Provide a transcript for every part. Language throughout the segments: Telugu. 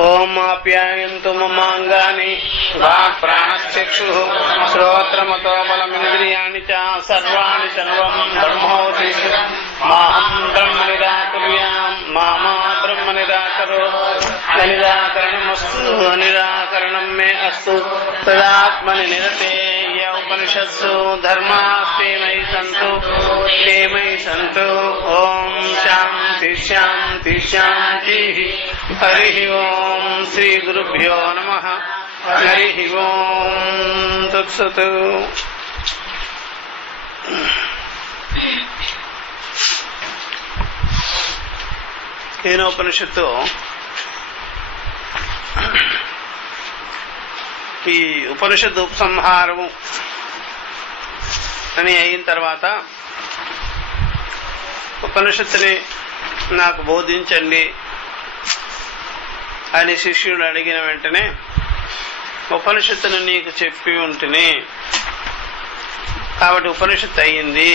ఓం ఆప్యాయంతు మమాంగాని వాక్ప్రాణశ్చక్షుః శ్రోత్రమతో బలమింద్రియాణి చ సర్వాణి సర్వం బ్రహ్మోతి మాహం బ్రహ్మ నిరాకుర్యాం మా బ్రహ్మ నిరాకరో నిరాకరణమస్తు నిరాకరణం మే అస్తు తదాత్మని నిరతే ఉపనిషత్సు ధర్మాస్తే మయి సంతు ఓం శాంతి శాంతి శాంతి. హరి ఓం శ్రీ గురుభ్యో నమః. హరి ఓం తత్సత్. కేనోపనిషత్తు ఈ ఉపనిషత్తు ఉపసంహారము అని అయిన తర్వాత ఉపనిషత్తుని నాకు బోధించండి అని శిష్యుడు అడిగిన వెంటనే ఉపనిషత్తును నీకు చెప్పి ఉంటుని కాబట్టి ఉపనిషత్తు అయ్యింది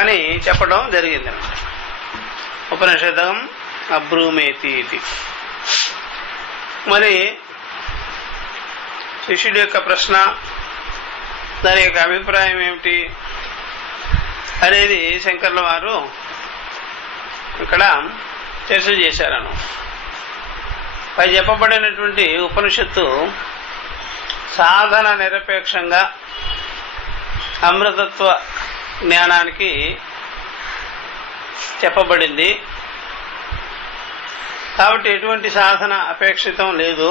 అని చెప్పడం జరిగింది. ఉపనిషదం అబ్రూమేతి ఇది. మరి శిష్యుడి యొక్క ప్రశ్న, దాని యొక్క అభిప్రాయం ఏమిటి అనేది శంకర్ల వారు ఇక్కడ చర్చ చేశారను. పై చెప్పబడినటువంటి ఉపనిషత్తు సాధన నిరపేక్షంగా అమృతత్వ జ్ఞానానికి చెప్పబడింది. కాబట్టి ఎటువంటి సాధన అపేక్షితం లేదు.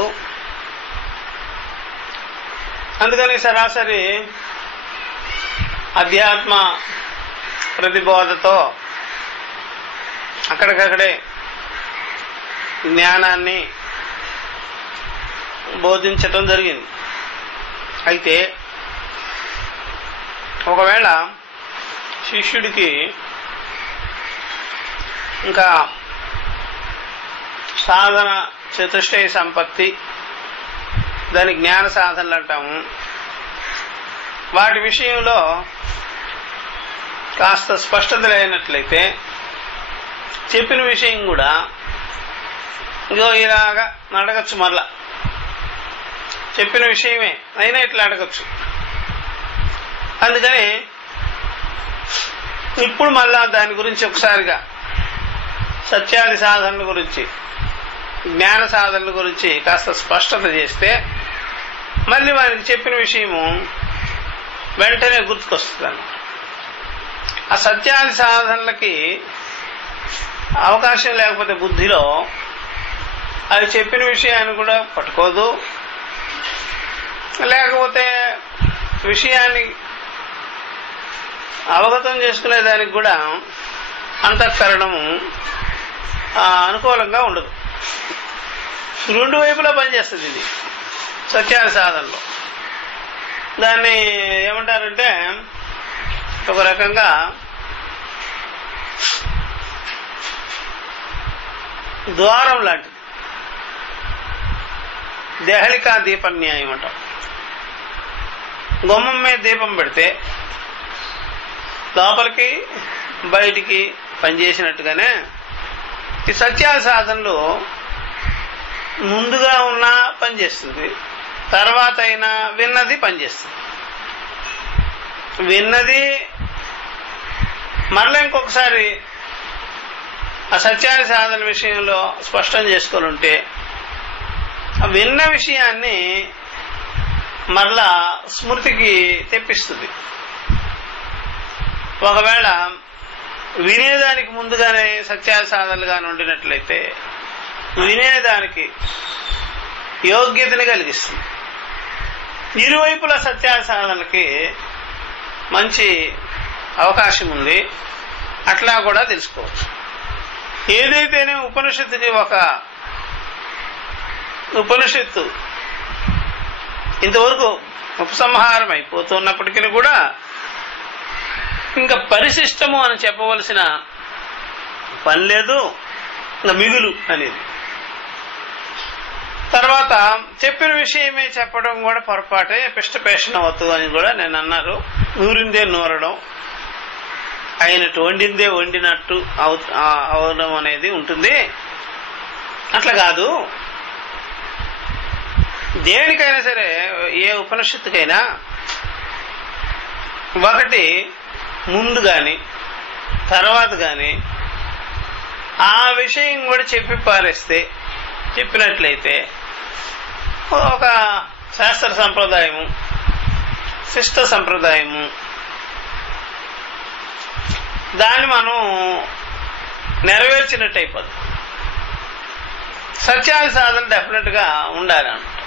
అందుకని సరాసరి అధ్యాత్మ ప్రతిబోధతో అక్కడికక్కడే జ్ఞానాన్ని బోధించటం జరిగింది. అయితే ఒకవేళ శిష్యుడికి ఇంకా సాధన చతుష్టయ సంపత్తి, దాని జ్ఞాన సాధనలు అంటాము, వాటి విషయంలో కాస్త స్పష్టత లేనట్లయితే చెప్పిన విషయం కూడా ఇదో ఇలాగా అడగచ్చు. మళ్ళా చెప్పిన విషయమే అయినా ఇట్లా అడగచ్చు. అందుకని ఇప్పుడు మళ్ళా దాని గురించి ఒకసారిగా సత్యాది సాధనల గురించి, జ్ఞాన సాధనల గురించి కాస్త స్పష్టత చేస్తే మళ్ళీ వారికి చెప్పిన విషయము వెంటనే గుర్తుకొస్తుంది. ఆ సత్యాది సాధనలకి అవకాశం లేకపోతే బుద్ధిలో అది చెప్పిన విషయాన్ని కూడా పట్టుకోదు. లేకపోతే విషయాన్ని అవగతం చేసుకునేదానికి కూడా అంతఃకరణము అనుకూలంగా ఉండదు. రెండు వైపులా పనిచేస్తుంది ఇది సత్యాది సాధనలో. దాన్ని ఏమంటారంటే ఒక రకంగా ద్వారం లాంటిది. దేహళికా దీప న్యాయం అంటాం. గుమ్మం మీద దీపం పెడితే లోపలికి బయటికి పనిచేసినట్టుగానే ఈ సత్యాది సాధనలు ముందుగా ఉన్నా పనిచేస్తుంది, తర్వాత అయినా విన్నది పనిచేస్తుంది. విన్నది మరలా ఇంకొకసారి ఆ సత్యాది సాధన విషయంలో స్పష్టం చేసుకొని ఉంటే ఆ విన్న విషయాన్ని మరలా స్మృతికి తెప్పిస్తుంది. ఒకవేళ వినేదానికి ముందుగానే సత్యాది సాధనలుగానే ఉండినట్లయితే వినేదానికి యోగ్యతని కలిగిస్తుంది. ఇరువైపుల సత్యాది సాధనలకి మంచి అవకాశం ఉంది. అట్లా కూడా తెలుసుకోవచ్చు. ఏదైతేనే ఉపనిషత్తుకి ఒక ఉపనిషత్తు ఇంతవరకు ఉపసంహారం అయిపోతున్నప్పటికీ కూడా ఇంకా పరిశిష్టము అని చెప్పవలసిన పని లేదు. ఇంకా మిగులు అనేది తర్వాత చెప్పిన విషయమే చెప్పడం కూడా పొరపాటే, పిష్టపేషణ అవుతూ అని కూడా నేను అన్నారు. నూరిందే నూరడం, అయినట్టు వండిందే వండినట్టు అవడం అనేది ఉంటుంది. అట్లా కాదు, దేనికైనా సరే ఏ ఉపనిషత్తుకైనా ఒకటి ముందు గాని తర్వాత గాని ఆ విషయం కూడా చెప్పి పారేస్తే, చెప్పినట్లయితే ఒక శాస్త్ర సంప్రదాయము, శిష్ట సంప్రదాయము, దాన్ని మనం నెరవేర్చినట్టు అయిపోతుంది. సత్యాది సాధన డెఫినెట్ గా ఉండాలన్నమాట.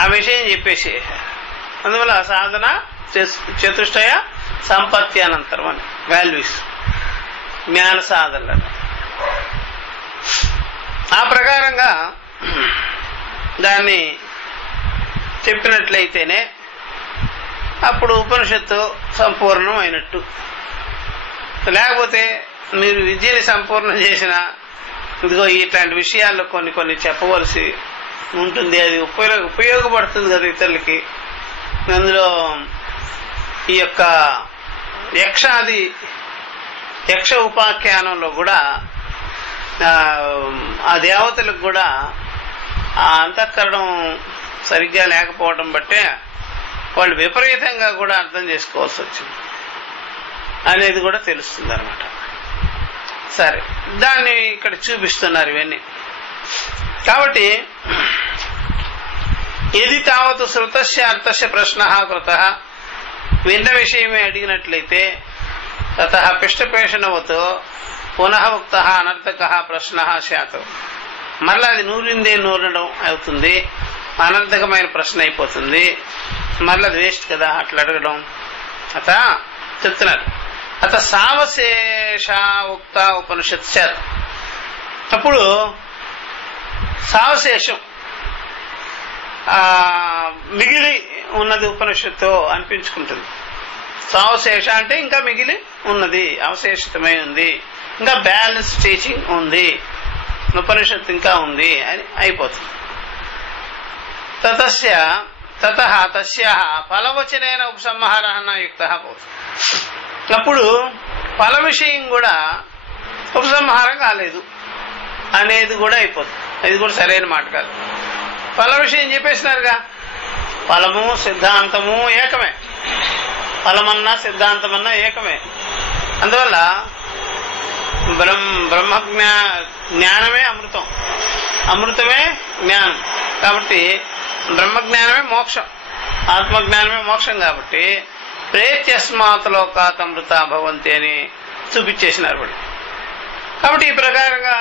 ఆ విషయం చెప్పేసి అందువల్ల సాధన చతుష్టయ సంపత్తి అనంతరం అని వాల్యూస్, జ్ఞాన సాధనలు. ఆ ప్రకారంగా దాన్ని చెప్పినట్లయితేనే అప్పుడు ఉపనిషత్తు సంపూర్ణం అయినట్టు. లేకపోతే మీరు విద్యని సంపూర్ణం చేసిన ఇదిగో ఇట్లాంటి విషయాల్లో కొన్ని కొన్ని చెప్పవలసి ఉంటుంది, అది ఉపయోగపడుతుంది కదా ఇతరులకి. అందులో ఈ యొక్క యక్ష ఉపాఖ్యానంలో కూడా ఆ దేవతలకు కూడా ఆ అంతఃకరణం సరిగ్గా లేకపోవడం బట్టే వాళ్ళు విపరీతంగా కూడా అర్థం చేసుకోవాల్సి వచ్చింది అనేది కూడా తెలుస్తుంది అనమాట. సరే, దాన్ని ఇక్కడ చూపిస్తున్నారు ఇవన్నీ. కాబట్టి ఏది తావత్ శృతస్య అర్థస్య ప్రశ్న కృత, విన్న విషయమే అడిగినట్లయితే తత పిష్టపేషణవతో పునః ఉక్త అనర్థక ప్రశ్న శాతం, మళ్ళీ అది నూరిందే నూరడం అవుతుంది, అనర్థకమైన ప్రశ్న అయిపోతుంది, మళ్ళీ అది వేస్ట్ కదా అట్లా అడగడం. అత చెప్తున్నారు, అత సావశేష ఉక్త ఉపనిషత్. అప్పుడు సావశేషం మిగిలి ఉన్నది ఉపనిషత్తు అనిపించుకుంటుంది. సావశేష అంటే ఇంకా మిగిలి ఉన్నది, అవశేషితమై ఉంది, ఇంకా బ్యాలెన్స్ టీచింగ్ ఉంది, ఉపనిషత్తు ఇంకా ఉంది అని అయిపోతుంది. తస్య ఫలవచనైన ఉపసంహార యుక్త పోతుంది. అప్పుడు ఫల విషయం కూడా ఉపసంహారం కాలేదు అనేది కూడా అయిపోతుంది. ఇది కూడా సరైన మాట కాదు. ఫల విషయం చెప్పేసినారుగా, ఫలము సిద్ధాంతము ఏకమే, ఫలమన్నా సిద్ధాంతమన్నా ఏకమే. అందువల్ల జ్ఞానమే అమృతం, అమృతమే జ్ఞానం. కాబట్టి బ్రహ్మజ్ఞానమే మోక్షం, ఆత్మజ్ఞానమే మోక్షం. కాబట్టి ప్రేత్యస్మాత్ లోకాత్ అమృత భవంతి అని చూపించేసినారు వాళ్ళు. కాబట్టి ఈ ప్రకారంగా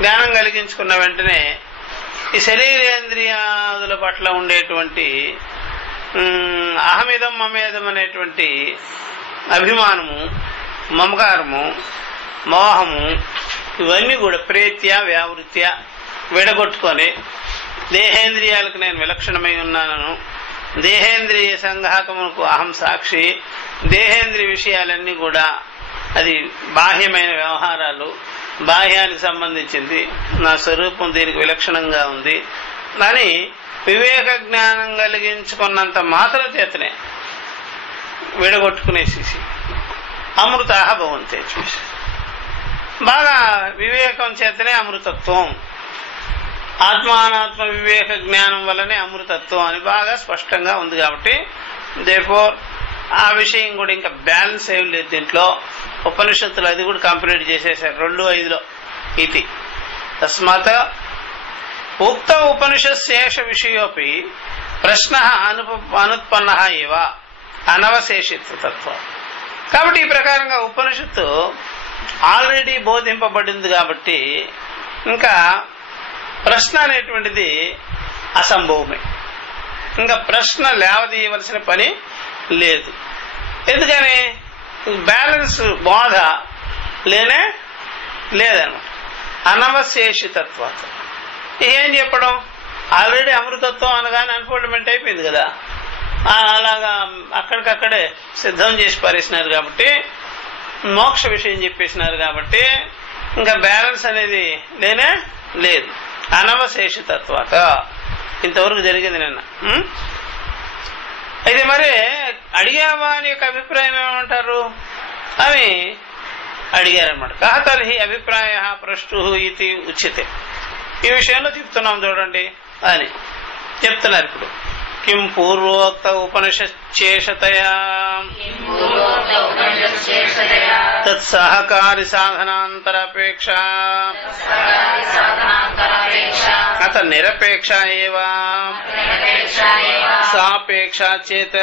జ్ఞానం కలిగించుకున్న వెంటనే ఈ శరీరేంద్రియాదుల పట్ల ఉండేటువంటి అహమిదం మమేదం అనేటువంటి అభిమానము, మమకారము, మోహము, ఇవన్నీ కూడా ప్రేత్య వ్యావృత్య విడగొట్టుకొని దేహేంద్రియాలకు నేను విలక్షణమై ఉన్నాను, దేహేంద్రియ సంఘాతమునకు అహం సాక్షి, దేహేంద్రియ విషయాలన్నీ కూడా అది బాహ్యమైన వ్యవహారాలు, బాహ్యానికి సంబంధించింది, నా స్వరూపం దీనికి విలక్షణంగా ఉంది అని వివేక జ్ఞానం కలిగించుకున్నంత మాత్రం చేతనే విడగొట్టుకునేసేసి అమృతా భవంతి చూసి బాగా వివేకం చేతనే అమృతత్వం, ఆత్మానాత్మ వివేక జ్ఞానం వల్లనే అమృతత్వం అని బాగా స్పష్టంగా ఉంది. కాబట్టి దేర్ఫోర్ ఆ విషయం కూడా ఇంకా బ్యాలెన్స్ ఏం లేదు దీంట్లో. ఉపనిషత్తులు అది కూడా కంప్లీట్ చేసేసారు 2:5 ఇది. తస్మాత్ ఉక్త ఉపనిషత్ శేష విషయోపి ప్రశ్న అనుత్పన్న ఇవ అనవశేషిత్వతత్వం. కాబట్టి ఈ ప్రకారంగా ఉపనిషత్తు ఆల్రెడీ బోధింపబడింది కాబట్టి ఇంకా ప్రశ్న అనేటువంటిది అసంభవమే, ఇంకా ప్రశ్న లేవదీయవలసిన పని లేదు. ఎందుకని బ్యాలెన్స్ బోధ లేదన్నమాట. అనవశేషితత్వం ఏం చెప్పడం, ఆల్రెడీ అమృతత్వం అనగానే అన్ఫోల్డ్మెంట్ అయిపోయింది కదా, అలాగా అక్కడికక్కడే సిద్ధం చేసి పారేసినారు. కాబట్టి మోక్ష విషయం చెప్పేసినారు కాబట్టి ఇంకా బ్యాలెన్స్ అనేది లేదు. అనవశేషితత్వాత ఇంతవరకు జరిగింది నిన్న. అయితే మరి అడిగావా అని యొక్క అభిప్రాయం ఏమంటారు అని అడిగారనమాట. కహ తర్హి అభిప్రాయ ప్రష్టు ఇది ఉచ్యతే. ఈ విషయంలో చెప్తున్నాం చూడండి అని చెప్తున్నారు. ఇప్పుడు కిం పూర్వోక్త ఉపనిషచ్చేషతయా తత్సహకారి సాధనాంతరపేక్ష అత నిరపేక్ష ఏవ సాపేక్షా చేత్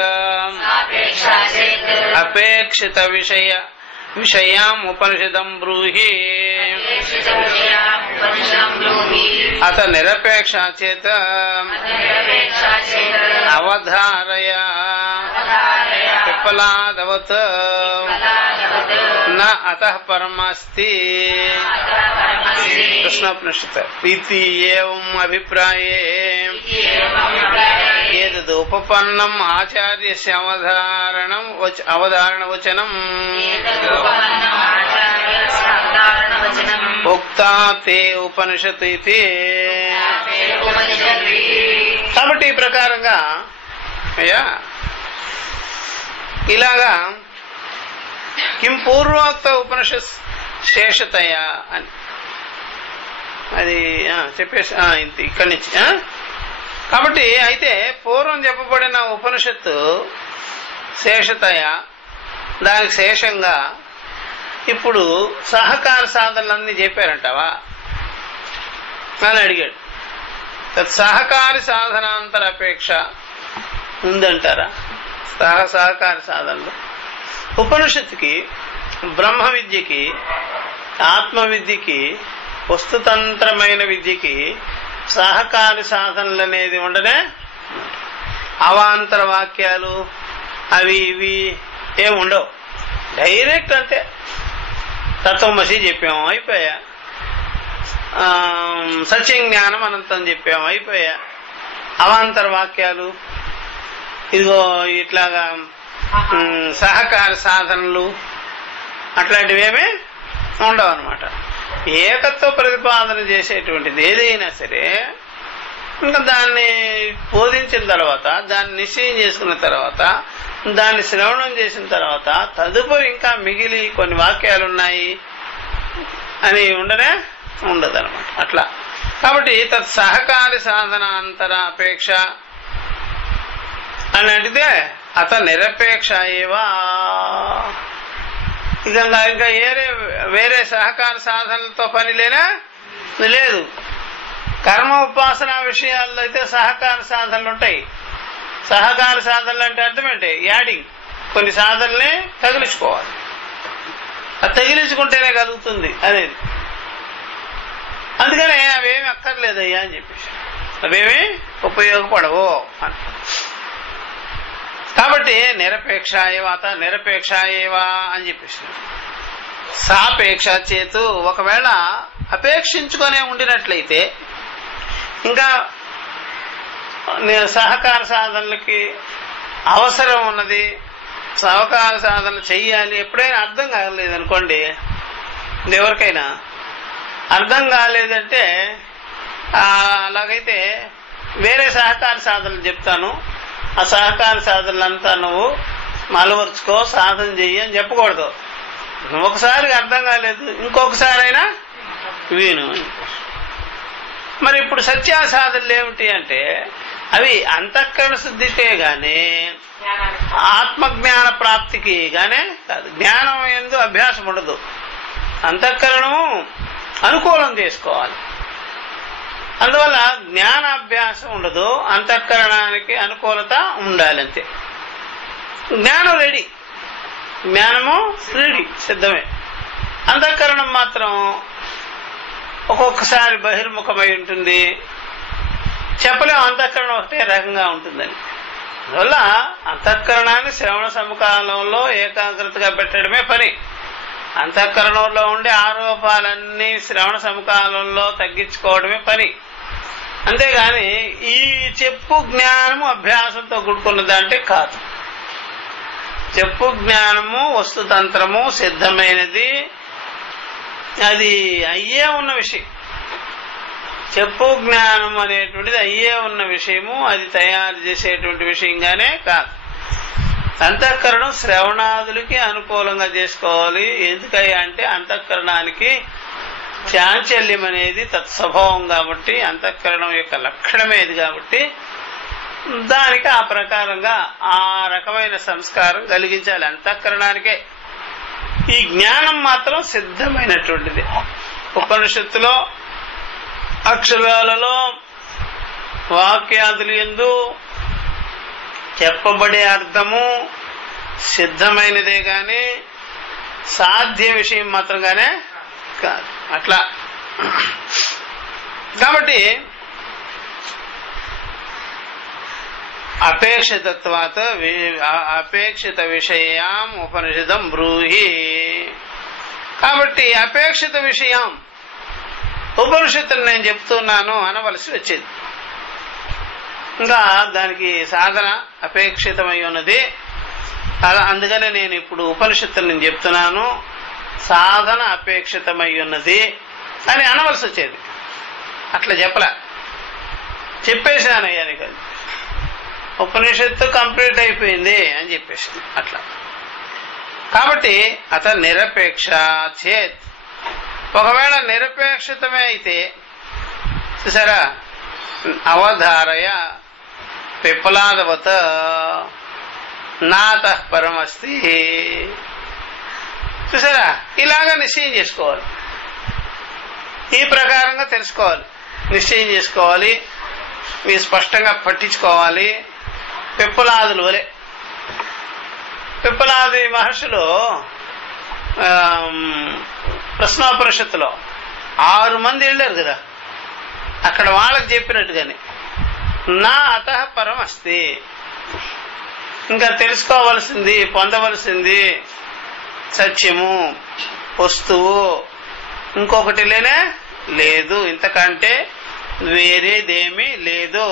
అపేక్షిత విషయాం ఉపనిషదం బ్రూహి అత నిరపేక్ష చేత్ అవధారయ పిప్పలాదవత్ న అతః పరమస్తి. కృష్ణోపనిషత్. ఇతి ఏవం అభిప్రాయే ఏదదుపపన్నం ఆచార్యస్య అవధారణ వచనం ఉక్తా తే ఉపనిషత్ ఇది. కాబట్టి ఈ ప్రకారంగా అయ్యా ఇలాగా కిం పూర్వోక్త ఉపనిషత్ శేషతయా అని అది చెప్పేసి ఇక్కడి నుంచి. కాబట్టి అయితే పూర్వం చెప్పబడిన ఉపనిషత్తు శేషతయ, దానికి శేషంగా ఇప్పుడు సహకార సాధనలన్నీ చెప్పారంటావా అని అడిగాడు. సహకారి సాధనాంతరపేక్ష ఉందంటారా? సహకార సాధనలు ఉపనిషత్తుకి, బ్రహ్మ విద్యకి, ఆత్మ విద్యకి, వస్తుతంత్రమైన విద్యకి సహకారి సాధనలు అనేది ఉండనే. అవాంతర వాక్యాలు అవి ఇవి ఏమి ఉండవు. డైరెక్ట్ అంటే తత్వమసి చెప్పాము అయిపోయా, సత్యజ్ఞానం అనంతం చెప్పాము అయిపోయా. అవాంతర వాక్యాలు ఇదిగో ఇట్లాగా సహకార సాధనలు అట్లాంటివేమీ ఉండవు అనమాట. ఏకత్వ ప్రతిపాదన చేసేటువంటిది ఏదైనా సరే ఇంకా దాన్ని బోధించిన తర్వాత, దాన్ని నిశ్చయం చేసుకున్న తర్వాత, దాన్ని శ్రవణం చేసిన తర్వాత తదుపరి ఇంకా మిగిలి కొన్ని వాక్యాలు ఉన్నాయి అని ఉండదు అనమాట. అట్లా కాబట్టి తత్ సహకారి సాధనాంతర అపేక్ష అని అంటే అత నిరపేక్ష ఏవా. ఇంకా వేరే సహకార సాధనలతో పని లేదు. కర్మ ఉపాసన విషయాల్లో అయితే సహకార సాధనలు ఉంటాయి. సహకార సాధనలు అంటే అర్థం ఏంటి? యాడింగ్, కొన్ని సాధనల్ని తగిలించుకోవాలి. అది తగిలించుకుంటేనే కలుగుతుంది అనేది. అందుకనే అవేమి అక్కర్లేదయ్యా అని చెప్పేసి, అవేమి ఉపయోగపడవు అని. కాబట్టి నిరపేక్షాయేవాత నిరపేక్షాయేవా అని చెప్పేసి. సాపేక్ష చేతు ఒకవేళ అపేక్షించుకునే ఉండినట్లయితే ఇంకా సహకార సాధనలకి అవసరం ఉన్నది, సహకార సాధనలు చెయ్యాలి, ఎప్పుడైనా అర్థం కాలేదనుకోండి, ఎవరికైనా అర్థం కాలేదంటే అలాగైతే వేరే సహకార సాధనలు చెప్తాను, ఆ సహకార సాధనలంతా నువ్వు అలవర్చుకో, సాధన చెయ్యి అని చెప్పకూడదు. ఒకసారి అర్థం కాలేదు, ఇంకొకసారి అయినా విను. మరి ఇప్పుడు సత్యా సాధనలు ఏమిటి అంటే అవి అంతఃకరణ శుద్ధికే గాని ఆత్మజ్ఞాన ప్రాప్తికి గానే కాదు. జ్ఞానం యందు అభ్యాసం ఉండదు, అంతఃకరణము అనుకూలం చేసుకోవాలి. అందువల్ల జ్ఞానాభ్యాసం ఉండదు, అంతఃకరణానికి అనుకూలత ఉండాలి అంతే. జ్ఞానం రెడీ, జ్ఞానము రెడీ, సిద్ధమే. అంతఃకరణం మాత్రం ఒక్కొక్కసారి బహిర్ముఖమై ఉంటుంది, చెప్పలేం అంతఃకరణం ఒకటే రకంగా ఉంటుందని. అందువల్ల అంతఃకరణాన్ని శ్రవణ సమకాలంలో ఏకాగ్రతగా పెట్టడమే పని. అంతఃకరణంలో ఉండే ఆరోపాలన్నీ శ్రవణ సమకాలంలో తగ్గించుకోవడమే పని. అంతేగాని ఈ చెప్పు జ్ఞానము అభ్యాసంతో కూడుకున్నదంటే కాదు. చెప్పు జ్ఞానము వస్తుతంత్రము సిద్ధమైనది, అది అయ్యే ఉన్న విషయం. చెప్పు జ్ఞానం అనేటువంటిది అయ్యే ఉన్న విషయము, అది తయారు చేసేటువంటి విషయంగానే కాదు. అంతఃకరణం శ్రవణాదులకి అనుకూలంగా చేసుకోవాలి. ఎందుకయ్యా అంటే అంతఃకరణానికి చాంచల్యం అనేది తత్స్వభావం కాబట్టి, అంతఃకరణం యొక్క లక్షణమేది కాబట్టి దానికి ఆ ప్రకారంగా ఆ రకమైన సంస్కారం కలిగించాలి అంతఃకరణానికే. ఈ జ్ఞానం మాత్రం సిద్ధమైనటువంటిది. ఉపనిషత్తులో అక్షరాలలో వాక్యాదులు యందు చెప్పబడే అర్థము సిద్ధమైనదే గాని సాధ్య విషయం మాత్రంగానే కాదు. అట్లా కాబట్టి అపేక్షితత్వాత్ అపేక్షిత విషయాం ఉపనిషదం బ్రూహి. కాబట్టి అపేక్షిత విషయం ఉపనిషత్తులు నేను చెప్తున్నాను అనవలసి వచ్చింది. ఇంకా దానికి సాధన అపేక్షితమై ఉన్నది. అందుకనే నేను ఇప్పుడు ఉపనిషత్తులు నేను చెప్తున్నాను, సాధన అపేక్షితమై ఉన్నది అని అనవలసి వచ్చేది. అట్లా చెప్పలే, చెప్పేశానయ్యా నీకు అది ఉపనిషత్తు కంప్లీట్ అయిపోయింది అని చెప్పేసి అట్లా. కాబట్టి అతను నిరపేక్ష చేత్, ఒకవేళ నిరపేక్షితమే అయితే చూసారా, అవధారయ పిప్పలాదవత నాత పరమస్తి. చూసారా, ఇలాగా నిశ్చయం చేసుకోవాలి, ఈ ప్రకారంగా తెలుసుకోవాలి, నిశ్చయం చేసుకోవాలి, మీరు స్పష్టంగా పట్టించుకోవాలి. పిప్పలాదులు వలె, పిప్పలాది మహర్షులు ప్రశ్నోపనిషత్తులో 6 మంది వెళ్ళారు కదా, అక్కడ వాళ్ళకి చెప్పినట్టుగానే నా అతః పరం అస్తి. ఇంకా తెలుసుకోవలసింది, పొందవలసింది సత్యము, వస్తువు ఇంకొకటి లేనే లేదు, ఇంతకంటే వేరేదేమీ లేదు.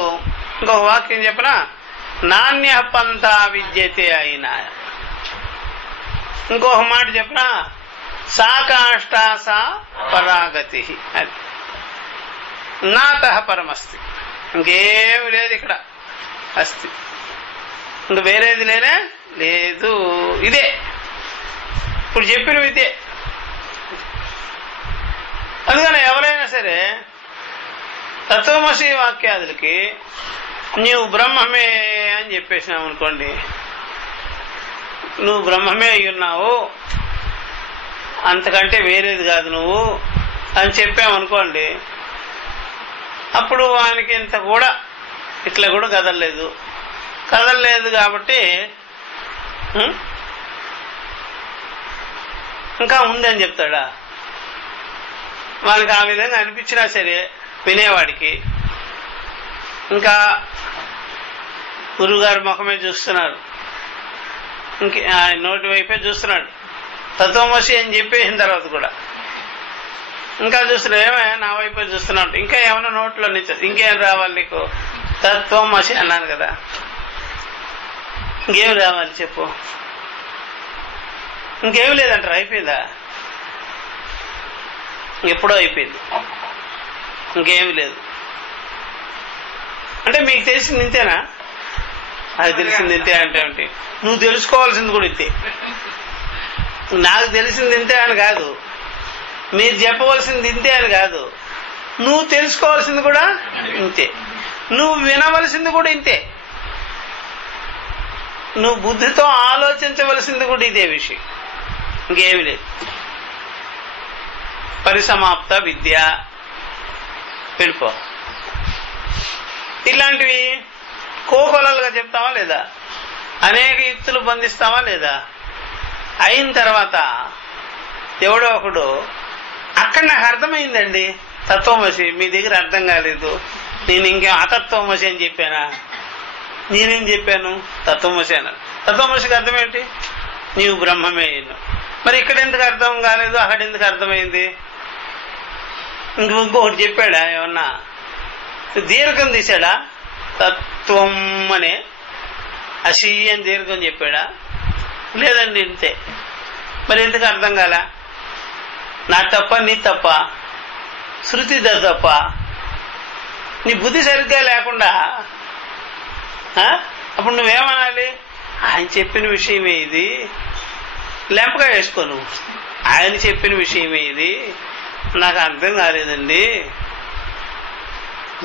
ఇంకొక వాక్యం చెప్పిన నాణ్య పంథ విద్యతే అయినా, ఇంకొక మాట చెప్పిన సాకాష్ట సా పరాగతి. అది నాతః పరమస్తి, ఇంకేమి లేదు ఇక్కడ అస్తి, ఇంక వేరేది లేనే లేదు. ఇదే ఇప్పుడు చెప్పిన విద్యే. అందుకని ఎవరైనా సరే తత్వమసి వాక్యాదులకి నీవు బ్రహ్మమే అని చెప్పేసినావు అనుకోండి, నువ్వు బ్రహ్మమే అయ్యున్నావు, అంతకంటే వేరేది కాదు నువ్వు అని చెప్పామనుకోండి, అప్పుడు ఆయనకి ఇంత కూడా ఇట్లా కూడా కదలలేదు కాబట్టి ఇంకా ఉంది అని చెప్తాడా? వాళ్ళకి ఆ విధంగా అనిపించినా సరే వినేవాడికి ఇంకా గురువుగారి ముఖమే చూస్తున్నాడు, ఇంక ఆయన నోటి వైపే చూస్తున్నాడు. తత్వమసి అని చెప్పేసిన తర్వాత కూడా ఇంకా చూస్తున్నాడు, ఏమే నా వైపే చూస్తున్నాడు, ఇంకా ఏమన్నా నోట్లో నుంచి ఇంకేం రావాలి నీకు? తత్వమసి అన్నాను కదా, ఇంకేం రావాలి చెప్పు? ఇంకేం లేదంటారు, అయిపోయిందా? ఎప్పుడో అయిపోయింది, ఇంకేమి లేదు. అంటే మీకు తెలిసింది ఇంతేనా? అది తెలిసింది ఇంతే అంటే ఏంటి? నువ్వు తెలుసుకోవాల్సింది కూడా ఇంతే. నాకు తెలిసింది ఇంతే అని కాదు, మీరు చెప్పవలసింది ఇంతే అని కాదు, నువ్వు తెలుసుకోవాల్సింది కూడా ఇంతే, నువ్వు వినవలసింది కూడా ఇంతే, నువ్వు బుద్ధితో ఆలోచించవలసింది కూడా ఇదే విషయం, ఇంకేమి లేదు. పరిసమాప్త విద్య వెళ్ళిపో. ఇలాంటివి కోకొలలుగా చెప్తావా లేదా? అనేక యుక్తులు బంధిస్తావా లేదా? అయిన తర్వాత ఎవడో ఒకడు అక్కడ నాకు అర్థమైందండి తత్వమసి, మీ దగ్గర అర్థం కాలేదు, నేను ఇంకేం అతత్వమసి అని చెప్పానా? నేనేం చెప్పాను? తత్వమసి అన్నాను. తత్వమసికి అర్థం ఏంటి? నీవు బ్రహ్మమే అయ్యాను. మరి ఇక్కడ ఎందుకు అర్థం కాలేదు, అక్కడ ఎందుకు అర్థమైంది? ఇంకొకటి చెప్పాడా? ఏమన్నా దీర్ఘం తీశాడా? తత్వం అనే అసి అని దీర్ఘం చెప్పాడా? లేదండి, ఇంతే. మరి ఎందుకు అర్థం కాల? నా తప్ప, నీ తప్ప, శృతి తప్ప, నీ బుద్ధి సరిగ్గా లేకుండా అప్పుడు నువ్వేమనాలి? ఆయన చెప్పిన విషయమే ఇది, లెంపగా వేసుకోను. ఆయన చెప్పిన విషయమే ఇది, నాకు అర్థం కాలేదండి.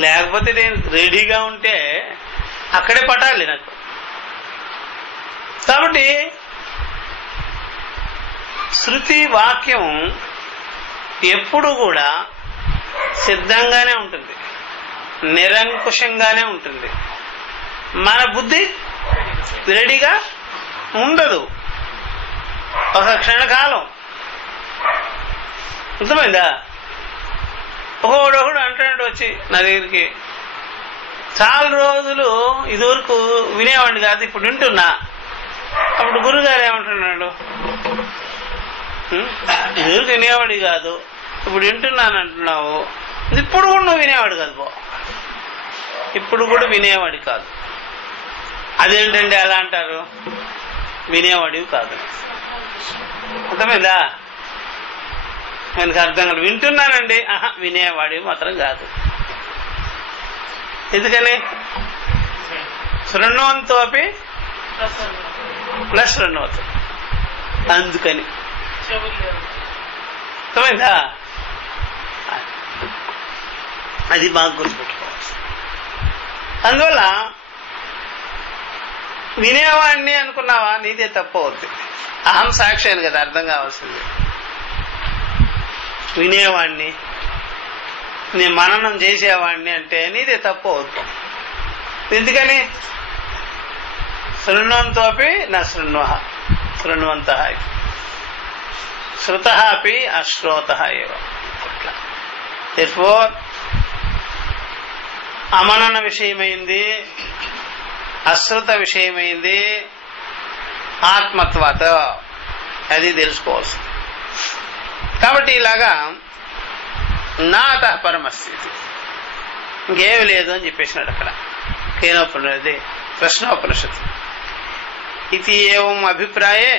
లేకపోతే నేను రెడీగా ఉంటే అక్కడే పట్టాలి నాకు. కాబట్టి శృతి వాక్యం ఎప్పుడు కూడా సిద్ధంగానే ఉంటుంది, నిరంకుశంగానే ఉంటుంది. మన బుద్ధి రెడీగా ఉండదు ఒక క్షణకాలం. అర్థమైందా? ఒకడు అంటాడు వచ్చి నా దగ్గరికి, చాలా రోజులు ఇదివరకు వినేవాడిని కాదు, ఇప్పుడు వింటున్నా. అప్పుడు గురుగారు ఏమంటున్నాడు, ఇదివరకు వినేవాడి కాదు, ఇప్పుడు వింటున్నాను అంటున్నావు, ఇప్పుడు కూడా నువ్వు వినేవాడు కాదు బా, ఇప్పుడు కూడా వినేవాడి కాదు. అదేంటండి అలా అంటారు? వినేవాడివి కాదు. అర్థమైందా? మనకు అర్థం కాదు. వింటున్నానండి, వినేవాడివి మాత్రం కాదు. ఎందుకని? శృణ్వంతోపి ప్లస్ శృణ్వతు, అందుకని. అర్థమైందా? అది బాగా గుర్తుపెట్టుకోవాలి. అందువల్ల వినేవాడిని అనుకున్నావా, నీదే తప్పు అవుద్ది. అహం సాక్షి అని కదా అర్థం కావాల్సింది. వినేవాడిని, నేను మననం చేసేవాడిని అంటే నీదే తప్పు అవుద్ది. ఎందుకని? శృణ్వంతోపి నా శృణ్వంత, శ్రుత అపి అశ్రోత ఏవ. అమనన విషయమైంది, అశ్రుత విషయమైంది, ఆత్మత్వత, అది తెలుసుకోవాల్సింది. కాబట్టి ఇలాగా నాత పరమస్థితి, ఇంకేమి లేదు అని చెప్పేసినాడు అక్కడ కేనోపనిషది ప్రశ్నోపనిషత్తు. ఇది ఏవం అభిప్రాయే,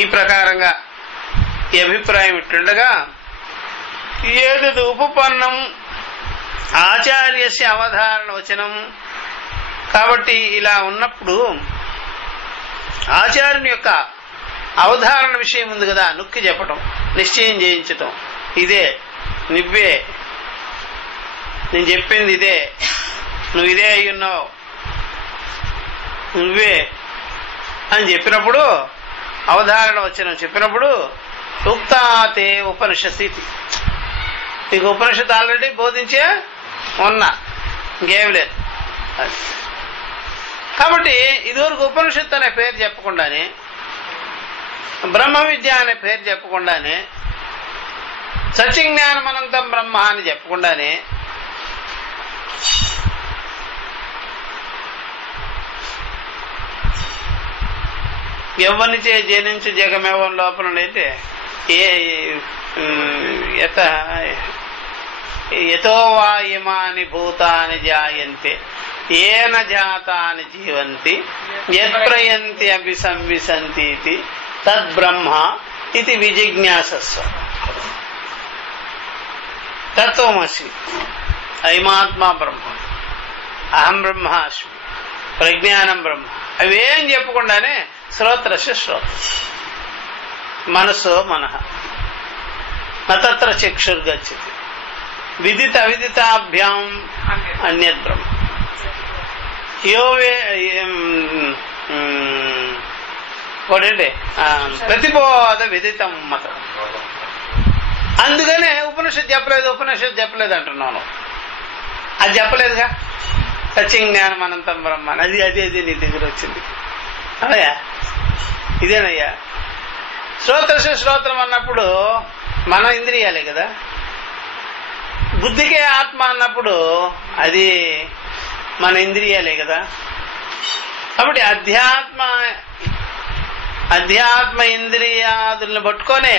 ఈ ప్రకారంగా ఈ అభిప్రాయం ఇట్లుండగా, ఏది ఉపపన్నం ఆచార్యస్య అవధారణ వచనం. కాబట్టి ఇలా ఉన్నప్పుడు ఆచార్యుని యొక్క అవధారణ విషయం ఉంది కదా, నొక్కి చెప్పటం, నిశ్చయం చేయించటం, ఇదే నువ్వే, నేను చెప్పింది ఇదే, నువ్వు ఇదే అయ్యున్నావు, నువ్వే అని చెప్పినప్పుడు, అవధారణ వచ్చిన చెప్పినప్పుడు, ఉక్తాతే ఉపనిషత్, నీకు ఉపనిషత్తు ఆల్రెడీ బోధించే ఉన్నా, ఇంకేం లేదు. కాబట్టి ఇదివరకు ఉపనిషత్తు అనే పేరు చెప్పకుండానే, బ్రహ్మ విద్య అనే పేరు చెప్పకుండానే, సత్యజ్ఞానమనంతం బ్రహ్మ అని చెప్పకుండానే, ఎవ్వనిచే జనించి జగమెవ్వని లోపల అయితే యతో వా ఇమాని భూతాని జాయంతే ఏన జాతాని జీవంతి యత్ప్రయంతి అభిసంవిశంతి తద్బ్రహ్మ ఇది విజిజ్ఞాసస్వ. తత్వమసి, అయమాత్మా బ్రహ్మ, అహం బ్రహ్మాస్మి, ప్రజ్ఞానం బ్రహ్మ, అవేం చెప్పకుండానే శ్రోత్రస్య శ్రోత్ర, మనసో మనః, నత్ర చక్షుర్గచ్చతి, విదిత అవిదితాభ్యాం అన్యత్ బ్రహ్మ, యోవే ఒకటంటే ప్రతిబోధ విదితం మతం. అందుకనే ఉపనిషత్ చెప్పలేదు అంటున్నాను. అది చెప్పలేదుగా, సత్యజ్ఞానం అనంతం బ్రహ్మ, అది నీ దగ్గర వచ్చింది. అదయ్యా, ఇదేనయ్యా శ్రోత్రం అన్నప్పుడు మన ఇంద్రియాలే కదా, బుద్ధికే ఆత్మ అన్నప్పుడు అది మన ఇంద్రియాలే కదా. కాబట్టి అధ్యాత్మ ఇంద్రియాదులను పట్టుకొనే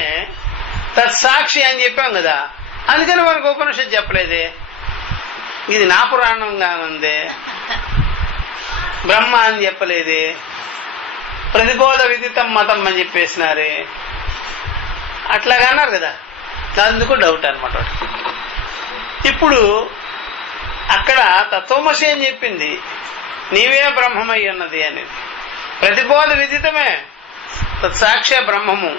తత్సాక్షి అని చెప్పాం కదా. అందుకని మనకు ఉపనిషత్తు చెప్పలేదే, ఇది నా పురాణంగా ఉంది, బ్రహ్మ అని చెప్పలేదే, ప్రతిబోధ విదితం మతం అని చెప్పేసినారే, అట్లాగా అన్నారు కదా. అందుకు డౌట్ అనమాట. ఇప్పుడు అక్కడ తత్వమసి అని చెప్పింది, నీవే బ్రహ్మమై ఉన్నది అనేది. ప్రతిబోధ విదితమే, తత్సాక్షే బ్రహ్మము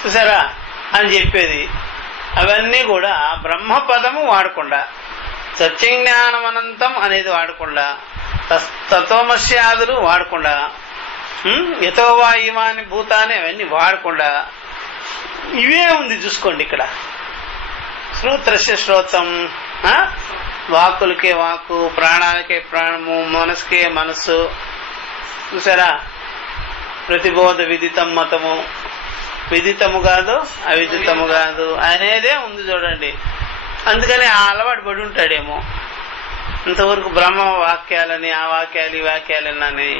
చూసారా అని చెప్పేది. అవన్నీ కూడా బ్రహ్మపదము వాడకుండా, సత్యజ్ఞానమనంతం అనేది వాడకుండా, తత్వమస్యాదులు వాడకుండా, యతోవా ఇమాని భూతాన్ని అవన్నీ వాడకుండా ఇవే ఉంది చూసుకోండి. ఇక్కడ శ్రోత్రస్య శ్రోత్రం, వాక్కులకే వాక్కు, ప్రాణాలకే ప్రాణము, మనసుకే మనస్సు చూసారా. ప్రతిబోధ విదితం మతము, విదితము కాదు అవిదితము కాదు అనేదే ఉంది చూడండి. అందుకని ఆ అలవాటు పడి ఉంటాడేమో. ఇంతవరకు బ్రహ్మ వాక్యాలని, ఆ వాక్యాలు ఈ వాక్యాలని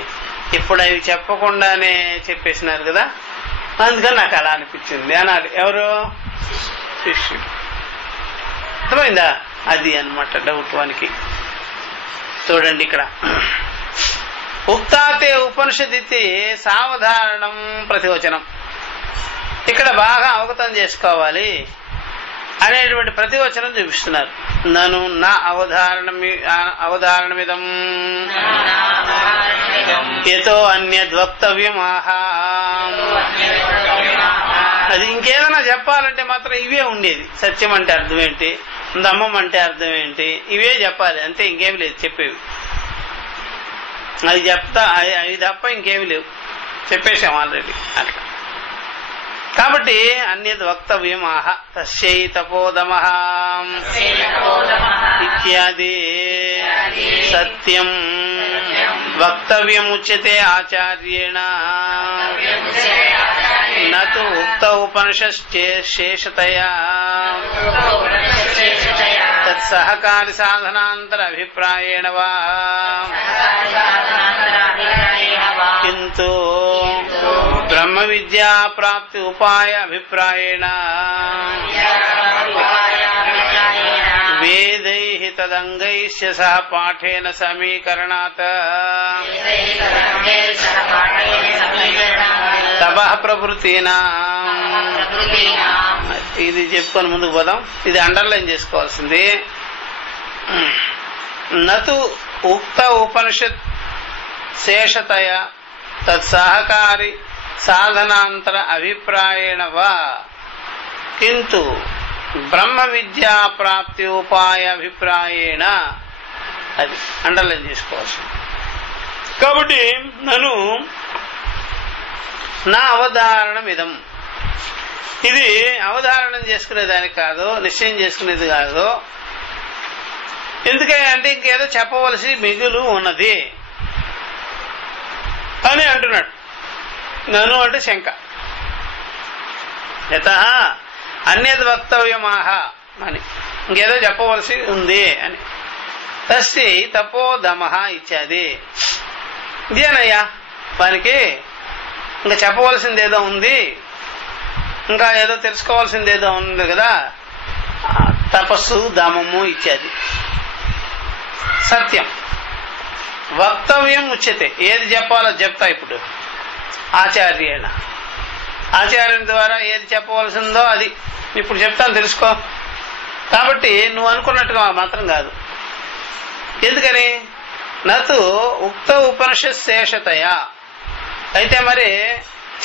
ఇప్పుడు అవి చెప్పకుండానే చెప్పేసినారు కదా, అందుకని నాకు అలా అనిపించింది అనాలి. ఎవరు? శిష్యుడు. అర్థమైందా? అది అన్నమాట డౌట్ వానికి. చూడండి ఇక్కడ ఉక్తాతే ఉపనిషదితి సావధారణం ప్రతివచనం. ఇక్కడ బాగా అవగతం చేసుకోవాలి అనేటువంటి ప్రతివచనం చూపిస్తున్నారు. నను నా అవధారణమిదం యతో అన్యద్వక్తవ్యం ఆహా. అది ఇంకేదైనా చెప్పాలంటే మాత్రం ఇవే ఉండేది. సత్యం అంటే అర్థం ఏంటి, దమ్మం అంటే అర్థం ఏంటి, ఇవే చెప్పాలి అంతే, ఇంకేమి లేదు చెప్పేవి. అది చెప్తా అవి తప్ప ఇంకేమి లేవు, చెప్పేశాం ఆల్రెడీ అట్లా. కాబట్టి అన్యద్ వక్తవ్యం ఆహ తస్యై తపోదమః ఇత్యాది సత్యం వక్తవ్యముచ్యతే ఆచార్యేణ నతు ఉక్త ఉపనిషశ్చేషతయా తత్సహకారి సాధనాంతర అభిప్రాయేణ వా కింతు బ్రహ్మ విద్యా ప్రాప్తి ఉపాయ అభిప్రాయేణ వేదైః తదంగైశ్చ సహ పాఠేన సమీకరణాత్ తపః ప్రవృత్తీనాం. ఇది చెప్పుకొని ముందుకు పోదాం. ఇది అండర్లైన్ చేసుకోవాల్సింది. నతు ఉక్త ఉపనిషత్ శేషతయ తత్సహకారి సాధనాంతర అభిప్రాయేణ వా కింటు బ్రహ్మ విద్యా ప్రాప్తి ఉపాయ అభిప్రాయేణ. అది అండర్లైన్ చేసుకోవాల్సింది. కాబట్టి నన్ను నా అవధారణం ఇదం, ఇది అవధారణం చేసుకునేదానికి కాదు, నిశ్చయం చేసుకునేది కాదు. ఎందుకంటే ఇంకేదో చెప్పవలసి మిగులు ఉన్నది అని అంటున్నాడు. నను అంటే శంక. యత అన్యద్ వక్తవ్యమాహ అని, ఇంకేదో చెప్పవలసి ఉంది అని. తస్యై తపోదమః ఇత్యాది. ఇదేనయ్యా వానికి ఇంకా చెప్పవలసింది ఏదో ఉంది, ఇంకా ఏదో తెలుసుకోవాల్సింది ఏదో ఉంది కదా, తపస్సు దమము ఇత్యాది. సత్యం వక్తవ్యం ఉచ్యతే, ఏది చెప్పాలో చెప్తా ఇప్పుడు. ఆచార్యేణ, ఆచార్యుని ద్వారా ఏది చెప్పవలసిందో అది ఇప్పుడు చెప్తాను, తెలుసుకో. కాబట్టి నువ్వు అనుకున్నట్టుగా మాత్రం కాదు. ఎందుకని? నతు ఉక్త ఉపనిషత్ శేషతయా, అయితే మరి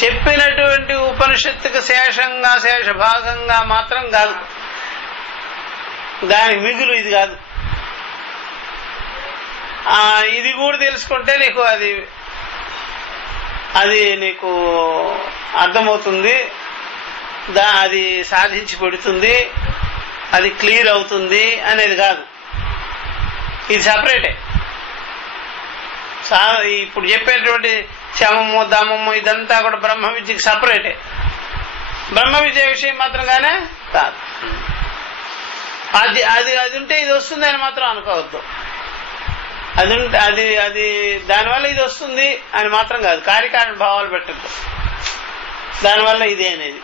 చెప్పినటువంటి ఉపనిషత్తుకు శేషంగా శేషభాగంగా మాత్రం కాదు, దానికి మిగులు ఇది కాదు. ఇది కూడా తెలుసుకుంటే నీకు అది నీకు అర్థమవుతుంది, అది సాధించి పెడుతుంది, అది క్లియర్ అవుతుంది అనేది కాదు. ఇది సపరేటే. ఇప్పుడు చెప్పేటువంటి శమము దమము ఇదంతా కూడా బ్రహ్మ విద్యకి సపరేటే. బ్రహ్మ విద్య విషయం మాత్రంగానే కాదు. అది ఉంటే ఇది వస్తుంది అని మాత్రం అనుకోవద్దు. అది దానివల్ల ఇది వస్తుంది అని మాత్రం కాదు, కార్యకారణ భావాలు పెట్టద్దు. దానివల్ల ఇదే అనేది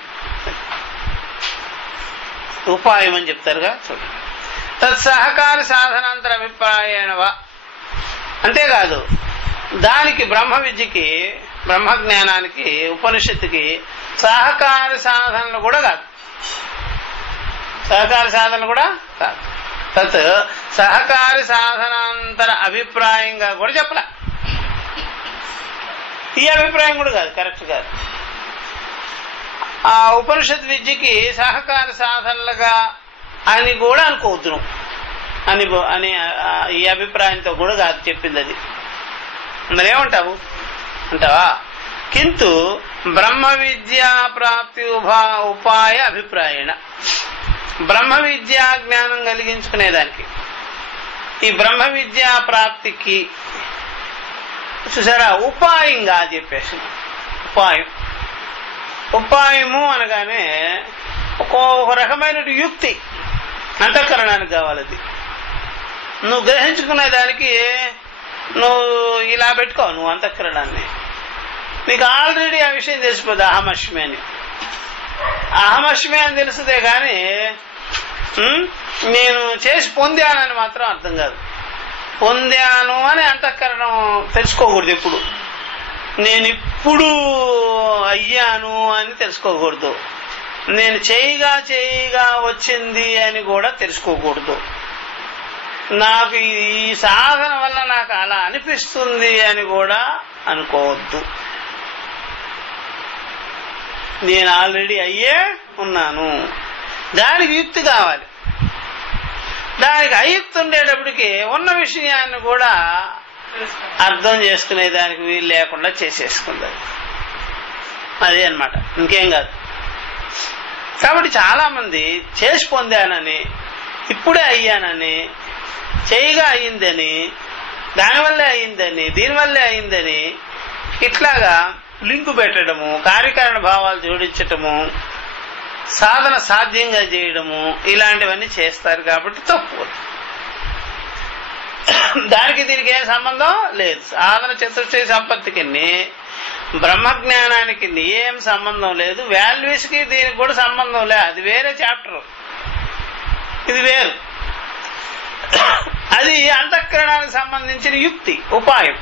ఉపాయం అని చెప్తారుగా. చూడండి, తత్సహకార సాధనాంతర అభిప్రాయణవా. అంతేకాదు, దానికి బ్రహ్మ విద్యకి, బ్రహ్మ జ్ఞానానికి, ఉపనిషత్తుకి సహకార సాధనలు కూడా కాదు, సహకార సాధనలు కూడా కాదు. తత్ సహకారి సాధనాంతర అభిప్రాయంగా కూడా చెప్పలే. ఈ అభిప్రాయం కూడా కాదు, కరెక్ట్ కాదు. ఆ ఉపనిషత్ విద్యకి సహకార సాధనలుగా అని కూడా అనుకోవద్దును అని ఈ అభిప్రాయంతో కూడా కాదు చెప్పింది అది. మరేమంటావు అంటావా? కింటు బ్రహ్మ విద్యా ప్రాప్తి ఉపాయ అభిప్రాయణ, బ్రహ్మ విద్యా జ్ఞానం కలిగించుకునేదానికి, ఈ బ్రహ్మ విద్యా ప్రాప్తికి చూసారా ఉపాయంగా చెప్పేసి, ఉపాయము అనగానే ఒక రకమైన యుక్తి అంతఃకరణానికి కావాలది. నువ్వు గ్రహించుకునేదానికి నువ్వు ఇలా పెట్టుకోవు నువ్వు అంతఃకరణాన్ని. నీకు ఆల్రెడీ ఆ విషయం తెలిసిపోద్ది, అహమస్మి అని. అహమస్మి అని తెలుసుదే కానీ నేను చేసి పొందానని మాత్రం అర్థం కాదు. పొందాను అని అంతఃకరణం తెలుసుకోకూడదు ఎప్పుడు. నేను ఇప్పుడు అయ్యాను అని తెలుసుకోకూడదు. నేను చేయగా వచ్చింది అని కూడా తెలుసుకోకూడదు. నాకు ఈ సాధన వల్ల నాకు అలా అనిపిస్తుంది అని కూడా అనుకోవద్దు. నేను ఆల్రెడీ అయ్యే ఉన్నాను. దానికి యుక్తి కావాలి. దానికి అయుక్తి ఉండేటప్పటికి ఉన్న విషయాన్ని కూడా అర్థం చేసుకునే దానికి వీలు లేకుండా చేసేసుకుంది. అదే అన్నమాట, ఇంకేం కాదు. కాబట్టి చాలా మంది చేసి పొందానని, ఇప్పుడే అయ్యానని, చేయగా అయిందని, దానివల్లే అయిందని, దీనివల్లే అయిందని ఇట్లాగా లింకు పెట్టడము, కార్యకారణ భావాలు జోడించటము, సాధన సాధ్యంగా చేయడము, ఇలాంటివన్నీ చేస్తారు. కాబట్టి తప్పు. దానికి దీనికి ఏం సంబంధం లేదు. సాధన చతుష్టయ సంపత్తికి బ్రహ్మజ్ఞానానికి ఏం సంబంధం లేదు. వాల్యూస్ కి దీనికి కూడా సంబంధం లేదు. అది వేరే చాప్టర్, ఇది వేరు. అది అంతఃకరణానికి సంబంధించిన యుక్తి, ఉపాయం,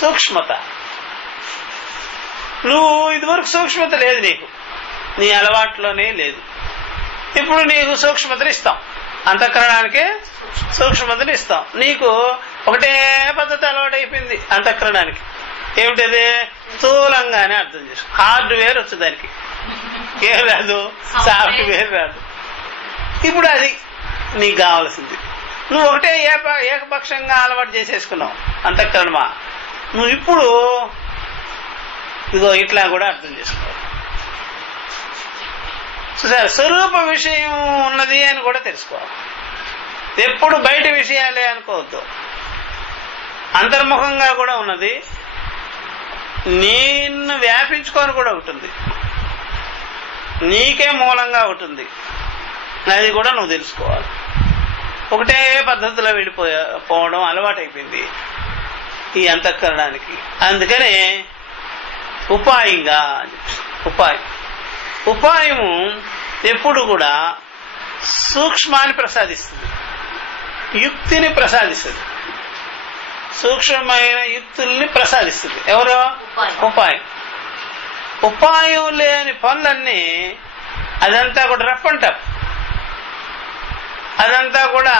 సూక్ష్మత. నువ్వు ఇదివరకు సూక్ష్మత లేదు, నీకు నీ అలవాట్లోనే లేదు. ఇప్పుడు నీకు సూక్ష్మతని ఇస్తాం, అంతఃకరణానికి సూక్ష్మతని ఇస్తాం. నీకు ఒకటే పద్ధతి అలవాటు అయిపోయింది అంతఃకరణానికి. ఏమిటది? స్థూలంగానే అర్థం చేసుకో. హార్డ్వేర్ వచ్చు దానికి, ఏం రాదు, సాఫ్ట్వేర్ రాదు. ఇప్పుడు అది నీకు కావాల్సింది. నువ్వు ఒకటే ఏకపక్షంగా అలవాటు చేసేసుకున్నావు అంతఃకరణమా. నువ్వు ఇప్పుడు ఇదిగో ఇట్లా కూడా అర్థం చేసుకోవాలి. చూసారు, స్వరూప విషయం ఉన్నది అని కూడా తెలుసుకోవాలి. ఎప్పుడు బయట విషయాలే అనుకోవద్దు. అంతర్ముఖంగా కూడా ఉన్నది, నిన్ను వ్యాపించుకొని కూడా ఉంటుంది, నీకే మూలంగా ఉంటుంది. అది కూడా నువ్వు తెలుసుకోవాలి. ఒకటే పద్ధతిలో వెళ్ళిపోవడం అలవాటైపోయింది ఈ అంతఃకరణానికి. అందుకనే ఉపాయంగా ఉపాయము ఎప్పుడు కూడా సూక్ష్మాన్ని ప్రసాదిస్తుంది, యుక్తిని ప్రసాదిస్తుంది, సూక్ష్మమైన యుక్తుల్ని ప్రసాదిస్తుంది. ఎవరో ఉపాయం. ఉపాయం లేని పనులన్నీ అదంతా కూడా రఫ్ అండ్ టఫ్, అదంతా కూడా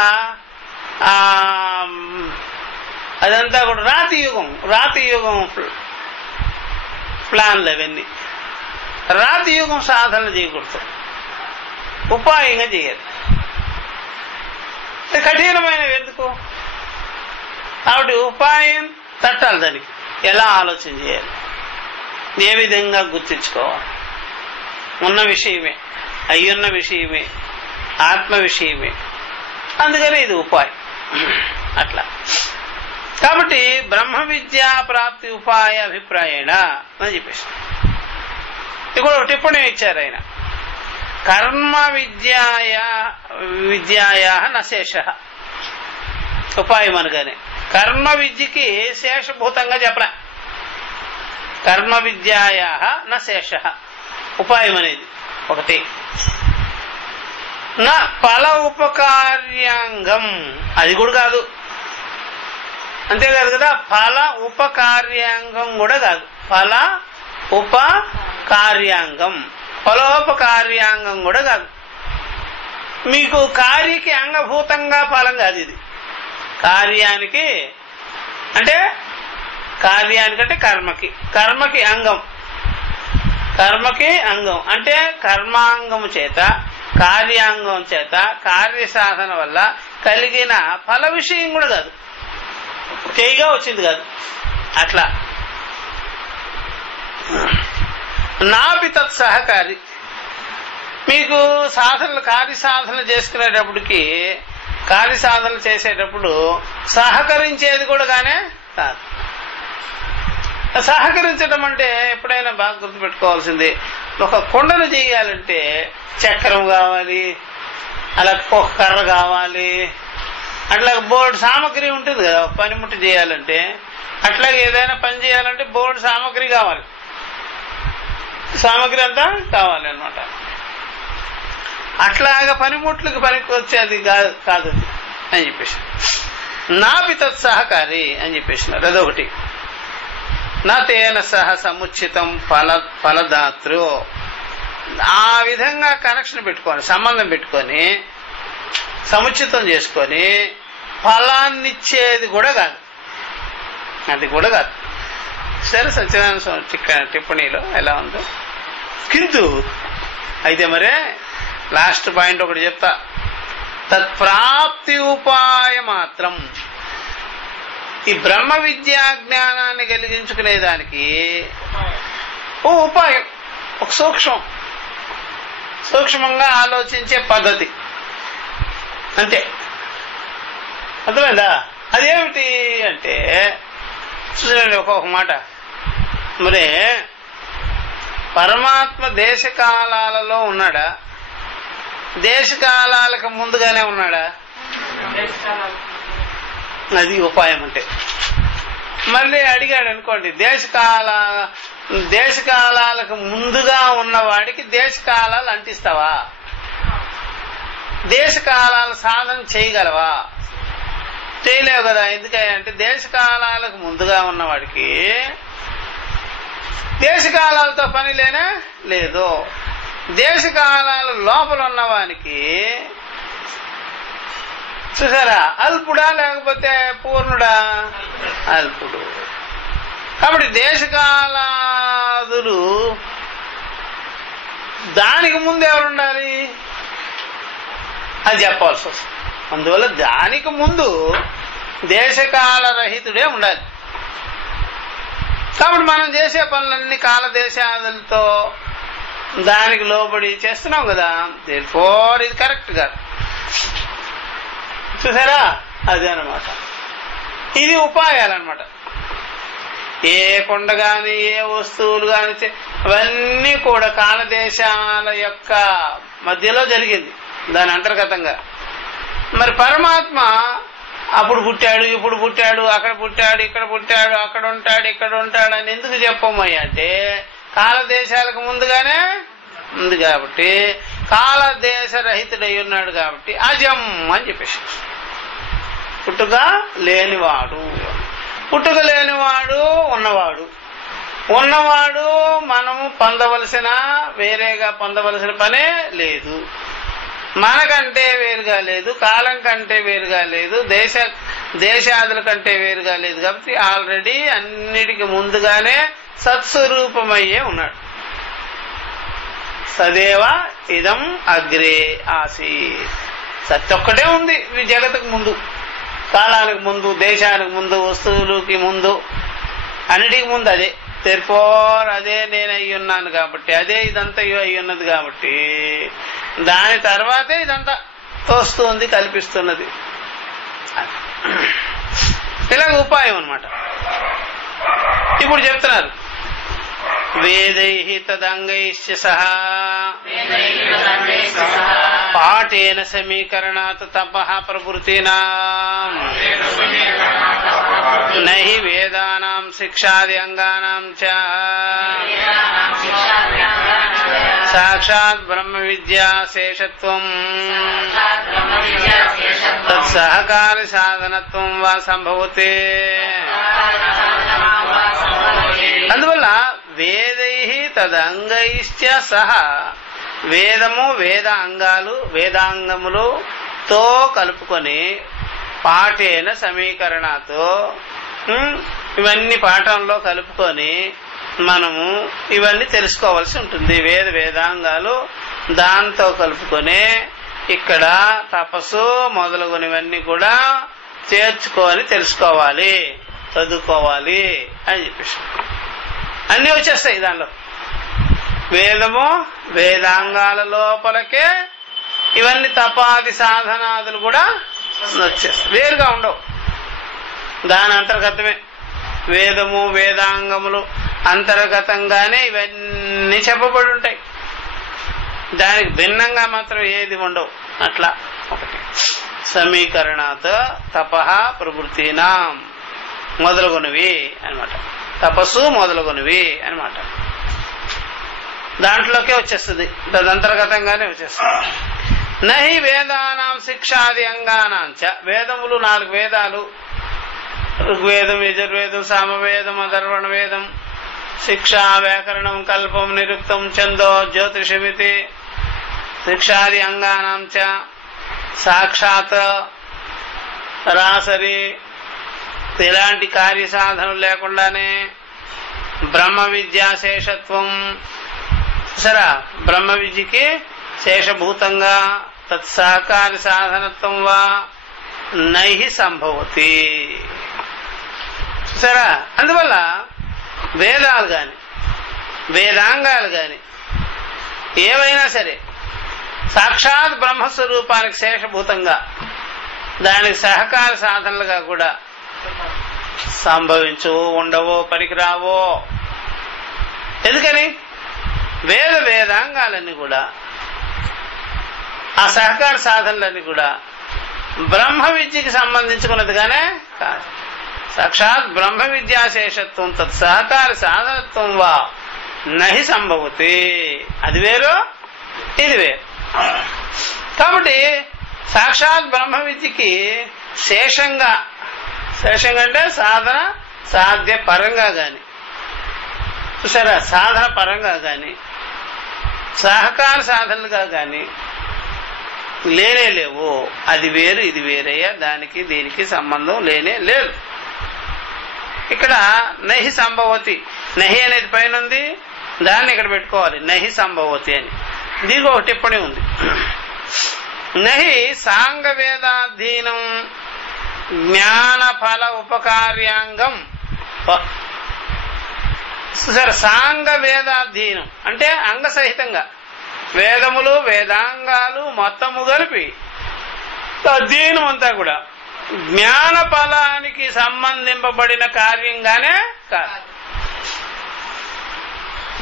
రాతి యుగం ప్లాన్లు అవన్నీ. రాతి యుగం సాధనలు చేయకూడదు, ఉపాయంగా చేయాలి. కఠినమైనవి ఎందుకు? కాబట్టి ఉపాయం తట్టాలి. దానికి ఎలా ఆలోచన చేయాలి, ఏ విధంగా గుర్తించుకోవాలి, ఉన్న విషయమే, అయ్యున్న విషయమే, ఆత్మ విషయమే. అందుకని ఇది ఉపాయం. అట్లా కాబట్టి బ్రహ్మ విద్యా ప్రాప్తి ఉపాయ అభిప్రాయేణ అని చెప్పేసి ఇక్కడ ఒక టిప్పణి ఇచ్చారు ఆయన. కర్మ విద్యాయా నశేష. ఉపాయం అనగానే కర్మ విద్యకి శేషభూతంగా చెప్పరా. కర్మ విద్యాయా నశేష ఉపాయం అనేది ఒకటి. నా ఫల ఉపకార్యాంగం అది కూడా కాదు, అంతేకాదు కదా. ఫల ఉపకార్యాంగం కూడా కాదు. ఫల ఉపకార్యాంగం, ఫలోపకార్యాంగం కూడా కాదు. మీకు కార్యకి అంగభూతంగా ఫలం కాదు ఇది. కార్యానికి అంటే కార్యానికంటే కర్మకి అంగం. కర్మకి అంగం అంటే కర్మాంగము చేత కార్యాంగం చేత కార్యసాధన వల్ల కలిగిన ఫల విషయం కూడా కాదు, చేయిగా వచ్చింది కాదు. అట్లా నాపి తత్సహకారి. మీకు సాధనలు కార్యసాధన చేసుకునేటప్పటికి కార్యసాధనలు చేసేటప్పుడు సహకరించేది కూడా కానే కాదు. సహకరించడం అంటే ఎప్పుడైనా బాగా గుర్తుపెట్టుకోవాల్సింది, ఒక కొండను చేయాలంటే చక్రం కావాలి, అలా ఒక కర్ర కావాలి, అట్లా బోర్డు సామగ్రి ఉంటుంది కదా. పనిముట్టు చేయాలంటే అట్లాగే ఏదైనా పని చేయాలంటే బోర్డు సామగ్రి కావాలి, సామగ్రి అంతా కావాలి అనమాట. అట్లాగా పనిముట్లకి పనికి వచ్చేది కాదు అని చెప్పేసి నాపి తత్సహకారి అని చెప్పేసినారు. అదొకటి. నా తేన సహ సముచితం ఫలదాతృ. ఆ విధంగా కనెక్షన్ పెట్టుకొని సంబంధం పెట్టుకొని సముచితం చేసుకొని ఫలాన్నిచ్చేది కూడా కాదు, అది కూడా కాదు. సరే సత్యనారాయణ స్వామి టిప్పణీలో ఎలా ఉందో కింద అయితే మరే లాస్ట్ పాయింట్ ఒకటి చెప్తా. తత్ప్రాప్తి ఉపాయ మాత్రం. ఈ బ్రహ్మ విద్యా జ్ఞానాన్ని కలిగించుకునేదానికి ఓ ఉపాయం, ఒక సూక్ష్మంగా ఆలోచించే పద్ధతి అంతే. అర్థమైందా? అదేమిటి అంటే చూడండి ఒక్కొక్క మాట. మరి పరమాత్మ దేశకాలాలలో ఉన్నాడా, దేశకాలాలకు ముందుగానే ఉన్నాడా? అది ఉపాయం అంటే. మళ్ళీ అడిగాడు అనుకోండి, దేశకాలాలకు ముందుగా ఉన్నవాడికి దేశకాలాలు అంటిస్తావా? దేశకాలాల సాధన చేయగలవా? చేయలేవు కదా. ఎందుకంటే దేశకాలాలకు ముందుగా ఉన్నవాడికి దేశకాలాలతో పని లేదు. దేశకాలాల లోపల ఉన్నవానికి చూసారా, అల్పుడా లేకపోతే పూర్ణుడా? అల్పుడు. కాబట్టి దేశకాలాదులు దానికి ముందు ఎవరుండాలి అది చెప్పాల్సి వస్తుంది. అందువల్ల దానికి ముందు దేశకాల రహితుడే ఉండాలి. కాబట్టి మనం చేసే పనులన్నీ కాలదేశాదులతో దానికి లోబడి చేస్తున్నాం కదా. దేర్ఫోర్ ఇది కరెక్ట్ కాదు. చూసారా, అదే అనమాట. ఇది ఉపాయాలన్నమాట. ఏ కొండ గాని ఏ వస్తువులు గాని అవన్నీ కూడా కాలదేశాల యొక్క మధ్యలో జరిగింది, దాని అంతర్గతంగా. మరి పరమాత్మ అప్పుడు పుట్టాడు, ఇప్పుడు పుట్టాడు, అక్కడ పుట్టాడు, ఇక్కడ పుట్టాడు, అక్కడ ఉంటాడు, ఇక్కడ ఉంటాడు అని ఎందుకు చెప్పమయ్యా అంటే కాలదేశాలకు ముందుగానే ఉంది కాబట్టి, కాలదేశ రహితుడై ఉన్నాడు కాబట్టి అజం అని చెప్పేసి. పుట్టుక లేనివాడు, పుట్టుక లేనివాడు ఉన్నవాడు మనము పొందవలసిన వేరేగా పొందవలసిన పనే లేదు. మనకంటే వేరుగా లేదు, కాలం కంటే వేరుగా లేదు, దేశాదుల కంటే వేరుగా లేదు. కాబట్టి ఆల్రెడీ అన్నిటికీ ముందుగానే సత్స్వరూపమయ్యే ఉన్నాడు. సదేవ ఇదం అగ్రే ఆసీ. సత్యొక్కటే ఉంది ఈ జగత్తుకు ముందు, కాలానికి ముందు, దేశానికి ముందు, వస్తువులకి ముందు, అన్నిటికి ముందు అదే. తెర్పోర్ అదే నేను అయ్యున్నాను కాబట్టి, అదే ఇదంతా అయ్యున్నది కాబట్టి దాని తర్వాతే ఇదంతా తోస్తుంది, కల్పిస్తున్నది. ఇలాగ ఉపాయం అన్నమాట. ఇప్పుడు చెప్తున్నారు వేదైః తదంగైశ్చ సహా పాఠేన సమీకరణాత్ తపః ప్రవృత్తినాం నహి వేదానాం శిక్షాది అంగానాం చ సాక్షాత్ బ్రహ్మ విద్యా శేషత్వం తత్సహకారి సాధనత్వం వా సంభవతే. అందువల్ల వేదైః తదంగైశ్చ సహా, వేదము వేద అంగాలు వేదాంగములు తో కలుపుకొని పాఠేన సమీకరణతో ఇవన్నీ పాఠంలో కలుపుకొని మనము ఇవన్నీ తెలుసుకోవాల్సి ఉంటుంది. వేదాంగాలు దాంతో కలుపుకొని ఇక్కడ తపస్సు మొదలగునవన్నీ కూడా చేర్చుకొని తెలుసుకోవాలి, చదువుకోవాలి అని చెప్పేసి అన్నీ వచ్చేస్తాయి దానిలో. వేదము వేదాంగాల లోపలకే ఇవన్నీ తపాది సాధనాదులు కూడా వచ్చేస్తాయి, వేరుగా ఉండవు. దాని అంతర్గతమే వేదము వేదాంగములు అంతర్గతంగానే ఇవన్నీ చెప్పబడి ఉంటాయి. దానికి భిన్నంగా మాత్రం ఏది ఉండవు. అట్లా ఒకటి సమీకరణాత్ తపః ప్రవృత్తినాం మొదలుగునవి అనమాట. తపస్సు మొదలుగునవి అనమాట. దాంట్లోకే వచ్చేస్తుంది, తదంతర్గతంగానే వచ్చేస్తుంది. నహి వేదానాం శిక్షాది అంగానాంచ వేదములు 4 వేదాలు, ఋగ్వేదం యజుర్వేదం సామవేదం అథర్వణ వేదం, శిక్షా వ్యాకరణం కల్పం నిరుక్తం ఛందో జ్యోతిషమితి శిక్షాది అంగానాం చ సాక్షాత్ సరాసరి ఎలాంటి కార్యసాధనలు లేకుండానే బ్రహ్మ విద్యా శేషత్వం సరా బ్రహ్మ విద్యకి శేషభూతంగా తత్సహకారి సాధనత్వం వా నైహి సంభవతి. సరా అందువల్ల వేదాలు గాని వేదాంగాలు గాని ఏవైనా సరే సాక్షాత్ బ్రహ్మస్వరూపానికి శేషభూతంగా దానికి సహకార సాధనలుగా కూడా సంభవించవు, ఉండవో, పనికిరావో. ఎందుకని వేదాంగాలన్నీ కూడా ఆ సహకార సాధనలన్నీ కూడా బ్రహ్మ విద్యకి సంబంధించుకున్నదిగానే కాదు. సాక్షాత్ బ్రహ్మ విద్యాశేషత్వం తత్ సహకార సాధనత్వం వా నహి సంభవతి. అది వేరు ఇది వేరు. కాబట్టి సాక్షాత్ బ్రహ్మ విద్యకి శేషంగా అంటే సాధన సాధ్య పరంగా గాని చూసారా, సాధన పరంగా గాని సహకార సాధనలుగా గాని లేనే లేవు. అది వేరు ఇది వేరయ్యా, దానికి దీనికి సంబంధం లేనే లేదు. ఇక్కడ నహి సంభవతి, నహి అనేది పైన ఉంది, దాన్ని ఇక్కడ పెట్టుకోవాలి, నహి సంభవతి అని. దీనికి ఒక టిప్పణి ఉంది. నహి సాంగ వేదాధీనం జ్ఞాన ఫల ఉపకార్యాంగం. సరే, సాంగ వేదాధీనం అంటే అంగసహితంగా వేదములు వేదాంగాలు మొత్తము కలిపి అధీనం అంతా కూడా జ్ఞాన ఫలానికి సంబంధింపబడిన కార్యంగానే కాదు.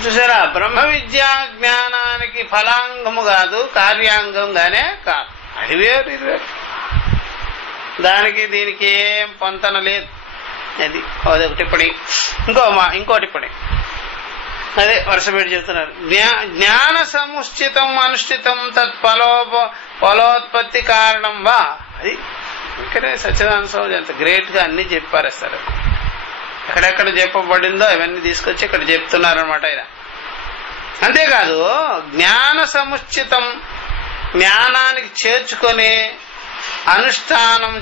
చూసారా, బ్రహ్మ విద్యా జ్ఞానానికి ఫలాంగము కాదు, కార్యాంగంగానే కాదు. అది వేరు ఇది వేరు, దానికి దీనికి ఏం పొంతన లేదు. అది అదొక టిప్పణి. ఇంకో టిప్పణి అదే వరుస పెట్టి చెబుతున్నారు. జ్ఞాన సముచితం అనుష్ఠితం తత్ ఫలోత్పత్తి కారణం వా. అది ఇక్కడే సచ్చిదానంద స్వామి అంత గ్రేట్ గా అన్ని చెప్పారేస్తారు. ఎక్కడెక్కడ చెప్పబడిందో అవన్నీ తీసుకొచ్చి ఇక్కడ చెప్తున్నారనమాట ఆయన. అంతేకాదు జ్ఞాన సముచితం జ్ఞానానికి చేర్చుకొని అనుష్ఠానం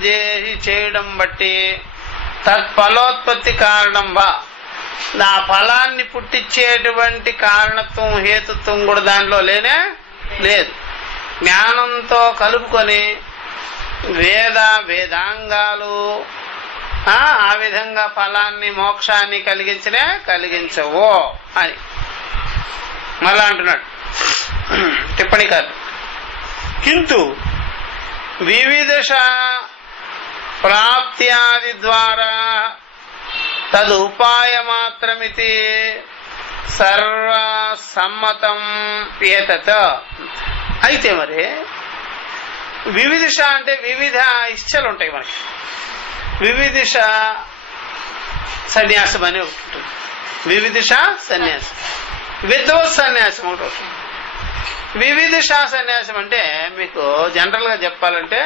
చేయడం బట్టి తత్ఫలోత్పత్తి కారణం వా, నా ఫలాన్ని పుట్టించేటువంటి కారణత్వం హేతుత్వం కూడా దానిలో లేనే లేదు. జ్ఞానంతో కలుపుకొని వేదాంగాలు ఆ విధంగా ఫలాన్ని మోక్షాన్ని కలిగించవో అని మళ్ళా అంటున్నాడు టిప్పణికారు. కింటు వివిధ ప్రాప్త్యాది ద్వారా తదుపాయ మాత్రమితి సర్వసమ్మతం ఏతత్. అయితే మరి వివిధిష అంటే వివిధ ఇష్టలు ఉంటాయి మనకి. వివిధిష సన్యాసం అని ఒకటి ఉంటుంది, వివిధిష సన్యాసం, విద్వత్ సన్యాసం ఒకటి ఉంటుంది. వివిధిష సన్యాసం అంటే మీకు జనరల్ గా చెప్పాలంటే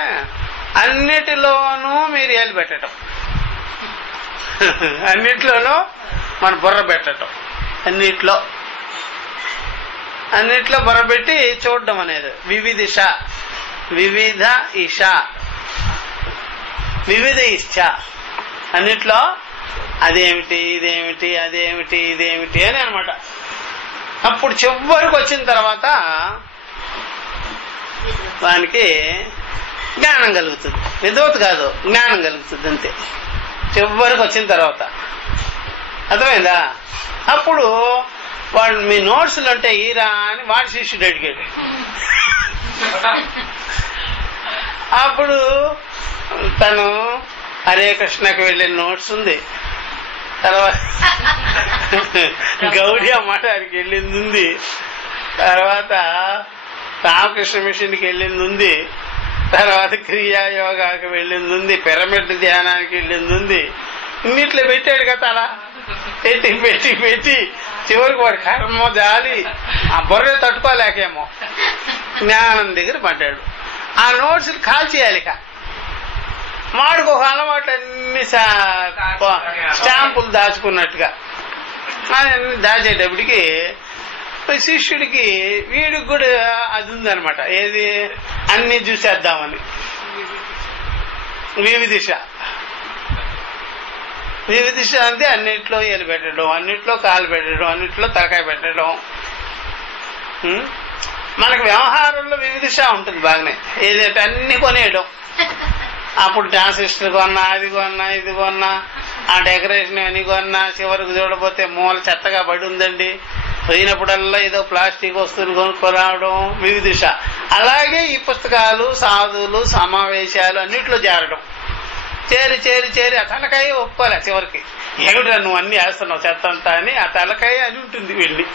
అన్నిటిలోనూ మీరు ఏలు పెట్టడం, అన్నిట్లోనూ మన బుర్ర పెట్టడం, అన్నిట్లో బుర్ర పెట్టి చూడడం అనేది వివిధిష. వివిధ ఇష, వివిధ ఇష్ట, అన్నిట్లో అదేమిటి ఇదేమిటి అదేమిటి ఇదేమిటి అని అనమాట. అప్పుడు చివరికి వచ్చిన తర్వాత వానికి జ్ఞానం కలుగుతుంది. విద్వత్ కాదు, జ్ఞానం కలుగుతుంది అంతే. చివరికి వచ్చిన తర్వాత అర్థమైందా? అప్పుడు వాడు మీ నోట్స్లు అంటే ఈరా అని వాడి శిష్యుడు అడిగాడు. అప్పుడు తను హరే కృష్ణకి వెళ్ళిన నోట్స్ ఉంది, తర్వాత గౌడీ మఠానికి వెళ్ళింది ఉంది, తర్వాత రామకృష్ణ మిషన్కి వెళ్ళింది ఉంది, తర్వాత క్రియాయోగాకి వెళ్ళింది ఉంది, పిరమిడ్ ధ్యానానికి వెళ్ళింది ఉంది. ఇన్నిట్లో పెట్టాడు కదా. అలా పెట్టి పెట్టి పెట్టి చివరికి వాడి కర్మ జాలి ఆ బొర్రె తట్టుకోలేకేమో జ్ఞానం దగ్గర పడ్డాడు. ఆ నోట్స్ కాల్ చేయాలి. వాడికి ఒక అలవాటు అన్ని స్టాంపులు దాచుకున్నట్టుగా అన్ని దాచేటప్పటికి శిష్యుడికి వీడికి కూడా అది ఉందనమాట. ఏది అన్ని చూసేద్దామని వివిదిశ అంటే అన్నిట్లో ఏలు పెట్టడం, అన్నిట్లో కాలు పెట్టడం, అన్నిట్లో తలకాయ పెట్టడం. మనకు వ్యవహారంలో వివిదిశ ఉంటుంది బాగానే. ఏదంటే అన్ని కొనేయడం. అప్పుడు ట్రాన్సిస్టర్ కొన్నా, అది కొన్నా, ఇది కొన్నా, ఆ డెకరేషన్ అని కొన్నా, చివరికి చూడబోతే మూల చెత్తగా పడి ఉందండి. పోయినప్పుడల్లా ఏదో ప్లాస్టిక్ వస్తువులు కొనుక్కోరావడం వివిదిశ. అలాగే ఈ పుస్తకాలు, సాధువులు, సమావేశాలు అన్నిట్లో చేరడం. చేరి చేరి చేరి ఆ తలకాయ ఒప్పుకోలే చివరికి. ఏమిటా నువ్వు అన్ని వేస్తున్నావు చెత్తంతా అని ఆ తలకాయ అని ఉంటుంది వీడిని.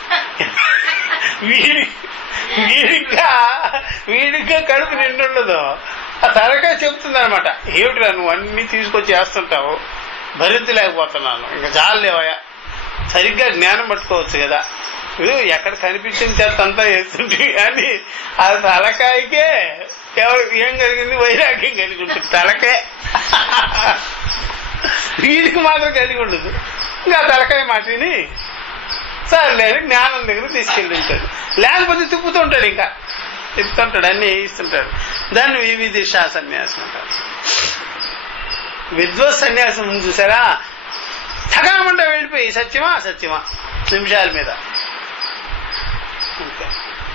వీడిగా కడుపు నిండుండదు. ఆ తలకాయ చెప్తుంది అనమాట, ఏమిటిరా నువ్వు అన్ని తీసుకొచ్చి వేస్తుంటావు, భరించలేకపోతున్నాను, ఇంకా చాలేవయా, సరిగ్గా జ్ఞానం పట్టుకోవచ్చు కదా, ఎక్కడ కనిపించిన చేత అంతా వేస్తుంటే అని ఆ తలకాయకే ఏం కలిగింది, వైరాగ్యం కలిగి ఉంటుంది. తలకాయ వీడికి మాత్రం కలిగి ఉండదు. ఇంకా తలకాయ మాటిని సరే జ్ఞానం దగ్గర తీసుకెళ్ళి ఉంటాడు. లేకపోతే తిప్పుతుంటాడు, ఇంకా తిప్పుతుంటాడు, అన్ని ఇస్తుంటాడు. దాన్ని వివిదిశ సన్యాసం అంటారు. విద్వత్ సన్యాసం ముందు చూసారా, ఠగామంట వెళ్ళిపోయి సత్యమా అసత్యమా నిమిషాల మీద.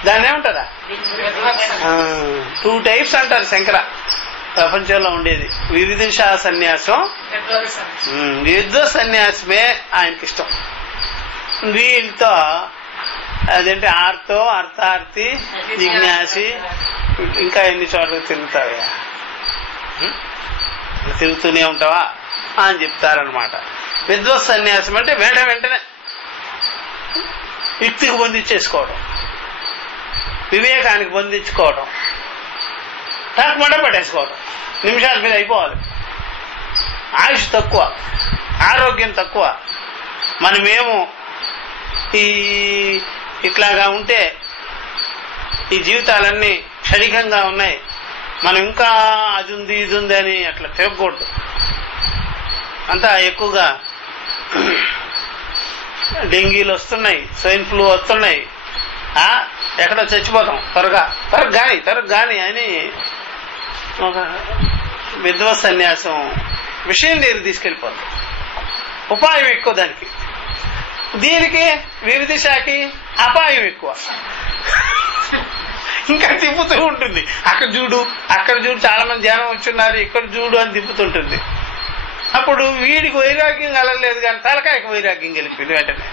దాన్ని ఏమంటారా, 2 types అంటారు శంకర ప్రపంచంలో ఉండేది. వివిదిశ సన్యాసం, విద్వత్ సన్యాసమే ఆయనకి ఇష్టం. వీళ్ళతో అదేంటి ఆర్తో, అర్థార్థి, జిజ్ఞాసి, ఇంకా ఎన్ని చోట్ల తిరుగుతావా, తిరుగుతూనే ఉంటావా అని చెప్తారనమాట. విద్వత్ సన్యాసం అంటే వెంటనే యుక్తికి పొందించేసుకోవడం, వివేకానికి పొందించుకోవడం, మంట పట్టేసుకోవడం, నిమిషాల మీద అయిపోవాలి. ఆయుష్ తక్కువ, ఆరోగ్యం తక్కువ. మనమేమో ఇట్లాగా ఉంటే ఈ జీవితాలన్నీ క్షణికంగా ఉన్నాయి, మనం ఇంకా అది ఉంది ఇది ఉంది అని అట్లా తిరగకూడదు. అంతా ఎక్కువగా డెంగీలు వస్తున్నాయి, స్వైన్ ఫ్లూ వస్తున్నాయి, ఎక్కడో చచ్చిపోతాం త్వరగా గాని అని ఒక విద్వత్ సన్యాసం విషయం దగ్గర తీసుకెళ్ళిపోతాం. ఉపాయం ఎక్కువ దానికి. దీనికి వివిదిశకి అపాయం ఎక్కువ, ఇంకా తిప్పుతూ ఉంటుంది. అక్కడ చూడు చాలా మంది ధ్యానం వచ్చున్నారు, ఇక్కడ చూడు అని తిప్పుతుంటుంది. అప్పుడు వీడికి వైరాగ్యం కలగలేదు కానీ తలకాయకి వైరాగ్యం కలిపింది వెంటనే.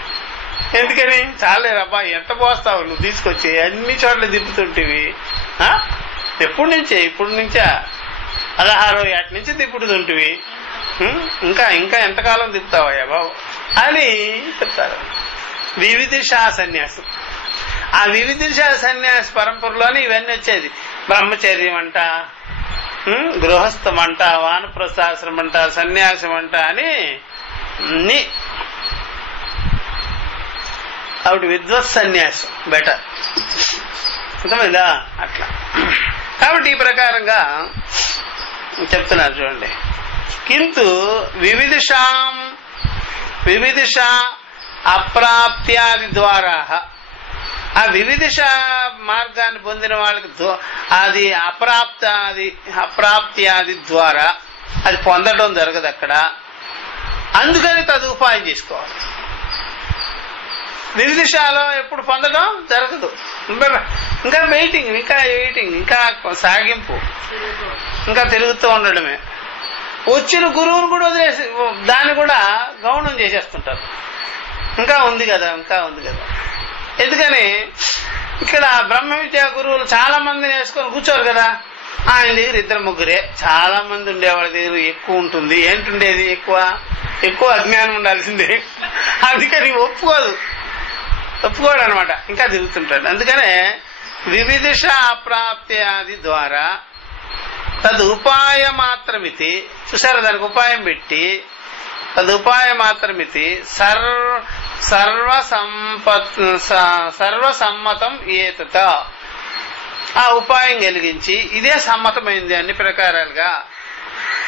ఎందుకని, చాలేరబ్బా ఎంత పోస్తావు నువ్వు తీసుకొచ్చి, అన్ని చోట్ల తిప్పుతుంటివి, ఇప్పుడు నుంచా 16వ ఏట నుంచి తిప్పుతుంటివి, ఇంకా ఎంతకాలం తిప్పుతావయ్యా బాబు అని చెప్తారు. వివిదిశ సన్యాసం. ఆ వివిదిశ సన్యాస పరంపరలోనే ఇవన్నీ వచ్చేది. బ్రహ్మచర్యం అంట, గృహస్థం అంట, వానప్రస్థాశ్రమం అంట, సన్యాసం అంట అని కాబట్టి విద్వత్ సన్యాసం బెటర్. అర్థమైందా? అట్లా. కాబట్టి ఈ ప్రకారంగా చెప్తున్నారు చూడండి. కింటు వివిదిశ అప్రాప్త్యాది ద్వారా, ఆ వివిదిశ మార్గాన్ని పొందిన వాళ్ళకి అది అప్రాప్త్యాది ద్వారా అది పొందడం జరగదు. అక్కడ అందుకని తదుపాయం చేసుకోవాలి. వివిధిషాలో ఎప్పుడు పొందడం జరగదు. ఇంకా వెయిటింగ్, ఇంకా సాగింపు, ఇంకా తిరుగుతూ ఉండడమే. వచ్చిన గురువును కూడా వదిలేసి దాన్ని కూడా గౌణం చేసేస్తుంటారు. ఇంకా ఉంది కదా. ఎందుకని ఇక్కడ బ్రహ్మ విద్యా గురువులు చాలా మందిని వేసుకొని కూర్చోరు కదా. ఆయన దగ్గర 2-3 చాలా మంది ఉండేవాళ్ళ దగ్గర ఎక్కువ ఉంటుంది. ఏంటుండేది? ఎక్కువ అజ్ఞానం ఉండాల్సిందే. అందుకని ఒప్పుకోడు అనమాట. ఇంకా తిరుగుతుంటాడు. అందుకనే వివిధిష అప్రాప్త్యాది ద్వారా తదుపాయ మాత్రమితి, చూసారా, దానికి ఉపాయం పెట్టి తదుపాయ మాత్రమితి సర్వసమ్మతం ఏతత, ఆ ఉపాయం కలిగించి ఇదే సమ్మతమైంది అన్ని ప్రకారాలుగా.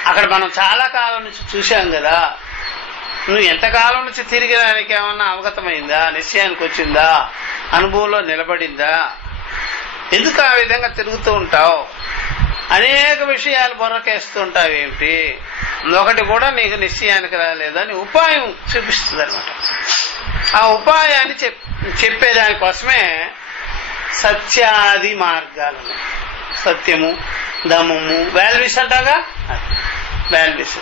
అక్కడ మనం చాలా కాలం నుంచి చూశాం కదా. నువ్వు ఎంతకాలం నుంచి తిరిగడానికి ఏమన్నా అవగతమైందా? నిశ్చయానికి వచ్చిందా? అనుభవంలో నిలబడిందా? ఎందుకు ఆ విధంగా తిరుగుతూ ఉంటావు? అనేక విషయాలు బొర్రకేస్తూ ఉంటావు ఏమిటి? ఒకటి కూడా నీకు నిశ్చయానికి రాలేదని ఉపాయం చూపిస్తుంది అనమాట. ఆ ఉపాయాన్ని చెప్పేదానికోసమే సత్యాది మార్గాలను, సత్యము, దమము, వాల్యూస్ అంటాగా, వాల్యూస్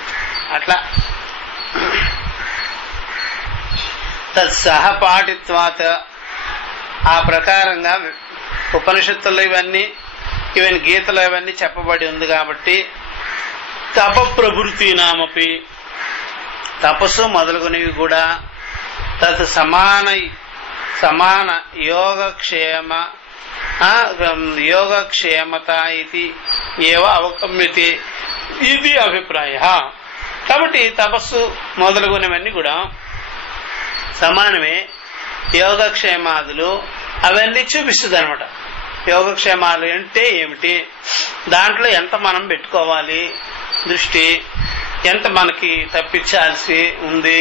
అట్లా తత్సహపాఠిత్వాత్, ఆ ప్రకారంగా ఉపనిషత్తుల్లో ఇవన్నీ గీతలో ఇవన్నీ చెప్పబడి ఉంది కాబట్టి తప ప్రవృత్తి నామపి, తపస్సు మొదలుగునవి కూడా తత్ సమాన యోగక్షేమత ఇది ఏవ అవగమ్యతే ఇది అభిప్రాయ. కాబట్టి తపస్సు మొదలుగునవన్నీ కూడా సమానమే. యోగక్షేమాదులు అవన్నీ చూపిస్తుంది అనమాట. యోగక్షేమాలు అంటే ఏమిటి, దాంట్లో ఎంత మనం పెట్టుకోవాలి దృష్టి, ఎంత మనకి తప్పించాల్సి ఉంది,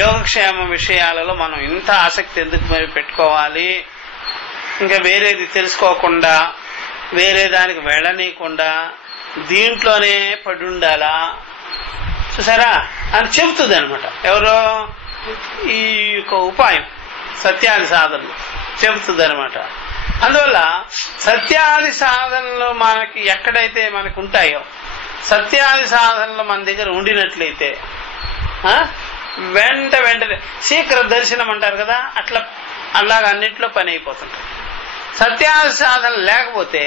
యోగక్షేమ విషయాలలో మనం ఇంత ఆసక్తి ఎందుకు మరి పెట్టుకోవాలి, ఇంకా వేరేది తెలుసుకోకుండా వేరే దానికి వెళ్ళనీయకుండా దీంట్లోనే పడి ఉండాలా, చూసారా అని చెబుతుంది అనమాట. ఎవరో ఈ యొక్క ఉపాయం సత్యాది సాధనలు చెబుతుంది అనమాట. అందువల్ల సత్యాది సాధనలు మనకి ఎక్కడైతే మనకు ఉంటాయో, సత్యాది సాధనలు మన దగ్గర ఉండినట్లయితే వెంటనే శీఘ్ర దర్శనం అంటారు కదా, అలాగ అన్నింటిలో పని అయిపోతుంటాయి. సత్యాది సాధన లేకపోతే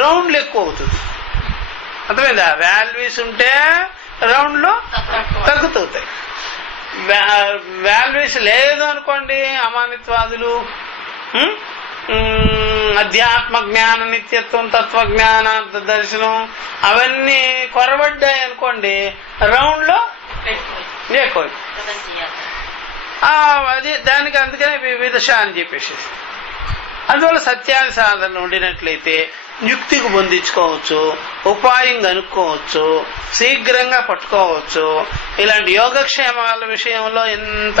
రౌండ్లు ఎక్కువ అవుతుంది. అర్థమైందా? వాల్యూస్ ఉంటే రౌండ్లు తగ్గుతాయి. వాల్యూస్ లేదు అనుకోండి, అమానిత్వాదులు, అధ్యాత్మ జ్ఞాన నిత్యత్వం, తత్వజ్ఞాన దర్శనం అవన్నీ కొరబడ్డాయి అనుకోండి, రౌండ్ లో ఎక్కువ. అది దానికి అందుకనే వివిధ అని చెప్పేసి. అందువల్ల సత్యాది సాధనలు ఉండినట్లయితే యుక్తికి పొందించుకోవచ్చు, ఉపాయం కనుక్కోవచ్చు, శీఘ్రంగా పట్టుకోవచ్చు. ఇలాంటి యోగక్షేమాల విషయంలో ఎంత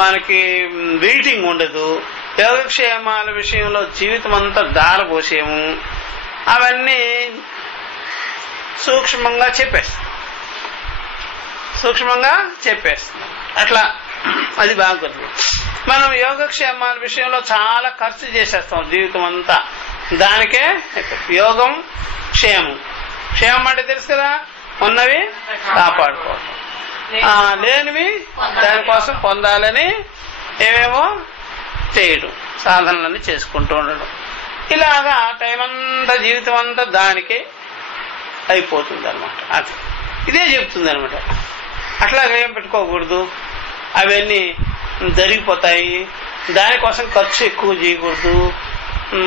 మనకి వెయిటింగ్ ఉండదు. యోగక్షేమాల విషయంలో జీవితం అంతా దారపోసేము. అవన్నీ సూక్ష్మంగా చెప్పేస్తాం. అట్లా అది బాగుంది. మనం యోగక్షేమాల విషయంలో చాలా ఖర్చు చేసేస్తాం జీవితం అంతా. దానికే యోగం క్షేమం. క్షేమం అంటే తెలుసు కదా, ఉన్నవి కాపాడుకోవడం, లేనివి దానికోసం పొందాలని ఏమేమో చేయడం, సాధనలన్నీ చేసుకుంటూ ఉండడం. ఇలాగా టైం అంతా జీవితం అంతా దానికే అయిపోతుంది అనమాట. అది ఇదే చెప్తుంది అనమాట. అట్లాగేం పెట్టుకోకూడదు, అవన్నీ జరిగిపోతాయి. దానికోసం ఖర్చు ఎక్కువ చేయకూడదు.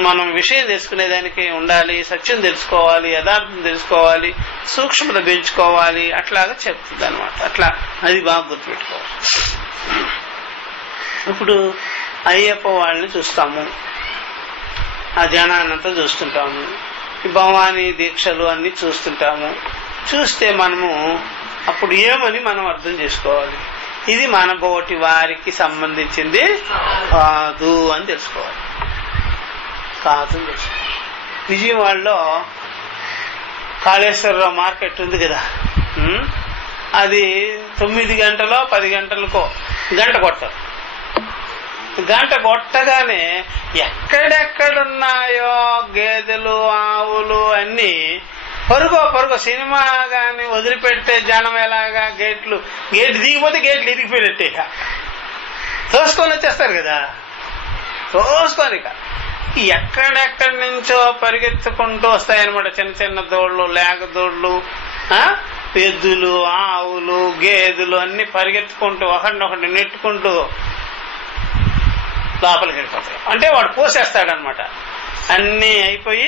మనం విషయం తెలుసుకునేదానికి ఉండాలి, సత్యం తెలుసుకోవాలి, యథార్థం తెలుసుకోవాలి, సూక్ష్మత పెంచుకోవాలి. అట్లాగా చెప్తుంది అనమాట. అట్లా అది బాగా గుర్తుపెట్టుకోవాలి. ఇప్పుడు అయ్యప్ప వాళ్ళని చూస్తాము, ఆ జనాన్నంతా చూస్తుంటాము, ఈ భవానీ దీక్షలు అన్ని చూస్తుంటాము. చూస్తే మనము అప్పుడు ఏమని మనం అర్థం చేసుకోవాలి, ఇది మన బోటి వారికి సంబంధించింది కాదు అని తెలుసుకోవాలి. విజయవాడలో కాళేశ్వరరావు మార్కెట్ ఉంది కదా, అది 9 గంటలో 10 గంటలకో గంట కొడతారు. గంట కొట్టగానే ఎక్కడెక్కడున్నాయో గేదెలు ఆవులు అన్ని పరుగో సినిమా గాని వదిలిపెడితే జనం ఎలాగా గేట్ దిగిపోతే గేట్లు ఇరిగిపోయినట్టే తోసుకొని వచ్చేస్తారు కదా. తోసుకొని ఎక్కడెక్కడి నుంచో పరిగెత్తుకుంటూ వస్తాయన్నమాట. చిన్న చిన్న దోళ్లు, లేక దోళ్లు, ఎద్దులు, ఆవులు, గేదెలు అన్ని పరిగెత్తుకుంటూ ఒకరినొకటి నెట్టుకుంటూ లోపలికి వెళ్ళిపోతాయి. అంటే వాడు పోసేస్తాడనమాట. అన్నీ అయిపోయి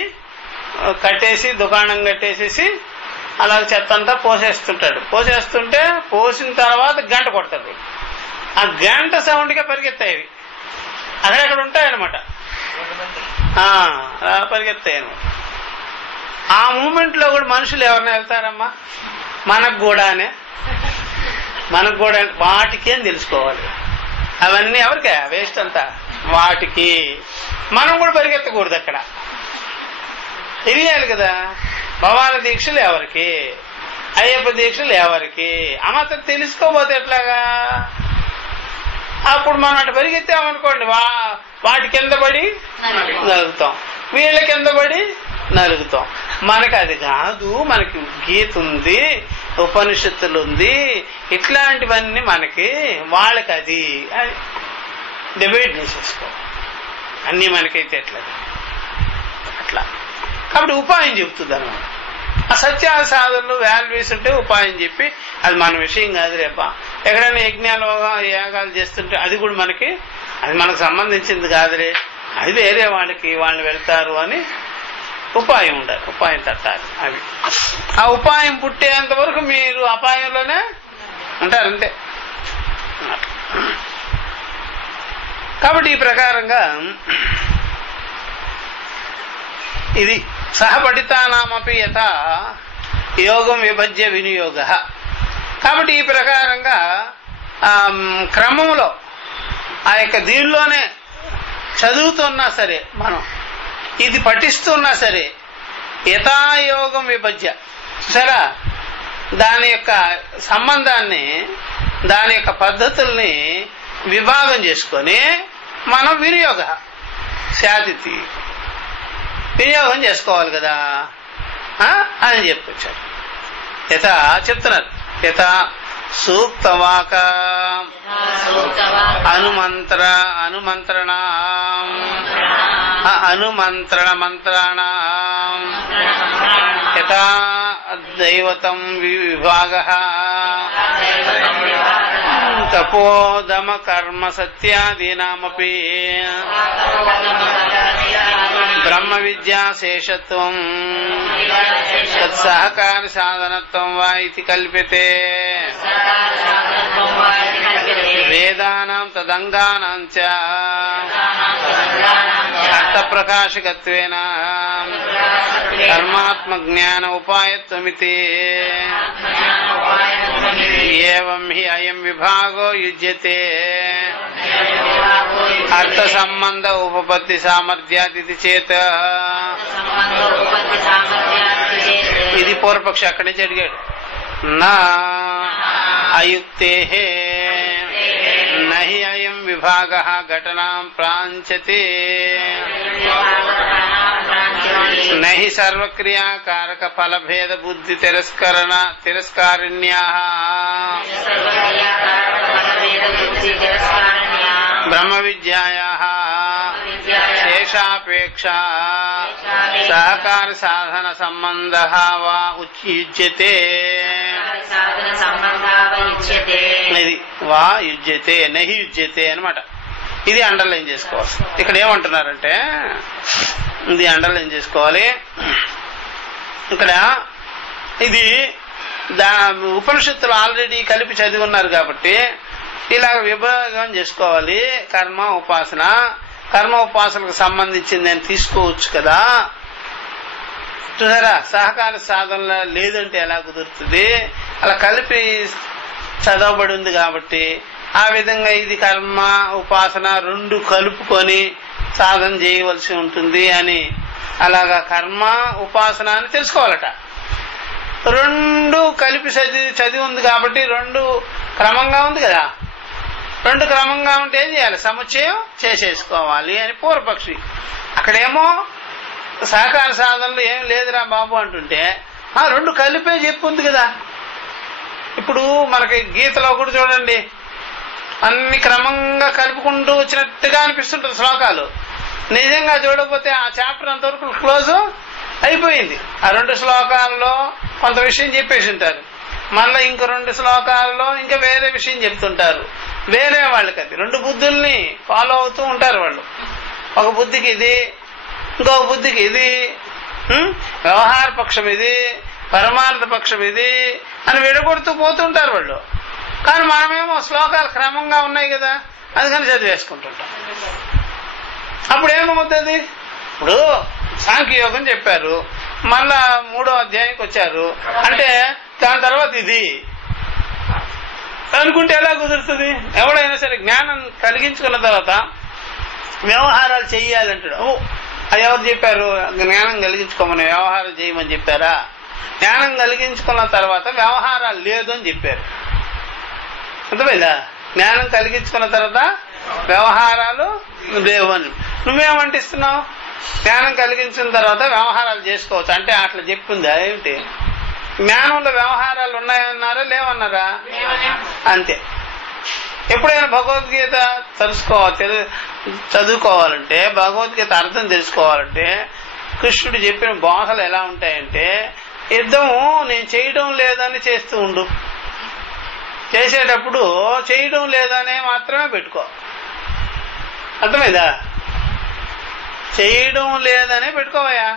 కట్టేసి దుకాణం కట్టేసేసి అలాగే చెత్త అంతా పోసేస్తుంటాడు. పోసేస్తుంటే పోసిన తర్వాత గంట కొడతాడు. ఆ గంట సౌండ్గా పరిగెత్తాయి. అక్కడెక్కడ ఉంటాయన్నమాట. అలా పరిగెత్తాయి అనమాట. ఆ మూమెంట్ లో కూడా మనుషులు ఎవరైనా వెళ్తారమ్మా? మనకు కూడా వాటికి అని తెలుసుకోవాలి. అవన్నీ ఎవరికే వేస్ట్ అంతా వాటికి. మనం కూడా పరిగెత్తకూడదు. అక్కడ తెలియాలి కదా. భవాని దీక్షలు ఎవరికి, అయ్యప్ప దీక్షలు ఎవరికి, అమాత్రం తెలుసుకోపోతే ఎట్లాగా? అప్పుడు మనం అటు పరిగెత్తామనుకోండి, వాటి కింద పడి నలుగుతాం, వీళ్ళ కింద పడి నలుగుతాం. మనకి అది కాదు. మనకి గీత ఉంది, ఉపనిషత్తులు ఉంది, ఇట్లాంటివన్నీ మనకి, వాళ్ళకి అది డిబేట్ చేసేసుకో. అన్ని మనకైతే ఎట్లా అట్లా. కాబట్టి ఉపాయం చెబుతుంది అనమాట. ఆ సత్యాల సాధనలు వాల్యూస్ ఉంటే ఉపాయం చెప్పి, అది మన విషయం కాదు రేపా. ఎక్కడైనా యజ్ఞాలు యాగాలు చేస్తుంటే అది కూడా మనకి, అది మనకు సంబంధించింది కాదులే, అది వేరే వాళ్ళకి, వాళ్ళు వెళ్తారు అని ఉపాయం ఉండాలి. ఉపాయం తట్టాలి. అవి ఆ ఉపాయం పుట్టేంత వరకు మీరు అపాయంలోనే ఉంటారు అంతే. కాబట్టి ఈ ప్రకారంగా ఇది సహపఠితానామపి యథా యోగం విభజ్య వినియోగ. కాబట్టి ఈ ప్రకారంగా క్రమంలో ఆ యొక్క దీనిలోనే చదువుతున్నా సరే, మనం ఇది పఠిస్తున్నా సరే, యథాయోగం విభజ్య, చూసారా, దాని యొక్క సంబంధాన్ని, దాని యొక్క పద్ధతుల్ని విభాగం చేసుకొని మనం వినియోగం చేసుకోవాలి కదా అని చెప్పుకొచ్చారు. యథా చెప్తున్నారు. యథా సూక్తవాక అనుమంత్రణ మంత్రాణం యథా దైవతం విభాగః తపోదమ కర్మ సత్యాదీనామపి బ్రహ్మ విద్యా శేషత్వం తత్సహకారి సాధనత్వం వా ఇతి కల్ప్యతే. వేదానాం తదంగానాం చ అర్థప్రకాశకత్వేన కర్మాత్మ జ్ఞాన ఉపాయత్వమితి. ఏవం హి అయం విభాగో యుజ్యతే అర్థ సంబంధ ఉపపత్తి సామర్థ్యాది చేత. ఇది పూర్వపక్షి అక్కడి నుంచి అడిగాడు. నా అయుక్తే నహి అయం విభాగ ఘటనాం ప్రాంచతే నహి సర్వక్రియాకారక ఫలభేద బుద్ధి తిరస్కారిణ్యాః బ్రహ్మ విద్యాయాః శేషాపేక్షా సహకార సాధన సంబంధః వా యుజ్యతే. ఇది వా యుజ్యతే నహి యుజ్యతే అనమాట. ఇది అండర్లైన్ చేసుకోవాలి. ఇక్కడ ఏమంటున్నారంటే, ఇది అండర్లైన్ చేసుకోవాలి. ఇక్కడ ఇది ఉపనిషత్తులు ఆల్రెడీ కలిపి చదివి ఉన్నారు కాబట్టి ఇలాగ విభాగం చేసుకోవాలి. కర్మ ఉపాసనకు సంబంధించింది అని తీసుకోవచ్చు కదా. చూసారా, సహకార సాధనలో లేదంటే ఎలా కుదురుతుంది? అలా కలిపి చదవబడి ఉంది కాబట్టి ఆ విధంగా ఇది కర్మ ఉపాసన రెండు కలుపుకొని సాధన చేయవలసి ఉంటుంది అని అలాగా కర్మ ఉపాసన అని తెలుసుకోవాలట. రెండు కలిపి చదివి ఉంది కాబట్టి రెండు క్రమంగా ఉంది కదా. రెండు క్రమంగా ఉంటే ఏం చేయాలి? సముచ్చయం చేసేసుకోవాలి అని పూర్వపక్షి. అక్కడేమో సహకార సాధనలు ఏం లేదురా బాబు అంటుంటే రెండు కలిపే చెప్పుంది కదా. ఇప్పుడు మనకి గీతలో కూడా చూడండి, అన్ని క్రమంగా కలుపుకుంటూ వచ్చినట్టుగా అనిపిస్తుంటుంది శ్లోకాలు. నిజంగా చూడకపోతే ఆ చాప్టర్ అంతవరకు క్లోజ్ అయిపోయింది. ఆ 2 శ్లోకాల్లో కొంత విషయం చెప్పేసి ఉంటారు, మళ్ళీ ఇంకో 2 శ్లోకాల్లో ఇంకా వేరే విషయం చెప్తుంటారు. వేరే వాళ్ళకి అది 2 బుద్ధుల్ని ఫాలో అవుతూ ఉంటారు వాళ్ళు. ఒక బుద్ధికి ఇది, ఇంకొక బుద్ధికి ఇది, వ్యవహార పక్షం ఇది, పరమార్థ పక్షం ఇది అని విడగొడుతూ పోతుంటారు వాళ్ళు. కానీ మనమేమో శ్లోకాలు క్రమంగా ఉన్నాయి కదా, అందుకని చదివేసుకుంటుంటాం. అప్పుడు ఏమవుతుంది? ఇప్పుడు సాంఖ్యయోగం చెప్పారు, మళ్ళా 3వ అధ్యాయానికి వచ్చారు అంటే దాని తర్వాత ఇది అనుకుంటే ఎలా కుదురుతుంది? ఎవడైనా సరే జ్ఞానం కలిగించుకున్న తర్వాత వ్యవహారాలు చెయ్యాలంటాడు. అది ఎవరు చెప్పారు? జ్ఞానం కలిగించుకోమని వ్యవహారం చేయమని చెప్పారా? జ్ఞానం కలిగించుకున్న తర్వాత వ్యవహారాలు లేదు అని చెప్పారు. అర్థమైందా? జ్ఞానం కలిగించుకున్న తర్వాత వ్యవహారాలు లేవు అని నువ్వేమంటిస్తున్నావు? జ్ఞానం కలిగించిన తర్వాత వ్యవహారాలు చేసుకోవచ్చు అంటే అట్లా చెప్పిందా ఏమిటి? జ్ఞానంలో వ్యవహారాలు ఉన్నాయన్నారా లేవన్నారా? అంతే. ఎప్పుడైనా భగవద్గీత చదువుకోవాలంటే, భగవద్గీత అర్థం తెలుసుకోవాలంటే కృష్ణుడు చెప్పిన బోధలు ఎలా ఉంటాయంటే, యుద్ధము నేను చేయడం లేదని చేస్తూ ఉండు, చేసేటప్పుడు చేయడం లేదనే మాత్రమే పెట్టుకో. అర్థమైందా? చేయడం లేదనే పెట్టుకోవయ్యా,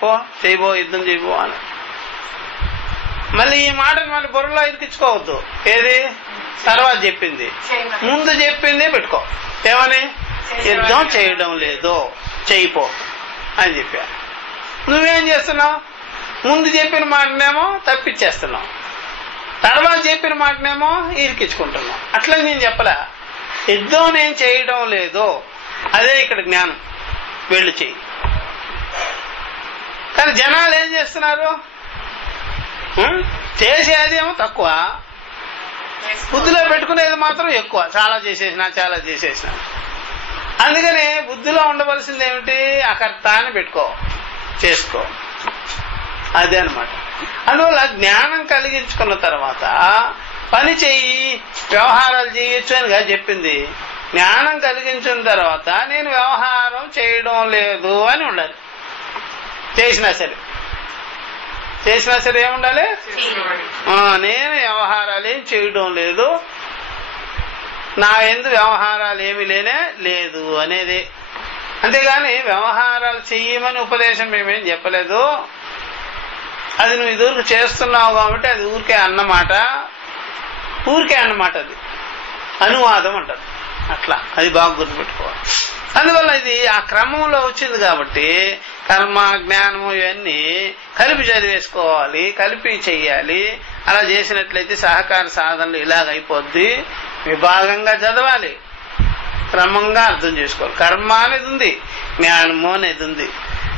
పో చేయబో, యుద్ధం చేయబో అని. మళ్ళీ ఈ మాటను మళ్ళీ బుర్రలో ఇరికించుకోవద్దు. ఏది తర్వాత చెప్పింది ముందు చెప్పింది పెట్టుకో. ఏమని? యుద్ధం చేయడం లేదు, చేయిపో అని చెప్పా. నువ్వేం చేస్తున్నావు? ముందు చెప్పిన మాటనేమో తప్పించేస్తున్నావు, తర్వాత చెప్పిన మాటనేమో ఇరికించుకుంటున్నావు. అట్లా నేను చెప్పలే, యుద్ధం నేను చేయడం లేదు, అదే ఇక్కడ జ్ఞానం, వెళ్ళు చెయ్యి. కానీ జనాలు ఏం చేస్తున్నారు? చేసేది ఏమో తక్కువ, బుద్ధిలో పెట్టుకునేది మాత్రం ఎక్కువ. చాలా చేసేసిన. అందుకని బుద్ధిలో ఉండవలసింది ఏమిటి? అకర్త అని పెట్టుకో, చేసుకో. అదే అనమాట. అందువల్ల జ్ఞానం కలిగించుకున్న తర్వాత పని చెయ్యి, వ్యవహారాలు చేయొచ్చు అని కాదు చెప్పింది. జ్ఞానం కలిగించిన తర్వాత నేను వ్యవహారం చేయడం లేదు అని ఉండాలి. చేసినా సరే ఏముండాలి? నేను వ్యవహారాలు ఏం చేయడం లేదు, నా యందు వ్యవహారాలు ఏమి లేదు అనేది. అంతేగాని వ్యవహారాలు చెయ్యమని ఉపదేశం మేమేం చెప్పలేదు. అది నువ్వు ఇదివరకు చేస్తున్నావు కాబట్టి అది ఊరికే అన్నమాట. అది అనువాదం అంటారు. అట్లా అది బాగా గుర్తుపెట్టుకోవాలి. అందువల్ల ఇది ఆ క్రమంలో వచ్చింది కాబట్టి కర్మ, జ్ఞానము ఇవన్నీ కలిపి చదివేసుకోవాలి, కలిపి చెయ్యాలి. అలా చేసినట్లయితే సహకార సాధనలు ఇలాగైపోద్ది. విభాగంగా చదవాలి, క్రమంగా అర్థం చేసుకోవాలి. కర్మ అనేది ఉంది, జ్ఞానము అనేది ఉంది,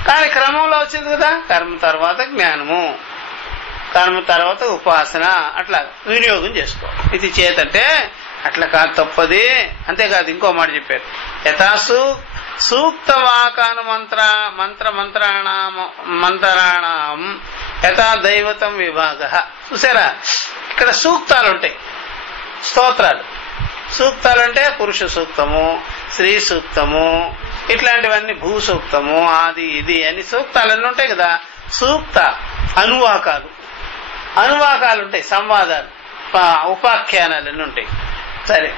కానీ క్రమంలో వచ్చింది కదా. కర్మ తర్వాత జ్ఞానము, కర్మ తర్వాత ఉపాసన, అట్లా వినియోగం చేసుకోవాలి. ఇది చేతంటే అట్లా కాదు, తప్పది. అంతేకాదు ఇంకో మాట చెప్పారు, యథాసు సూక్త వాకాను మంత్రాణం యథా దైవతం విభాగ. చూసారా, ఇక్కడ సూక్తాలు ఉంటాయి, స్తోత్రాలు. సూక్తాలు అంటే పురుష సూక్తము, స్త్రీ సూక్తము, ఇట్లాంటివన్నీ భూ సూక్తము, అది ఇది అని సూక్తాలన్నీ ఉంటాయి కదా. సూక్త అనువాకాలు ఉంటాయి, సంవాదాలు, ఉపాఖ్యానాలన్నీ ఉంటాయి. సరే,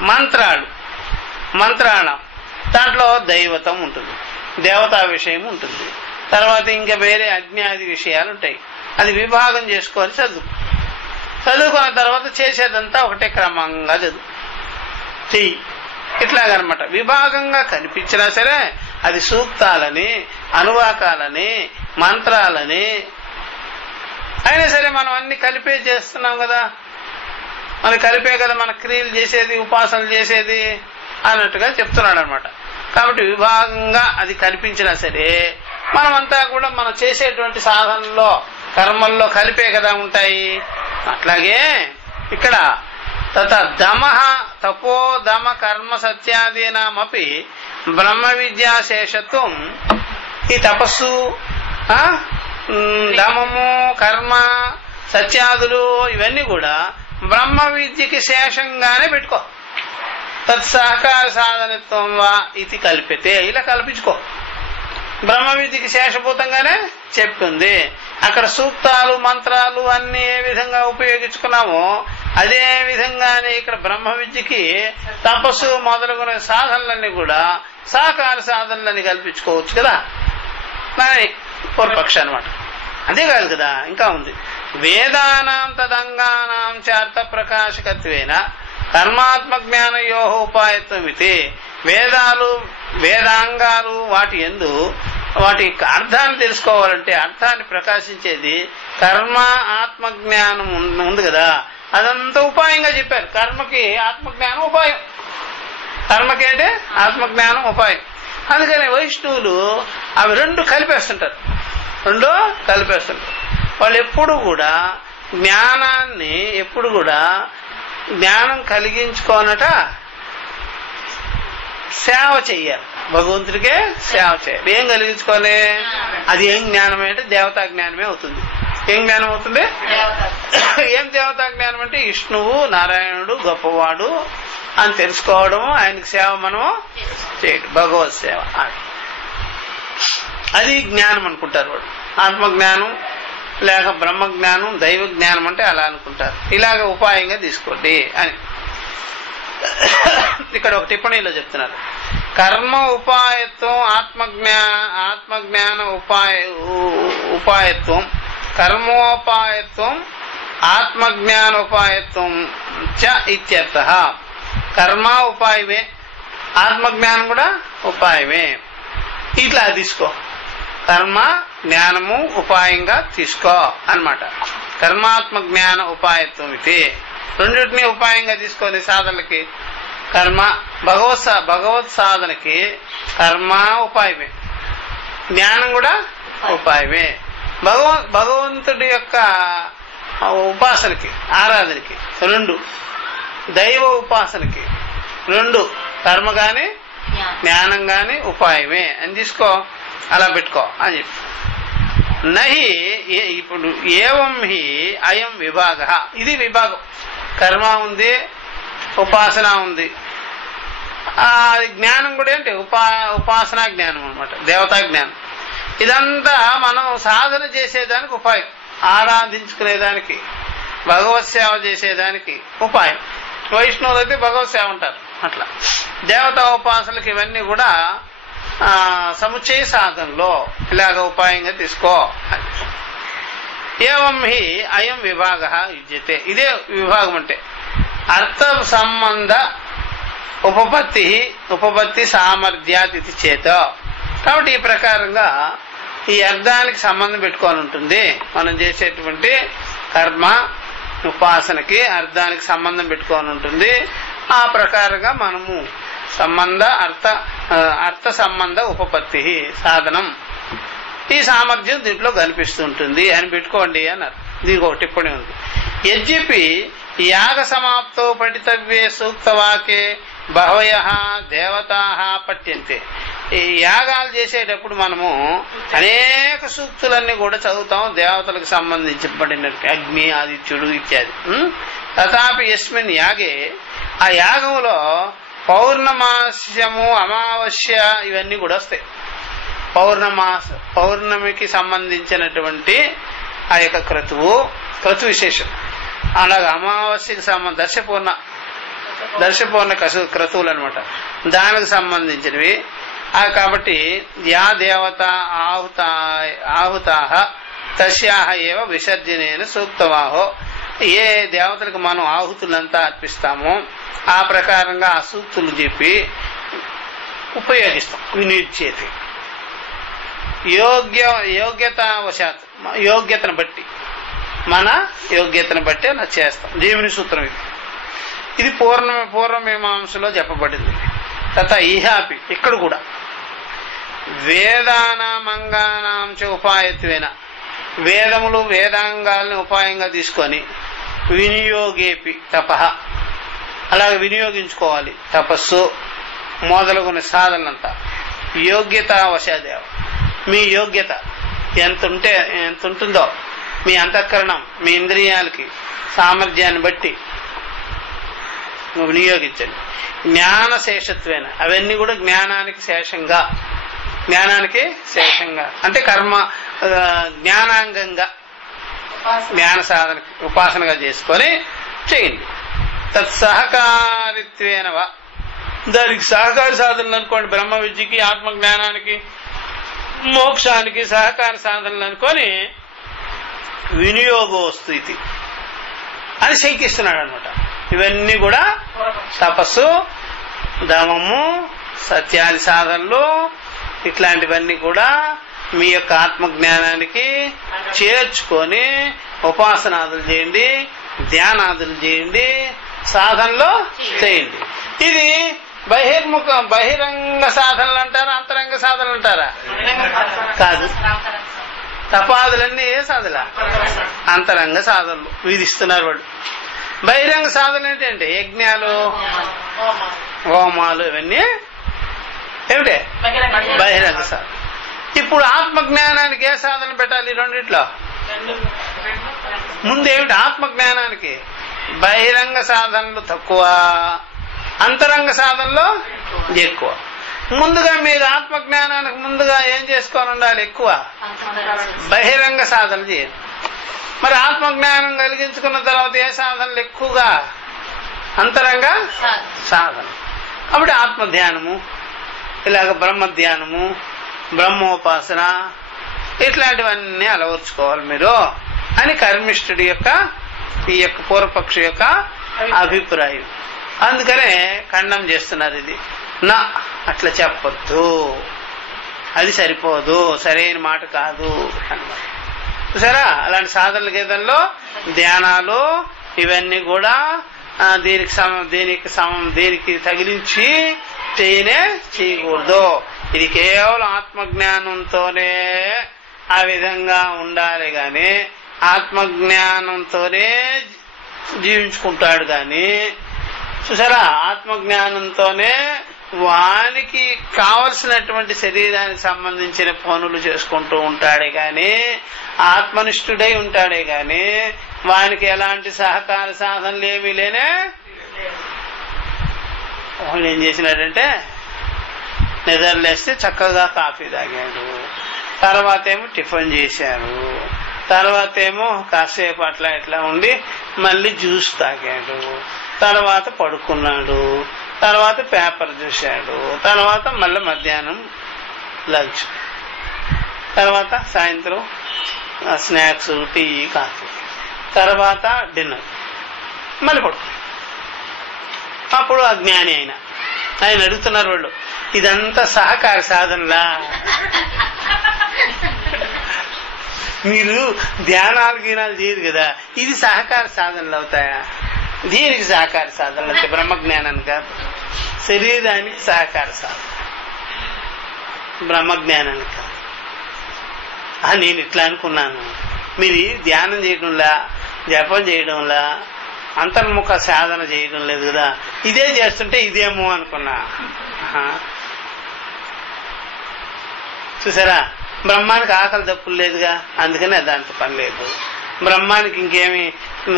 మంత్రాణం దాంట్లో దైవతం ఉంటుంది, దేవతా విషయం ఉంటుంది, తర్వాత ఇంకా వేరే అజ్ఞాది విషయాలు ఉంటాయి. అది విభాగం చేసుకొని చదువుకున్న తర్వాత చేసేదంతా ఒకటే క్రమంగా చెయ్యి. ఇట్లాగనమాట. విభాగంగా కనిపించినా సరే అది సూక్తాలని, అనువాకాలని, మంత్రాలని అయినా సరే మనం అన్ని కలిపే చేస్తున్నాం కదా. మన కలిపే కదా మన క్రియలు చేసేది, ఉపాసనలు చేసేది అన్నట్టుగా చెప్తున్నాడు అనమాట. కాబట్టి విభాగంగా అది కనిపించినా సరే మనమంతా కూడా మనం చేసేటువంటి సాధనలో కర్మల్లో కలిపే కదా ఉంటాయి. అట్లాగే ఇక్కడ దమః తపో దమ కర్మ సత్యాదీనామపి బ్రహ్మ విద్యా శేషత్వం. ఈ తపస్సు, దమము, కర్మ, సత్యాదులు ఇవన్నీ కూడా బ్రహ్మ విద్యకి శేషంగానే పెట్టుకో. తత్సహకార సాధనత్వం వా ఇది కల్పితే, ఇలా కల్పించుకో. బ్రహ్మ విద్యకి శేషభూతంగానే చెప్తుంది. అక్కడ సూక్తాలు మంత్రాలు అన్ని ఏ విధంగా ఉపయోగించుకున్నామో అదే విధంగానే ఇక్కడ బ్రహ్మ విద్యకి తపస్సు మొదలుగునే సాధనలన్నీ కూడా సహకార సాధనలని కల్పించుకోవచ్చు కదా. పూర్వపక్ష అనమాట. అంతేకాదు కదా, ఇంకా ఉంది. వేదానాం తదంగానాం చార్థ ప్రకాశకత్వేన కర్మాత్మ జ్ఞానయో ఉపాయత్వం ఇది. వేదాలు, వేదాంగాలు వాటి యందు వాటి అర్థాన్ని తెలుసుకోవాలంటే అర్థాన్ని ప్రకాశించేది కర్మ ఆత్మజ్ఞానం ఉంది కదా, అదంతా ఉపాయంగా చెప్పారు. కర్మకి ఆత్మజ్ఞానం ఉపాయం, కర్మకి అంటే ఆత్మజ్ఞానం ఉపాయం. అందుకని వైష్ణవులు అవి రెండు కలిపేస్తుంటారు. వాళ్ళు ఎప్పుడు కూడా జ్ఞానాన్ని ఎప్పుడు కూడా జ్ఞానం కలిగించుకోనట సేవ చెయ్యాలి. భగవంతుడికే సేవ చేయాలి. ఏం కలిగించుకోవాలి? అది ఏం జ్ఞానం అంటే దేవతా జ్ఞానమే అవుతుంది. ఏం జ్ఞానం అవుతుంది? ఏం దేవతా జ్ఞానం అంటే విష్ణువు నారాయణుడు గొప్పవాడు అని తెలుసుకోవడము, ఆయనకి సేవ మనము చేయడం, భగవత్ సేవ. అది జ్ఞానం అనుకుంటారు వాడు. ఆత్మజ్ఞానం లేక బ్రహ్మజ్ఞానం, దైవ జ్ఞానం అంటే అలా అనుకుంటారు. ఇలాగ ఉపాయంగా తీసుకోండి అని ఇక్కడ ఒక టిప్పణీలో చెప్తున్నారు. కర్మ ఉపాయత్వం ఆత్మజ్ఞాన ఉపాయత్వం, కర్మోపాయత్వం ఆత్మజ్ఞానోపాయత్వం చ ఇత్యర్థః. కర్మ ఉపాయమే, ఆత్మజ్ఞానం కూడా ఉపాయమే. ఇట్లా తీసుకో, కర్మ జ్ఞానము ఉపాయంగా తీసుకో అన్నమాట. కర్మాత్మ జ్ఞాన ఉపాయత్వం ఇది. రెండింటినీ ఉపాయంగా తీసుకొని సాధనలకి కర్మ, భగవత్ సాధనకి కర్మ ఉపాయమే, జ్ఞానం కూడా ఉపాయమే. భగవంతుడి యొక్క ఉపాసనకి, ఆరాధనకి రెండు, దైవ ఉపాసనకి రెండు, కర్మ గాని జ్ఞానం గాని ఉపాయమే అని తీసుకో, అలా పెట్టుకో అని చెప్పి. నహి ఇప్పుడు ఏవం హి అయం విభాగ, ఇది విభాగం. కర్మ ఉంది, ఉపాసన ఉంది, జ్ఞానం కూడా ఏంటి ఉపాసనా జ్ఞానం అనమాట, దేవతా జ్ఞానం. ఇదంతా మనం సాధన చేసేదానికి ఉపాయం, ఆరాధించుకునేదానికి, భగవత్ సేవ చేసేదానికి ఉపాయం. వైష్ణవులు అయితే భగవత్ సేవ అంటారు. అట్లా దేవతా ఉపాసనలకు ఇవన్నీ కూడా సముచ్చయ సాధనలో ఇలాగ ఉపాయంగా తీసుకో. ఏవం హి అయం విభాగ యుజ్యతే, ఇదే విభాగం అంటే అర్థ సంబంధ ఉపపత్తి సామర్థ్యాతి చేత. కాబట్టి ఈ ప్రకారంగా ఈ అర్థానికి సంబంధం పెట్టుకొని ఉంటుంది. మనం చేసేటువంటి కర్మ ఉపాసనకి అర్థానికి సంబంధం పెట్టుకొని ఉంటుంది. ఆ ప్రకారంగా మనము అర్థ సంబంధ ఉపపత్తి సాధనం, ఈ సామర్థ్యం దీంట్లో కనిపిస్తుంటుంది అని పెట్టుకోండి అన్నారు. దీనికి ఒక టిప్పణి ఉంది. యద్యపి యాగ సమాప్తో పఠితవ్యే సూక్తవాకే బహవయః దేవతాః పఠ్యంతే. ఈ యాగాలు చేసేటప్పుడు మనము అనేక సూక్తులన్నీ కూడా చదువుతాం, దేవతలకు సంబంధించబడినట్టు అగ్ని, ఆదిత్యుడు ఇత్యాది. తథాపి యస్మిన్ యాగే, ఆ యాగంలో పౌర్ణమాస్యము, అమావాస్య ఇవన్నీ కూడా వస్తాయి. పౌర్ణమికి సంబంధించినటువంటి ఆ యొక్క క్రతువు విశేషం. అలాగే అమావాస్యకి దర్శపూర్ణ క్రతువులు అనమాట, దానికి సంబంధించినవి. కాబట్టి యా దేవత ఆహుతాః తస్యాహ ఏవ విసర్జనేన సూక్తవాహో, ఏ దేవతలకు మనం ఆహుతులంతా అర్పిస్తామో ఆ ప్రకారంగా ఆ సూక్తులు చెప్పి ఉపయోగిస్తాం. వినియోగించేది యోగ్యతావశాత్, యోగ్యతను బట్టి, మన యోగ్యతను బట్టి అలా చేస్తాం. జీవుని సూత్రం ఇది పూర్వమీమాంసలో చెప్పబడింది. తత ఈహాపి, ఇక్కడ కూడా వేదానామంగానాం చ ఉపాయత్వేన, వేదములు వేదాంగాల్ని ఉపాయంగా తీసుకొని వినియోగేపి తపః అలాగే వినియోగించుకోవాలి. తపస్సు మొదలుగున్న సాధనలంతా యోగ్యత వశాదేవ, మీ యోగ్యత ఎంత ఉంటుందో మీ అంతఃకరణం మీ ఇంద్రియాలకి సామర్థ్యాన్ని బట్టి వినియోగించండి. జ్ఞాన శేషత్వేన, అవన్నీ కూడా జ్ఞానానికి శేషంగా అంటే కర్మ జ్ఞానాంగంగా జ్ఞాన సాధన ఉపాసనగా చేసుకొని చేయండి. తత్సహకారిత్వేనవా, దానికి సహకార సాధనలు అనుకోండి. బ్రహ్మ విద్యకి ఆత్మజ్ఞానానికి మోక్షానికి సహకార సాధనలు అనుకొని వినియోగోస్తు ఇది అని శంకిస్తున్నాడు అనమాట. ఇవన్నీ కూడా తపస్సు, దమము, సత్యాది సాధనలు ఇట్లాంటివన్నీ కూడా మీ యొక్క ఆత్మజ్ఞానానికి చేర్చుకొని ఉపాసనాదులు చేయండి, ధ్యానాదులు చేయండి, సాధనలో చేయండి. ఇది బహిరంగ సాధనలు అంటారా అంతరంగ సాధనలు అంటారా? కాదు, తపాదులన్నీ ఏ సాధన? అంతరంగ సాధనలు విధిస్తున్నారు వాళ్ళు. బహిరంగ సాధన ఏంటంటే యజ్ఞాలు, హోమాలు, ఇవన్నీ ఏమిటే బహిరంగ సాధన. ఇప్పుడు ఆత్మజ్ఞానానికి ఏ సాధన పెట్టాలి? రెండిట్లో ముందేమిటి? ఆత్మజ్ఞానానికి బహిరంగ సాధనలు తక్కువ, అంతరంగ సాధనలో ఎక్కువ. ముందుగా మీరు ఆత్మజ్ఞానానికి ముందుగా ఏం చేసుకొని ఉండాలి? ఎక్కువ బహిరంగ సాధన చేయాలి. మరి ఆత్మజ్ఞానం కలిగించుకున్న తర్వాత ఏ సాధనలు ఎక్కువగా? అంతరంగ సాధన. అప్పుడు ఆత్మధ్యానము, ఇలాగ బ్రహ్మధ్యానము, బ్రహ్మోపాసన ఇట్లాంటివన్నీ అలవర్చుకోవాలి మీరు అని కర్మిష్ఠుడి యొక్క ఈ యొక్క పూర్వపక్షి యొక్క అభిప్రాయం. అందుకనే ఖండం చేస్తున్నారు. ఇది నా అట్లా చెప్పొద్దు, అది సరిపోదు, సరైన మాట కాదు అన్నమాట. చూసారా? అలాంటి సాధనల గీతంలో ధ్యానాలు ఇవన్నీ కూడా దీనికి తగిలించి చేయకూడదు. ఇది కేవలం ఆత్మజ్ఞానంతోనే ఆ విధంగా ఉండాలి గాని ఆత్మజ్ఞానంతోనే జీవించుకుంటాడు గాని, చూసారా, ఆత్మజ్ఞానంతోనే వానికి కావలసినటువంటి శరీరానికి సంబంధించిన పనులు చేసుకుంటూ ఉంటాడే గాని ఆత్మనిష్ఠుడై ఉంటాడే గాని వానికి ఎలాంటి సహకార సాధనలు ఏమీ లేనే. వాళ్ళు ఏం చేసినాడంటే నిద్రలేస్తే చక్కగా కాఫీ తాగాడు, తర్వాత ఏమో టిఫిన్ చేశాడు, తర్వాత ఏమో కాసేపు అట్లా ఇట్లా ఉండి మళ్ళీ జ్యూస్ తాగాడు, తర్వాత పడుకున్నాడు, తర్వాత పేపర్ చూశాడు, తర్వాత మళ్ళీ మధ్యాహ్నం లంచ్, తర్వాత సాయంత్రం స్నాక్స్, టీ, కాఫీ, తర్వాత డిన్నర్, మళ్ళీ పడుకున్నాడు. అప్పుడు అజ్ఞాని ఆయన అడుగుతున్నారు వాళ్ళు, ఇదంతా సహకార సాధనలా? మీరు ధ్యానాలు గీనాలు చేయరు కదా, ఇది సహకార సాధనలు అవుతాయా? దీనికి సహకార సాధనలు అంటే బ్రహ్మజ్ఞానాన్ని కాదు, శరీరానికి సహకార సాధన, బ్రహ్మజ్ఞానానికి కాదు. నేను ఇట్లా అనుకున్నాను. మీరు ధ్యానం చేయడంలా, జపం చేయడంలా, అంతర్ముఖ సాధన చేయడం లేదు కదా, ఇదే చేస్తుంటే ఇదేమో అనుకున్నా. చూసారా, బ్రహ్మానికి ఆకలి దప్పులు లేదుగా, అందుకని దాంతో పని లేదు. బ్రహ్మానికి ఇంకేమి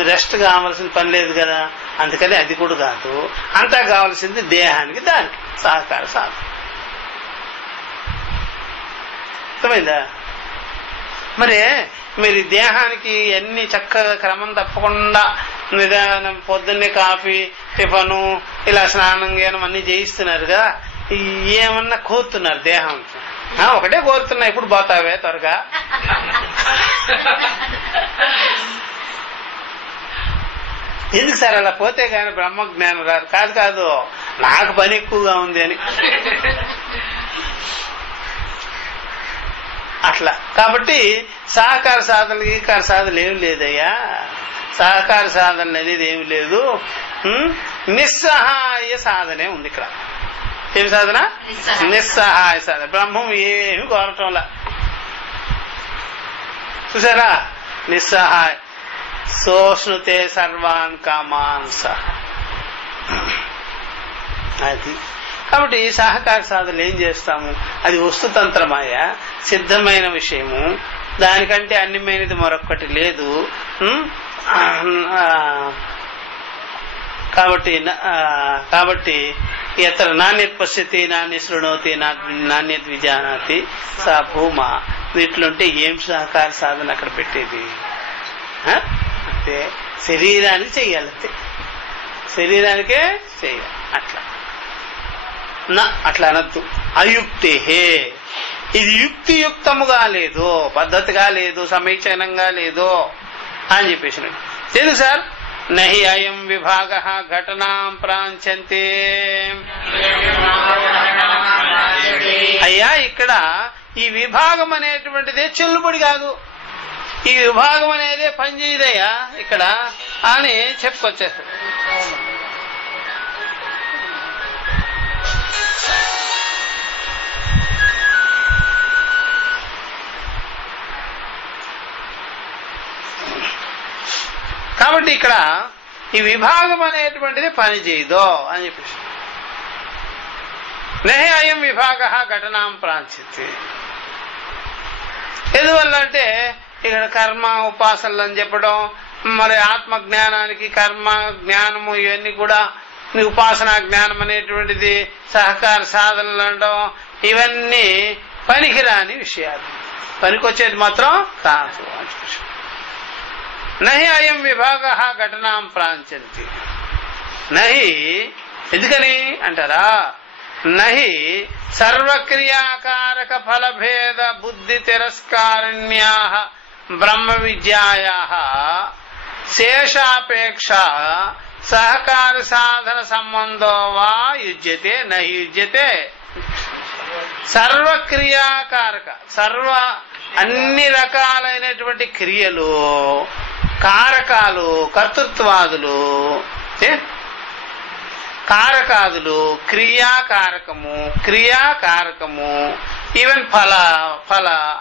రెస్ట్ కావాల్సిన పని లేదు కదా, అందుకని అది కూడా కాదు. అంతా కావాల్సింది దేహానికి, దానికి సహకార సాధన. అర్థమైందా? మరి మీరు దేహానికి ఎన్ని చక్కగా క్రమం తప్పకుండా నిదానం పొద్దున్నే కాఫీ, టిఫను, ఇలా స్నానం గీనం అన్ని చేయిస్తున్నారు కదా, ఏమన్నా కోరుతున్నారు దేహం? ఒకటే కోరుతున్నా, ఇప్పుడు పోతావే త్వరగా. ఎందుకు సార్ అలా పోతే గాని బ్రహ్మజ్ఞానం రాదు? కాదు, నాకు పని ఎక్కువగా ఉంది అని. అట్లా కాబట్టి సహకార సాధనలు గీకార సాధనలు ఏమి లేదయ్యా, సహకార సాధనలు అనేది ఏమి లేదు. నిస్సహాయ సాధనే ఉంది ఇక్కడ. ఏమి సాధన? నిస్సహాయ సాధన. బ్రహ్మం ఏమి కోరటంలా, చూసారా, నిస్సహాయ సోష్ణుతే సర్వాన్ కామాన్ సహ. అది కాబట్టి సహకార సాధనలు ఏం చేస్తాము, అది వస్తుతంత్రమాయ సిద్ధమైన విషయము, దానికంటే అన్నిమైనది మరొక్కటి లేదు. కాబట్టి ఎత్ర నాణ్యత పశ్యతి నాణ్య శృణోతి నాణ్యత విజానాతి సా భూమ. వీటిలోంటే ఏం సహకార సాధన అక్కడ పెట్టేది? అంటే శరీరానికి చెయ్యాలి, అంతే, శరీరానికే చెయ్యాలి. అట్లా అనద్దు. అయుక్తే, ఇది యుక్తియుక్తముగా లేదు, పద్ధతిగా లేదు, సమీచీనంగా లేదు అని చెప్పేసినాడు. తెలుసు సార్, నహి అయం విభాగ ఘటనాం ప్రాంచంతే. అయ్యా ఇక్కడ ఈ విభాగం అనేటువంటిదే చెల్లుబడి కాదు, ఈ విభాగం అనేదే పనిచేయదయ్యా ఇక్కడ అని చెప్పుకొచ్చేస్తాడు. కాబట్టి ఇక్కడ ఈ విభాగం అనేటువంటిది పని చేయదు అని చెప్పేసి, నహి అయం విభాగ ఘటనాం ప్రాంచితి. ఎందువల్ల అంటే ఇక్కడ కర్మ ఉపాసనలు అని చెప్పడం, మరి ఆత్మ జ్ఞానానికి కర్మ జ్ఞానము ఇవన్నీ కూడా ఉపాసనా జ్ఞానం అనేటువంటిది సహకార సాధనలు అనడం, ఇవన్నీ పనికిరాని విషయాలు, పనికొచ్చేది మాత్రం కాదు. నహి అయం విభాగ ఘటనాం ప్రాంచంతి. నహి ఎందుకని అంటారా, నహి సర్వక్రియాకారక ఫలభేద బుద్ధి తిరస్కారణ్యా బ్రహ్మ విద్యాయా శేషాపేక్ష సహకార సాధన సంబంధో వా యుజ్యతే నహి యుజ్యతే. సర్వక్రియాకారక, అన్ని రకాలైనటువంటి క్రియలు, కారకాలు, కర్తృత్వాదులు, కారకాదులు, క్రియాకారకము, ఈవెన్ ఫల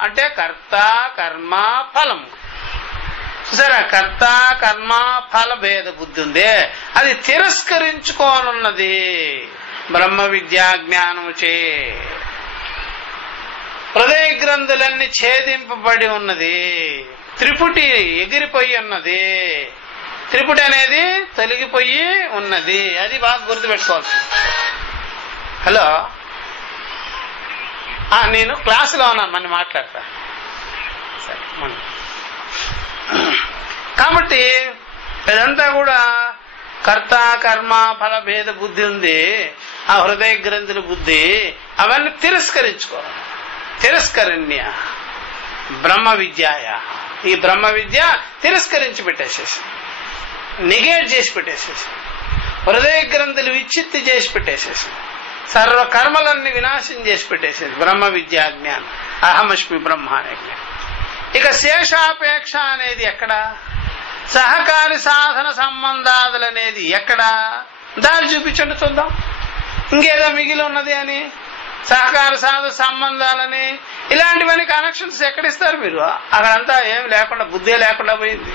అంటే కర్త కర్మ ఫలము. చూసారా, కర్త కర్మ ఫల భేద బుద్ధి ఉందే, అది తిరస్కరించుకోనున్నది బ్రహ్మ విద్యా జ్ఞానము చే. హృదయ గ్రంథులన్నీ ఛేదింపబడి ఉన్నది, త్రిపుటి ఎగిరిపోయి ఉన్నది, త్రిపుటి అనేది తొలగిపోయి ఉన్నది. అది బాగా గుర్తుపెట్టుకోవాలి. హలో, నేను క్లాసులో ఉన్నాను, మన మాట్లాడతా. సరే, కాబట్టి ఇదంతా కూడా కర్త కర్మ ఫల భేద బుద్ధి ఉంది, ఆ హృదయ గ్రంథుల బుద్ధి, అవన్నీ తిరస్కరించుకోవాలి. తిరస్కరణ్య బ్రహ్మ విద్యాయ, ఈ బ్రహ్మ విద్య తిరస్కరించి పెట్టేసేసి, నెగేట్ చేసి పెట్టేసేసి, హృదయ గ్రంథులు విచ్చిత్తి చేసి పెట్టేసేసి, సర్వ కర్మలన్నీ వినాశం చేసి పెట్టేసేది బ్రహ్మ విద్యా జ్ఞానం, అహమస్మి బ్రహ్మ అనే జ్ఞానం. ఇక శేషాపేక్ష అనేది ఎక్కడ, సహకారి సాధన సంబంధాదులు అనేది ఎక్కడ, దారి చూపించండి చూద్దాం. ఇంకేదో మిగిలి ఉన్నది అని, సహకార సాధన సంబంధాలని, ఇలాంటివన్నీ కనెక్షన్స్ ఎక్కడిస్తారు మీరు? అక్కడంతా ఏం లేకుండా, బుద్ధే లేకుండా పోయింది.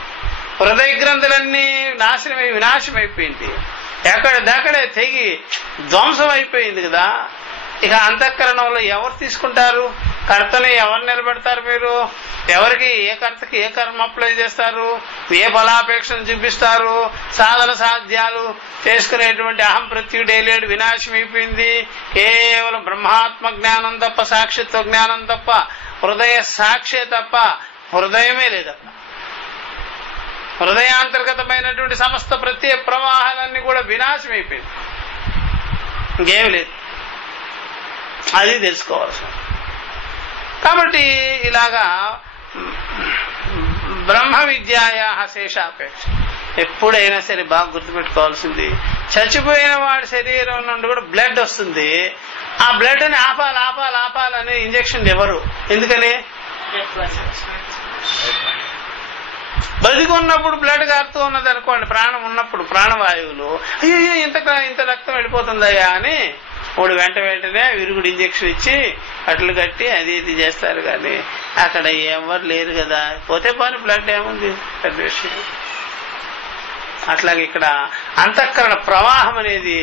హృదయ గ్రంథులన్నీ వినాశమైపోయింది, ఎక్కడెక్కడే తెగి ధ్వంసం అయిపోయింది కదా. ఇక అంతఃకరణంలో ఎవరు తీసుకుంటారు? కర్తని ఎవరు నిలబెడతారు? మీరు ఎవరికి, ఏ కర్తకి ఏ కర్మ అప్లై చేస్తారు? ఏ బలాపేక్షను చూపిస్తారు? సాధన సాధ్యాలు చేసుకునేటువంటి అహం ప్రత్యుడేలేడు వినాశమైపోయింది. కేవలం బ్రహ్మాత్మ జ్ఞానం తప్ప, సాక్షిత్వ జ్ఞానం తప్ప, హృదయ సాక్షే తప్ప హృదయమే లేదప్ప. హృదయాంతర్గతమైనటువంటి సమస్త ప్రత్యయ ప్రవాహాలన్నీ కూడా వినాశమైపోయింది, ఇంకేం లేదు. అది తెలుసుకోవాల్సి. కాబట్టి ఇలాగా బ్రహ్మ విద్యాయా శేషాపేక్ష ఎప్పుడైనా సరే బాగా గుర్తుపెట్టుకోవాల్సింది, చచ్చిపోయిన వాడి శరీరం నుండి కూడా బ్లడ్ వస్తుంది. ఆ బ్లడ్ ని ఆపాలని ఇంజక్షన్ ఎవరు? ఎందుకని? బతికి ఉన్నప్పుడు బ్లడ్ కారుతూ ఉన్నది అనుకోండి, ప్రాణం ఉన్నప్పుడు ప్రాణవాయువులు, అయ్యో ఇంత రక్తం వెళ్ళిపోతుందయ్యా అని వాడు వెంటనే విరుగుడు ఇంజక్షన్ ఇచ్చి అట్లు కట్టి అది ఇది చేస్తారు. కానీ అక్కడ ఎవరు లేరు కదా, పోతే పని బ్లడ్ ఏముంది పెద్ద విషయం. అట్లాగే ఇక్కడ అంతఃకరణ ప్రవాహం అనేది,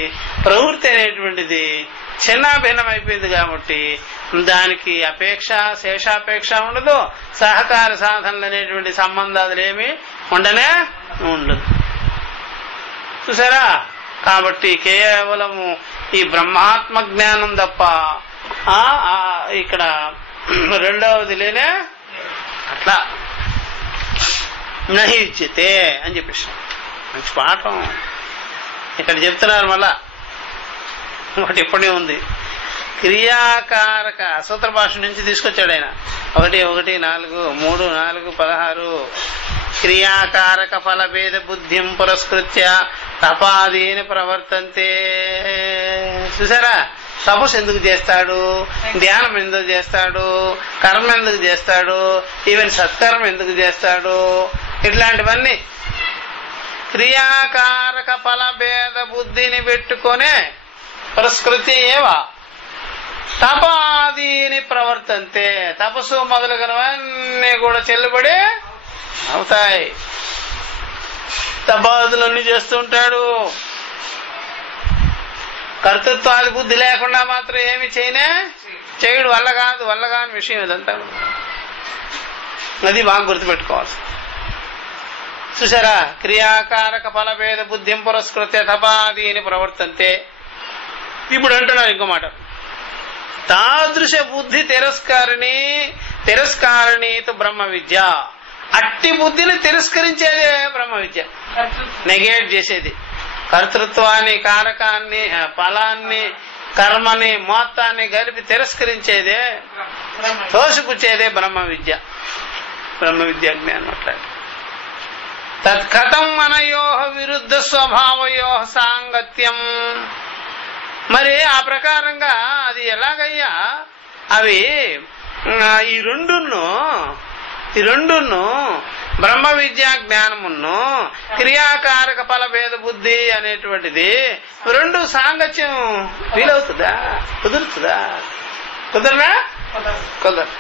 ప్రవృత్తి అనేటువంటిది చిన్నాభిన్నం అయిపోయింది కాబట్టి దానికి అపేక్ష శేషాపేక్ష ఉండదు, సహకార సాధనలు అనేటువంటి సంబంధాలు ఏమి ఉండనే ఉండదు. చూసారా? కాబట్టి కేవలము ఈ బ్రహ్మాత్మ జ్ఞానం తప్ప ఇక్కడ రెండవది లేనే. అట్లా నహి విద్యతే అని చెప్పేసి మంచి పాఠం ఇక్కడ చెప్తున్నారు. మళ్ళా ఒకటి ఇప్పుడే ఉంది, క్రియాకారక సూత్ర భాష నుంచి తీసుకొచ్చాడు ఆయన. 1:1:4:3:4:16 క్రియాకారక ఫలభేద బుద్ధిం పురస్కృత్య తపాదీని ప్రవర్తంతే. చూసారా? తపస్సు ఎందుకు చేస్తాడు, ధ్యానం ఎందుకు చేస్తాడు, కర్మ ఎందుకు చేస్తాడు, ఈవెన్ సత్కర్మ ఎందుకు చేస్తాడు, ఇట్లాంటివన్నీ క్రియాకారక ఫలభేద బుద్ధిని పెట్టుకొనే పురస్కృతి ఏవా తపాదీని ప్రవర్తంతే. తపస్సు మొదలుగునవన్నీ కూడా చెల్లుబడి అవుతాయి. తపాదులన్నీ చేస్తుంటాడు. కర్తృత్వాది బుద్ధి లేకుండా మాత్రం ఏమి చేయడు. వల్ల కాని విషయం ఇదంతా. అది బాగా గుర్తుపెట్టుకోవాలి. చూసారా? క్రియాకారక ఫలభేద బుద్ధిం పురస్కృత్య తపాదీని ప్రవర్తంతే. ఇప్పుడు అంటున్నారు ఇంకో మాట, తాదృశ బుద్ధి తిరస్కారణీతు బ్రహ్మ విద్య. అట్టి బుద్ధిని తిరస్కరించేదే బ్రహ్మ విద్య. నెగేట్ చేసేది కర్తృత్వాన్ని, కారకాన్ని, ఫలాన్ని, కర్మని మొత్తాన్ని కలిపి తిరస్కరించేదే, తోసిపుచ్చేదే బ్రహ్మ విద్య. బ్రహ్మ విద్యా జ్ఞానం అట్లాంటి. తత్కథం మనయో విరుద్ధ స్వభావయో సాంగత్యం. మరి ఆ ప్రకారంగా అది ఎలాగయ్యా? అవి ఈ రెండును బ్రహ్మ విద్యా జ్ఞానమును క్రియాకారక ఫలభేద బుద్ధి అనేటువంటిది రెండు సాంగత్యం వీలవుతుందా? కుదురుతుందా? కుదరనా? కుదరదు.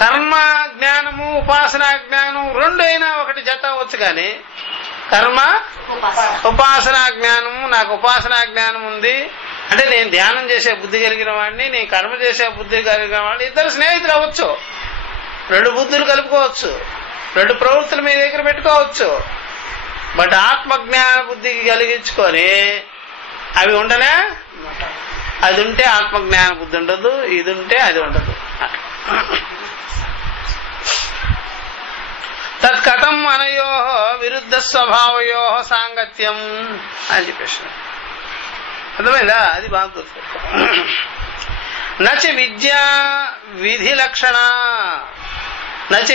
కర్మ జ్ఞానము ఉపాసనా జ్ఞానం రెండైనా ఒకటి జత అవ్వచ్చు. కానీ కర్మ ఉపాసనా జ్ఞానము, నాకు ఉపాసనా జ్ఞానం ఉంది అంటే నేను ధ్యానం చేసే బుద్ధి కలిగిన వాడిని, నేను కర్మ చేసే బుద్ధి కలిగిన వాడిని, ఇద్దరు స్నేహితులు అవ్వచ్చు. రెండు బుద్ధులు కలుపుకోవచ్చు, రెండు ప్రవృత్తులు మీ దగ్గర పెట్టుకోవచ్చు. బట్ ఆత్మజ్ఞాన బుద్ధికి కలిగించుకొని అవి ఉండనే. అది ఉంటే ఆత్మజ్ఞాన బుద్ధి ఉండదు, ఇది ఉంటే అది ఉండదు. తత్కథం అనయో విరుద్ధ స్వభావయో సాంగత్యం అని చెప్పేసి అర్థమైందా? అది బాగా గుర్తుపెట్టుకో. నచ విద్యా విధి లక్షణ, నచ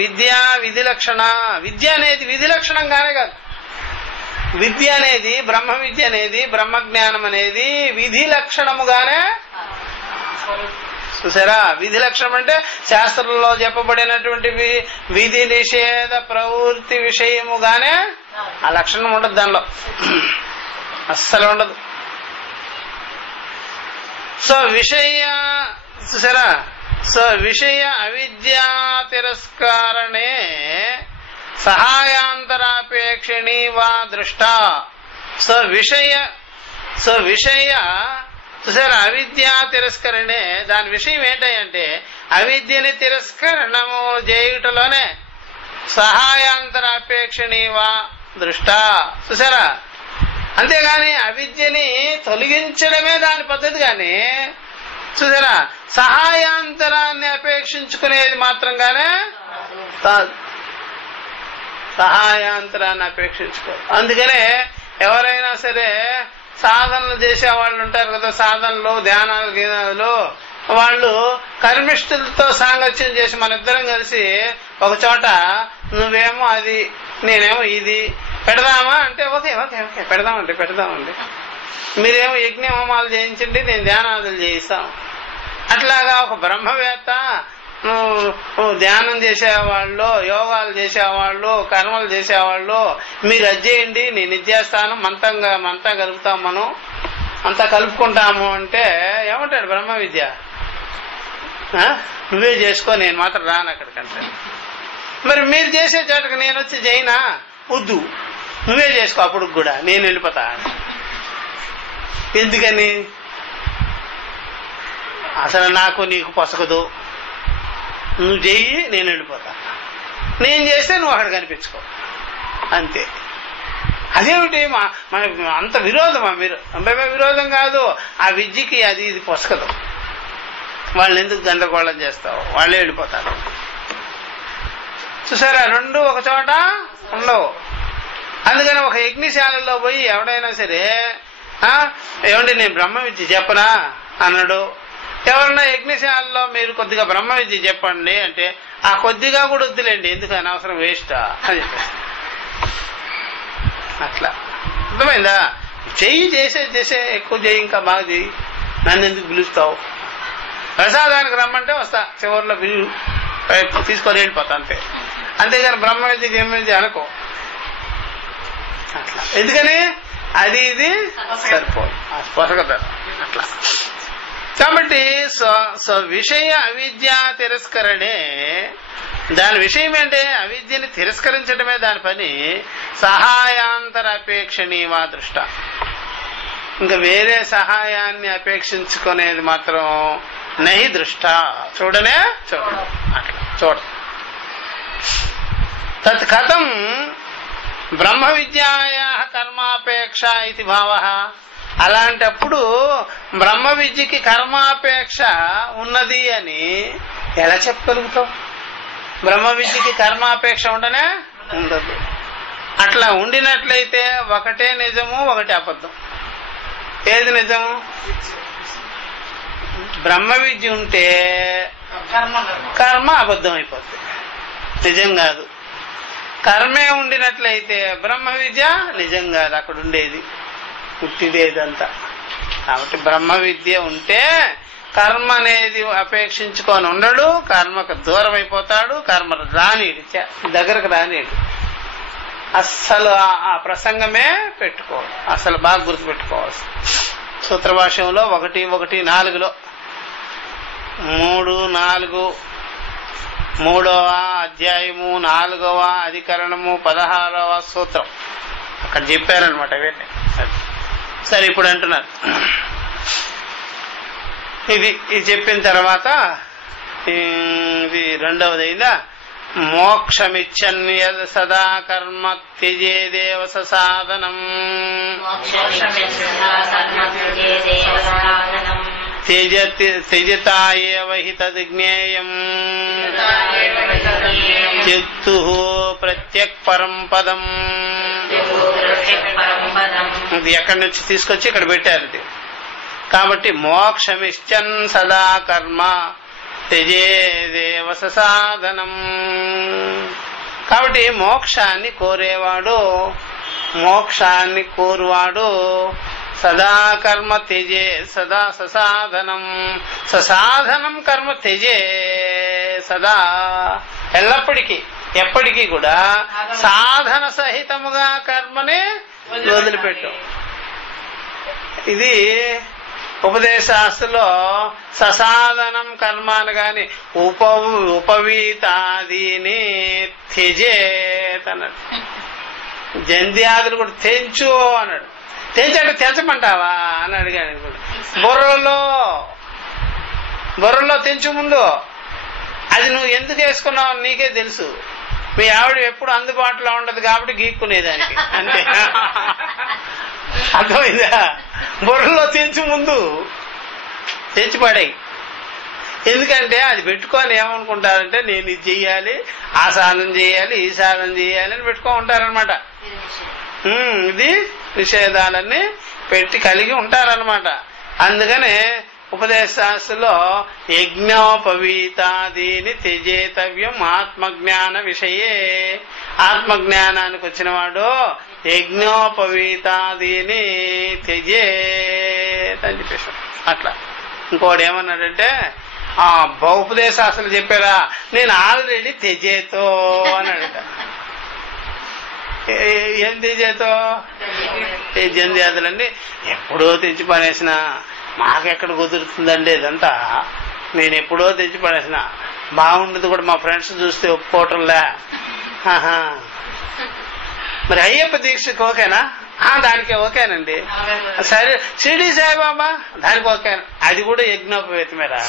విద్యా విధి లక్షణ. విద్య అనేది విధి లక్షణంగానే కాదు. విద్య అనేది, బ్రహ్మ విద్య అనేది, బ్రహ్మజ్ఞానం అనేది విధి లక్షణముగానే. చూసారా? విధి లక్షణం అంటే శాస్త్రంలో చెప్పబడినటువంటి విధి నిషేధ ప్రవృత్తి విషయముగానే. ఆ లక్షణం ఉండదు దానిలో, అస్సలు ఉండదు. సో చూసారా? సో విషయ అవిద్యా తిరస్కారణే సహాయాంతరాపేక్షిణి వా దృష్ట. సో విషయ చూసారా? అవిద్యా తిరస్కరణే, దాని విషయం ఏంటంటే అవిద్యని తిరస్కరణము చేయుటలోనే సహాయాంతరాపేక్షిణి వా దృష్ట. చూసారా? అంతేగాని అవిద్యని తొలగించడమే దాని పద్ధతి. కానీ చూసారా? సహాయాంతరాన్ని అపేక్షించుకునేది మాత్రంగానే కాదు. సహాయాంతరాన్ని అపేక్షించుకో. అందుకనే ఎవరైనా సరే సాధనలు చేసే వాళ్ళు ఉంటారు కదా, సాధనలు, ధ్యానాలు, గీనాలు, వాళ్ళు కర్మిష్ఠులతో సాంగత్యం చేసి మన ఇద్దరం కలిసి ఒక చోట నువ్వేమో అది నేనేమో ఇది పెడదామా అంటే ఓకే ఓకే ఓకే పెడదామండి. మీరేమో యజ్ఞ హోమాలు చేయించండి, నేను ధ్యానాదులు చేయిస్తాం. అట్లాగా ఒక బ్రహ్మవేత్త నువ్వు ధ్యానం చేసేవాళ్ళు, యోగాలు చేసేవాళ్ళు, కర్మలు చేసేవాళ్ళు మీరు అది చేయండి, నేను ఇది చేస్తాను, మంతం కలుపుతాం మనం అంతా కలుపుకుంటాము అంటే ఏమంటాడు బ్రహ్మ విద్య? నువ్వే చేసుకో, నేను మాత్రం రాను అక్కడికంటే. మరి మీరు చేసే చోటకు నేను వచ్చి చేయనా? వద్దు, నువ్వే చేసుకో, అప్పుడు కూడా నేను వెళ్ళిపోతా. ఎందుకని? అసలు నాకు నీకు పొసగదు, నువ్వు చెయ్యి, నేను వెళ్ళిపోతా. నేను చేస్తే నువ్వు అక్కడ కనిపించుకో, అంతే. అదేమిటి మన అంత విరోధమా? మీరు విరోధం కాదు, ఆ విద్యకి అది ఇది పొసగదు. వాళ్ళని ఎందుకు గందరగోళం చేస్తావు? వాళ్ళే వెళ్ళిపోతారు. చూసారా, రెండు ఒక చోట ఉండవు. అందుకని ఒక యజ్ఞశాలలో పోయి ఎవడైనా సరే ఏమండి నేను బ్రహ్మ విద్య చెప్పనా అన్నాడు. ఎవరన్నా యజ్ఞశాలలో మీరు కొద్దిగా బ్రహ్మ విద్య చెప్పండి అంటే ఆ కొద్దిగా కూడా వద్దులేండి, ఎందుకు అనవసరం, వేస్టా అని చెప్పేసి. అట్లా అర్థమైందా? చెయ్యి, చేసే ఎక్కువ చెయ్యి, ఇంకా బాగా చెయ్యి, నన్ను ఎందుకు పిలుస్తావు? ప్రసాదానికి రమ్మంటే వస్తా, చివరిలో బిల్లు తీసుకొని వెళ్ళిపోతా, అంతే. అంతేగాని బ్రహ్మ విద్య గిమ్మ విద్య అనుకో. అట్లా ఎందుకని? అది ఇది సరిపోదు, పొసగదు అట్లా. కాబట్టి విషయ అవిద్య తిరస్కరణే, దాని విషయం ఏంటి? అవిద్యని తిరస్కరించడమే దాని పని. సహాయాంతర అపేక్షణీవా దృష్ట, ఇంకా వేరే సహాయాన్ని అపేక్షించుకునేది మాత్రం నహి దృష్ట, చూడనే చూడ, అట్లా చూడ. తత్ కథం బ్రహ్మ విద్యాయా కర్మాపేక్ష ఇది భావ. అలాంటప్పుడు బ్రహ్మ విద్యకి కర్మాపేక్ష ఉన్నది అని ఎలా చెప్పగలుగుతావు? బ్రహ్మ విద్యకి కర్మాపేక్ష ఉండనే ఉండదు. అట్లా ఉండినట్లయితే ఒకటే నిజము, ఒకటి అబద్ధం. ఏది నిజము? బ్రహ్మ విద్య ఉంటే కర్మ అబద్ధం అయిపోతుంది, నిజం కాదు. కర్మే ఉండినట్లయితే బ్రహ్మ విద్య నిజం కాదు, అక్కడ ఉండేది పుట్టిదేదంతా. కాబట్టి బ్రహ్మ విద్య ఉంటే కర్మ అనేది అపేక్షించుకొని ఉండడు, కర్మకు దూరం అయిపోతాడు, కర్మ రానీడు, దగ్గరకు రానీడు. అస్సలు ఆ ప్రసంగమే పెట్టుకోవాలి, అసలు బాగా గుర్తుపెట్టుకోవాలి. సూత్రభాష్యంలో 1:1:4 3:4 3వ అధ్యాయము 4వ అధికరణము 16వ సూత్రం అక్కడ చెప్పారనమాట. వీటిని సరే ఇప్పుడు అంటున్నారు. ఇది చెప్పిన తర్వాత ఇది రెండవది అయిందా? మోక్షమిచ్చన్య సదా కర్మ త్యజేదేవ సాధనం త్యజతా ఏవ హి తద్జ్ఞేయం త్యక్తుః ప్రత్యక్ పరం పదం. ఇది ఎక్కడి నుంచి తీసుకొచ్చి ఇక్కడ పెట్టారు ఇది. కాబట్టి మోక్షమిచ్చన్ సదా కర్మ త్యజేదేవ సాధనం. కాబట్టి మోక్షాన్ని కోరువాడు సదా కర్మ త్యజే సదా ససాధనం. ససాధనం కర్మ త్యజే సదా, ఎల్లప్పటికీ ఎప్పటికీ కూడా సాధన సహితముగా కర్మనే వదిలిపెట్టు. ఇది ఉపదేశాస్తులో ససాధనం కర్మ అనగాని ఉపవీతాదీని త్యజేత్ అన్నాడు. జంధ్యాదులు కూడా తెంచు అన్నాడు. తెంచంటే తెంచమంటావా అని అడిగాడు. బుర్రలో తెంచు ముందు. అది నువ్వు ఎందుకు వేసుకున్నావు నీకే తెలుసు. మీ ఆవిడ ఎప్పుడు అందుబాటులో ఉండదు కాబట్టి గీక్కునేదానికి, అంతే. అర్థమైందా? బుర్రలో తెంచు ముందు, తెంచి పడాయి. ఎందుకంటే అది పెట్టుకొని ఏమనుకుంటారంటే నేను ఇది చెయ్యాలి, ఆ సాధన చేయాలి, ఈ సాధన చేయాలి అని పెట్టుకో ఉంటారనమాట. ఇది నిషేధాలన్నీ పెట్టి కలిగి ఉంటారనమాట. అందుకనే ఉపదేశాస్తులో యజ్ఞోపవీతాదీని త్యజేతవ్యం ఆత్మజ్ఞాన విషయే. ఆత్మజ్ఞానానికి వచ్చిన వాడు యజ్ఞోపవీతాదీని త్యజేత్ అని చెప్పేశాడు. అట్లా ఇంకోటి ఏమన్నాడంటే ఉపదేశాస్తులు చెప్పారా, నేను ఆల్రెడీ త్యజేతో అన్నాడట. ఏంది చేతో ఈ జంధ్యాదులన్నీ ఎప్పుడో తెచ్చి పడేసిన, మాకెక్కడ కుదురుతుందండి ఇదంతా. నేను ఎప్పుడో తెచ్చి పడేసిన, బాగుండదు కూడా. మా ఫ్రెండ్స్ చూస్తే ఒప్పుకోవటంలే. మరి అయ్యప్ప దీక్షకు ఓకేనా? దానికి ఓకేనండి. సరే షిరిడి సాయిబాబా దానికి ఓకే, అది కూడా యజ్ఞోపవేతమేరా,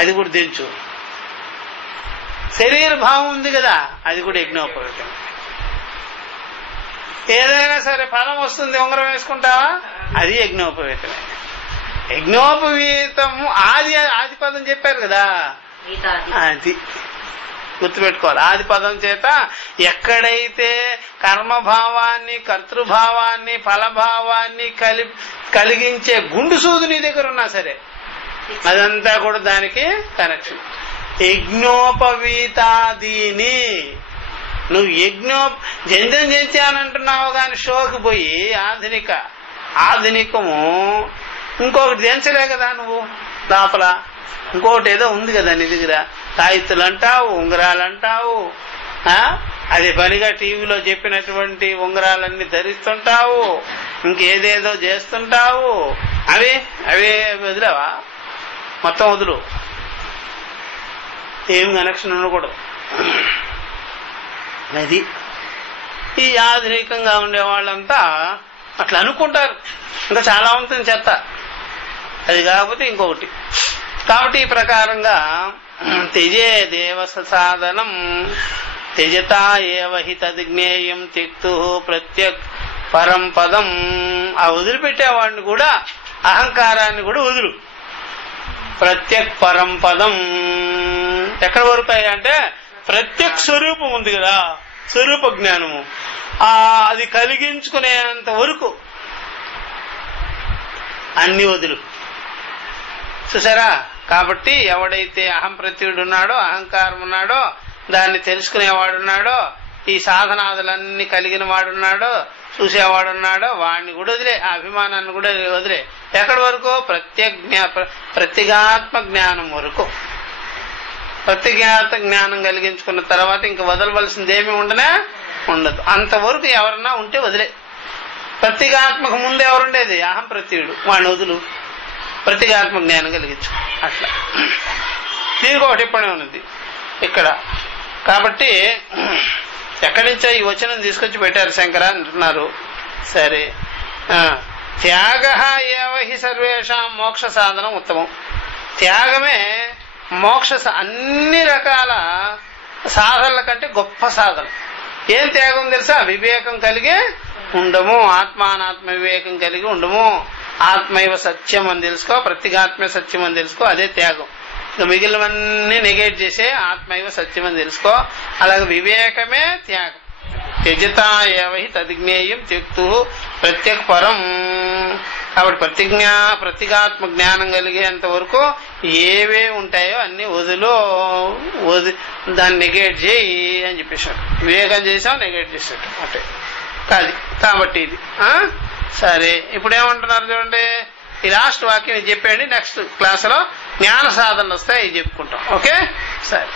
అది కూడా దించు. శరీర భావం ఉంది కదా, అది కూడా యజ్ఞోపవేతం. ఏదైనా సరే ఫలం వస్తుంది, ఉంగరం వేసుకుంటావా, అది యజ్ఞోపవేతమే. యజ్ఞోపవీతం ఆది పదం చెప్పారు కదా, అది గుర్తుపెట్టుకోవాలి. ఆది పదం చేత ఎక్కడైతే కర్మభావాన్ని, కర్తృభావాన్ని, ఫలభావాన్ని కలిగించే గుండు సూదు నీ దగ్గర ఉన్నా సరే అదంతా కూడా దానికి కనెక్షన్. యజ్ఞోపవీతాదీని నువ్వు జంధ్యం చేశానంటున్నావు కానీ షోకి పోయి ఆధునికము ఇంకొకటి దించలే కదా నువ్వు. లోపల ఇంకొకటి ఏదో ఉంది కదా నీ దగ్గర, తాయిత్తులు అంటావు, ఉంగరాలు అంటావు, అదే పనిగా టీవీలో చెప్పినటువంటి ఉంగరాలన్నీ ధరిస్తుంటావు, ఇంకేదేదో చేస్తుంటావు. అవే వదిలేవా? మొత్తం వదులు, ఏం కనెక్షన్ ఉండకూడదు. అది ఈ ఆధునికంగా ఉండే వాళ్ళంతా అట్లా అనుకుంటారు. ఇంకా చాలా ఉంటుంది చెత్త, అది కాకపోతే ఇంకొకటి. కాబట్టి ఈ ప్రకారంగా త్యజే దేవస సాధనం త్యజతా ఏవ హి తద్జ్ఞేయం త్యక్తు ప్రత్యక్ పరం పదం. ఆ వదిలిపెట్టేవాడిని కూడా, అహంకారాన్ని కూడా వదులు. ప్రత్యక్ పరం పదం ఎక్కడి వరకు అంటే ప్రత్యక్ స్వరూపం ఉంది కదా, స్వరూప జ్ఞానము, అది కలిగించుకునేంత వరకు అన్ని వదులు. చూసారా? కాబట్టి ఎవడైతే అహం ప్రత్యుడు ఉన్నాడో, అహంకారం ఉన్నాడో, దాన్ని తెలుసుకునేవాడున్నాడో, ఈ సాధనాదులన్నీ కలిగిన వాడున్నాడో, చూసేవాడున్నాడో, వాడిని కూడా వదిలే, ఆ అభిమానాన్ని కూడా వదిలే. ఎక్కడి వరకు? ప్రత్యేగాత్మ జ్ఞానం వరకు. ప్రత్యేగాత్మ జ్ఞానం కలిగించుకున్న తర్వాత ఇంక వదలవలసింది ఏమి ఉండదు. అంతవరకు ఎవరన్నా ఉంటే వదిలే. ప్రత్యేగాత్మకు ముందు ఎవరుండేది? అహం ప్రత్యుడు, వాడిని వదులు, ప్రత్యేగాత్మ జ్ఞానం కలిగించు. అట్లా దీనికి ఒకటి ఇప్పుడే ఉన్నది ఇక్కడ. కాబట్టి ఎక్కడి నుంచో ఈ వచనం తీసుకొచ్చి పెట్టారు శంకర అంటున్నారు. సరే, త్యాగ ఏవ హి సర్వేషాం మోక్ష సాధనం ఉత్తమం. త్యాగమే మోక్ష అన్ని రకాల సాధనల కంటే గొప్ప సాధన. ఏం త్యాగం తెలుసా? వివేకం కలిగి ఉండము, ఆత్మానాత్మ వివేకం కలిగి ఉండము. ఆత్మైవ సత్యం అని తెలుసుకో, ప్రత్యేగాత్మ సత్యం అని తెలుసుకో, అదే త్యాగం. ఇంకా మిగిలినవన్నీ నెగేట్ చేసే ఆత్మైవ సత్యం అని తెలుసుకో. అలాగే వివేకమే త్యాగం. త్యజతా ఏవ హి తద్జ్ఞేయం త్యక్తు ప్రత్యక్ పరం. కాబట్టి ప్రత్యేగాత్మ జ్ఞానం కలిగేంత వరకు ఏవే ఉంటాయో అన్ని దాన్ని నెగేట్ చేయి అని చెప్పేశాడు. వివేకం చేసాం, నెగేట్ చేశాడు అంటే కాదు. కాబట్టి ఇది సరే. ఇప్పుడు ఏమంటున్నారు చూడండి, ఈ లాస్ట్ వాక్యం ఇది చెప్పండి. నెక్స్ట్ క్లాస్ లో జ్ఞాన సాధనలు వస్తాయి, ఇది చెప్పుకుంటాం. ఓకే, సరే.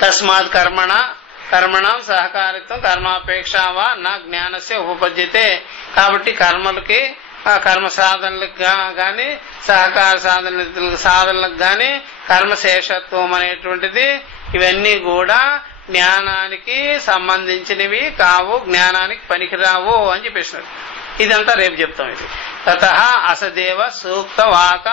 తస్మాత్ కర్మణం సహకారిత్వం కర్మాపేక్షావా నా జ్ఞానస్య ఉపపద్యతే. కాబట్టి కర్మలకి, కర్మ సాధనలకు గాని, సహకార సాధనలకు గాని కర్మశేషత్వం అనేటువంటిది ఇవన్నీ కూడా జ్ఞానానికి సంబంధించినవి కావు, జ్ఞానానికి పనికిరావు అని చెప్పేసినారు. ఇదంతా రేపు చెప్తాం. ఇది తతః అసదేవ సూక్త వాక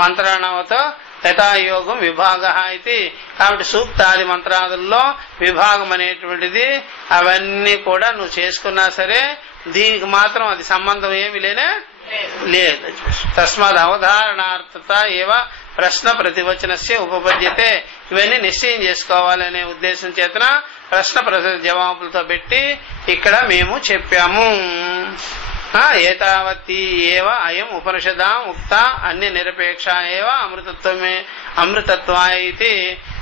మంత్రాణవతో యథాయోగం విభాగ ఇది. కాబట్టి సూక్తాది మంత్రాదుల్లో విభాగం అనేటువంటిది అవన్నీ కూడా నువ్వు చేసుకున్నా సరే దీనికి మాత్రం అది సంబంధం ఏమి లేదు. తస్మాత్ అవధారణార్థత ఏవ ప్రశ్న ప్రతివచనస్య ఉపపద్యతే. ఇవన్నీ నిశ్చయం చేసుకోవాలనే ఉద్దేశం చేతన ప్రశ్న జవాబులతో పెట్టి ఇక్కడ మేము చెప్పాము. ఏతావతి ఏవ అయం ఉపనిషదాం ఉక్త అన్య నిరపేక్ష ఏవ అమృతత్వాయ ఇది.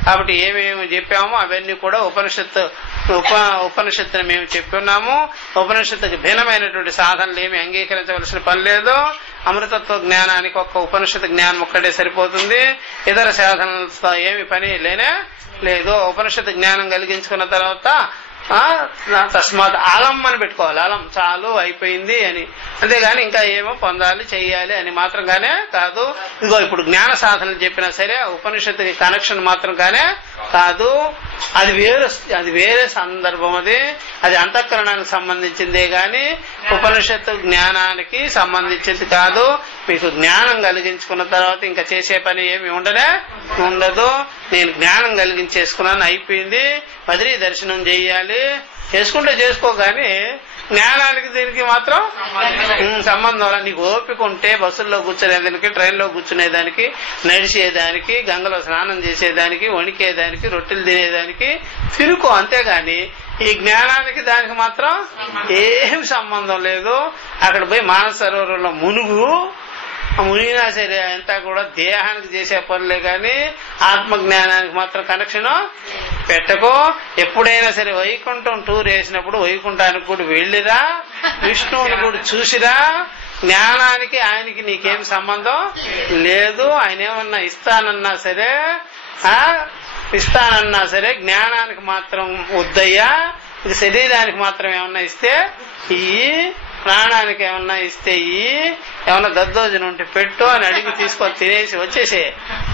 కాబట్టి ఏమేమి చెప్పామో అవన్నీ కూడా ఉపనిషత్తుని మేము చెప్పున్నాము. ఉపనిషత్తుకి భిన్నమైనటువంటి సాధనలు ఏమి అంగీకరించవలసిన పని లేదు. అమృతత్వ జ్ఞానానికి ఒక్క ఉపనిషత్తు జ్ఞానం ఒక్కటే సరిపోతుంది. ఇతర సాధనలతో ఏమి పని లేదు. ఉపనిషత్తు జ్ఞానం కలిగించుకున్న తర్వాత తస్మాత్ అలం అని పెట్టుకోవాలి. అలం చాలు అయిపోయింది అని, అంతేగాని ఇంకా ఏమో పొందాలి చెయ్యాలి అని మాత్రంగానే కాదు. ఇదిగో ఇప్పుడు జ్ఞాన సాధనలు చెప్పినా సరే ఉపనిషత్తుకి కనెక్షన్ మాత్రంగానే కాదు, అది వేరే సందర్భం. అది అంతఃకరణానికి సంబంధించిందే గాని ఉపనిషత్తు జ్ఞానానికి సంబంధించింది కాదు. మీకు జ్ఞానం కలిగించుకున్న తర్వాత ఇంకా చేసే పని ఏమి ఉండదు. నేను జ్ఞానం కలిగించేసుకున్నాను, అయిపోయింది, బద్రీ దర్శనం చెయ్యాలి, చేసుకుంటే చేసుకోగాని జ్ఞానానికి దీనికి మాత్రం సంబంధం వల్ల నీకు ఓపిక ఉంటే బస్సుల్లో కూర్చునేదానికి, ట్రైన్లో కూర్చునేదానికి, నడిచేదానికి, గంగలో స్నానం చేసేదానికి, వణికేదానికి, రొట్టెలు తినేదానికి తిరుకో, అంతేగాని ఈ జ్ఞానానికి దానికి మాత్రం ఏం సంబంధం లేదు. అక్కడ పోయి మానస సరోవరంలో మునిగినా సరే అంతా కూడా దేహానికి చేసే పనులే గాని ఆత్మజ్ఞానానికి మాత్రం కనెక్షన్ పెట్టకో. ఎప్పుడైనా సరే వైకుంఠం టూర్ వేసినప్పుడు వైకుంఠానికి కూడా వెళ్ళిరా, విష్ణువుని కూడా చూసిరా. జ్ఞానానికి ఆయనకి నీకేం సంబంధం లేదు. ఆయన ఏమన్నా ఇస్తానన్నా సరే జ్ఞానానికి మాత్రం వద్దయ్యా. ఇది శరీరానికి మాత్రం ఏమన్నా ఇస్తే ఇయ్యి, ప్రాణానికి ఏమన్నా ఇస్తే ఇయ్యి, ఏమన్నా దద్దోజనం ఉంటే పెట్టు అని అడిగి తీసుకొని తినేసి వచ్చేసే.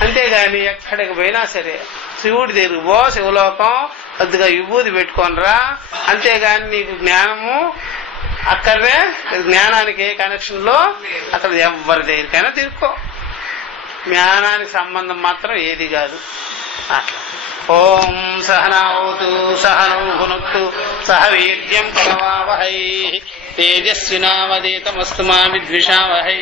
అంతేగాని ఎక్కడికి పోయినా సరే శివుడి దగ్గరికి పో, శివలోకం కొద్దిగా విభూతి పెట్టుకోనరా, అంతేగాని నీకు జ్ఞానము అక్కడనే. జ్ఞానానికి ఏ కనెక్షన్ లో అక్కడ ఎవరి దగ్గరికైనా తిరుక్కో, జ్ఞానానికి సంబంధం మాత్రం ఏది కాదు. అట్లా ఓం సహనావతు సహనౌ భునక్తు సహ వీర్యం కరవావహై తేజస్వినావదేతమస్తు మా విద్విషావహై.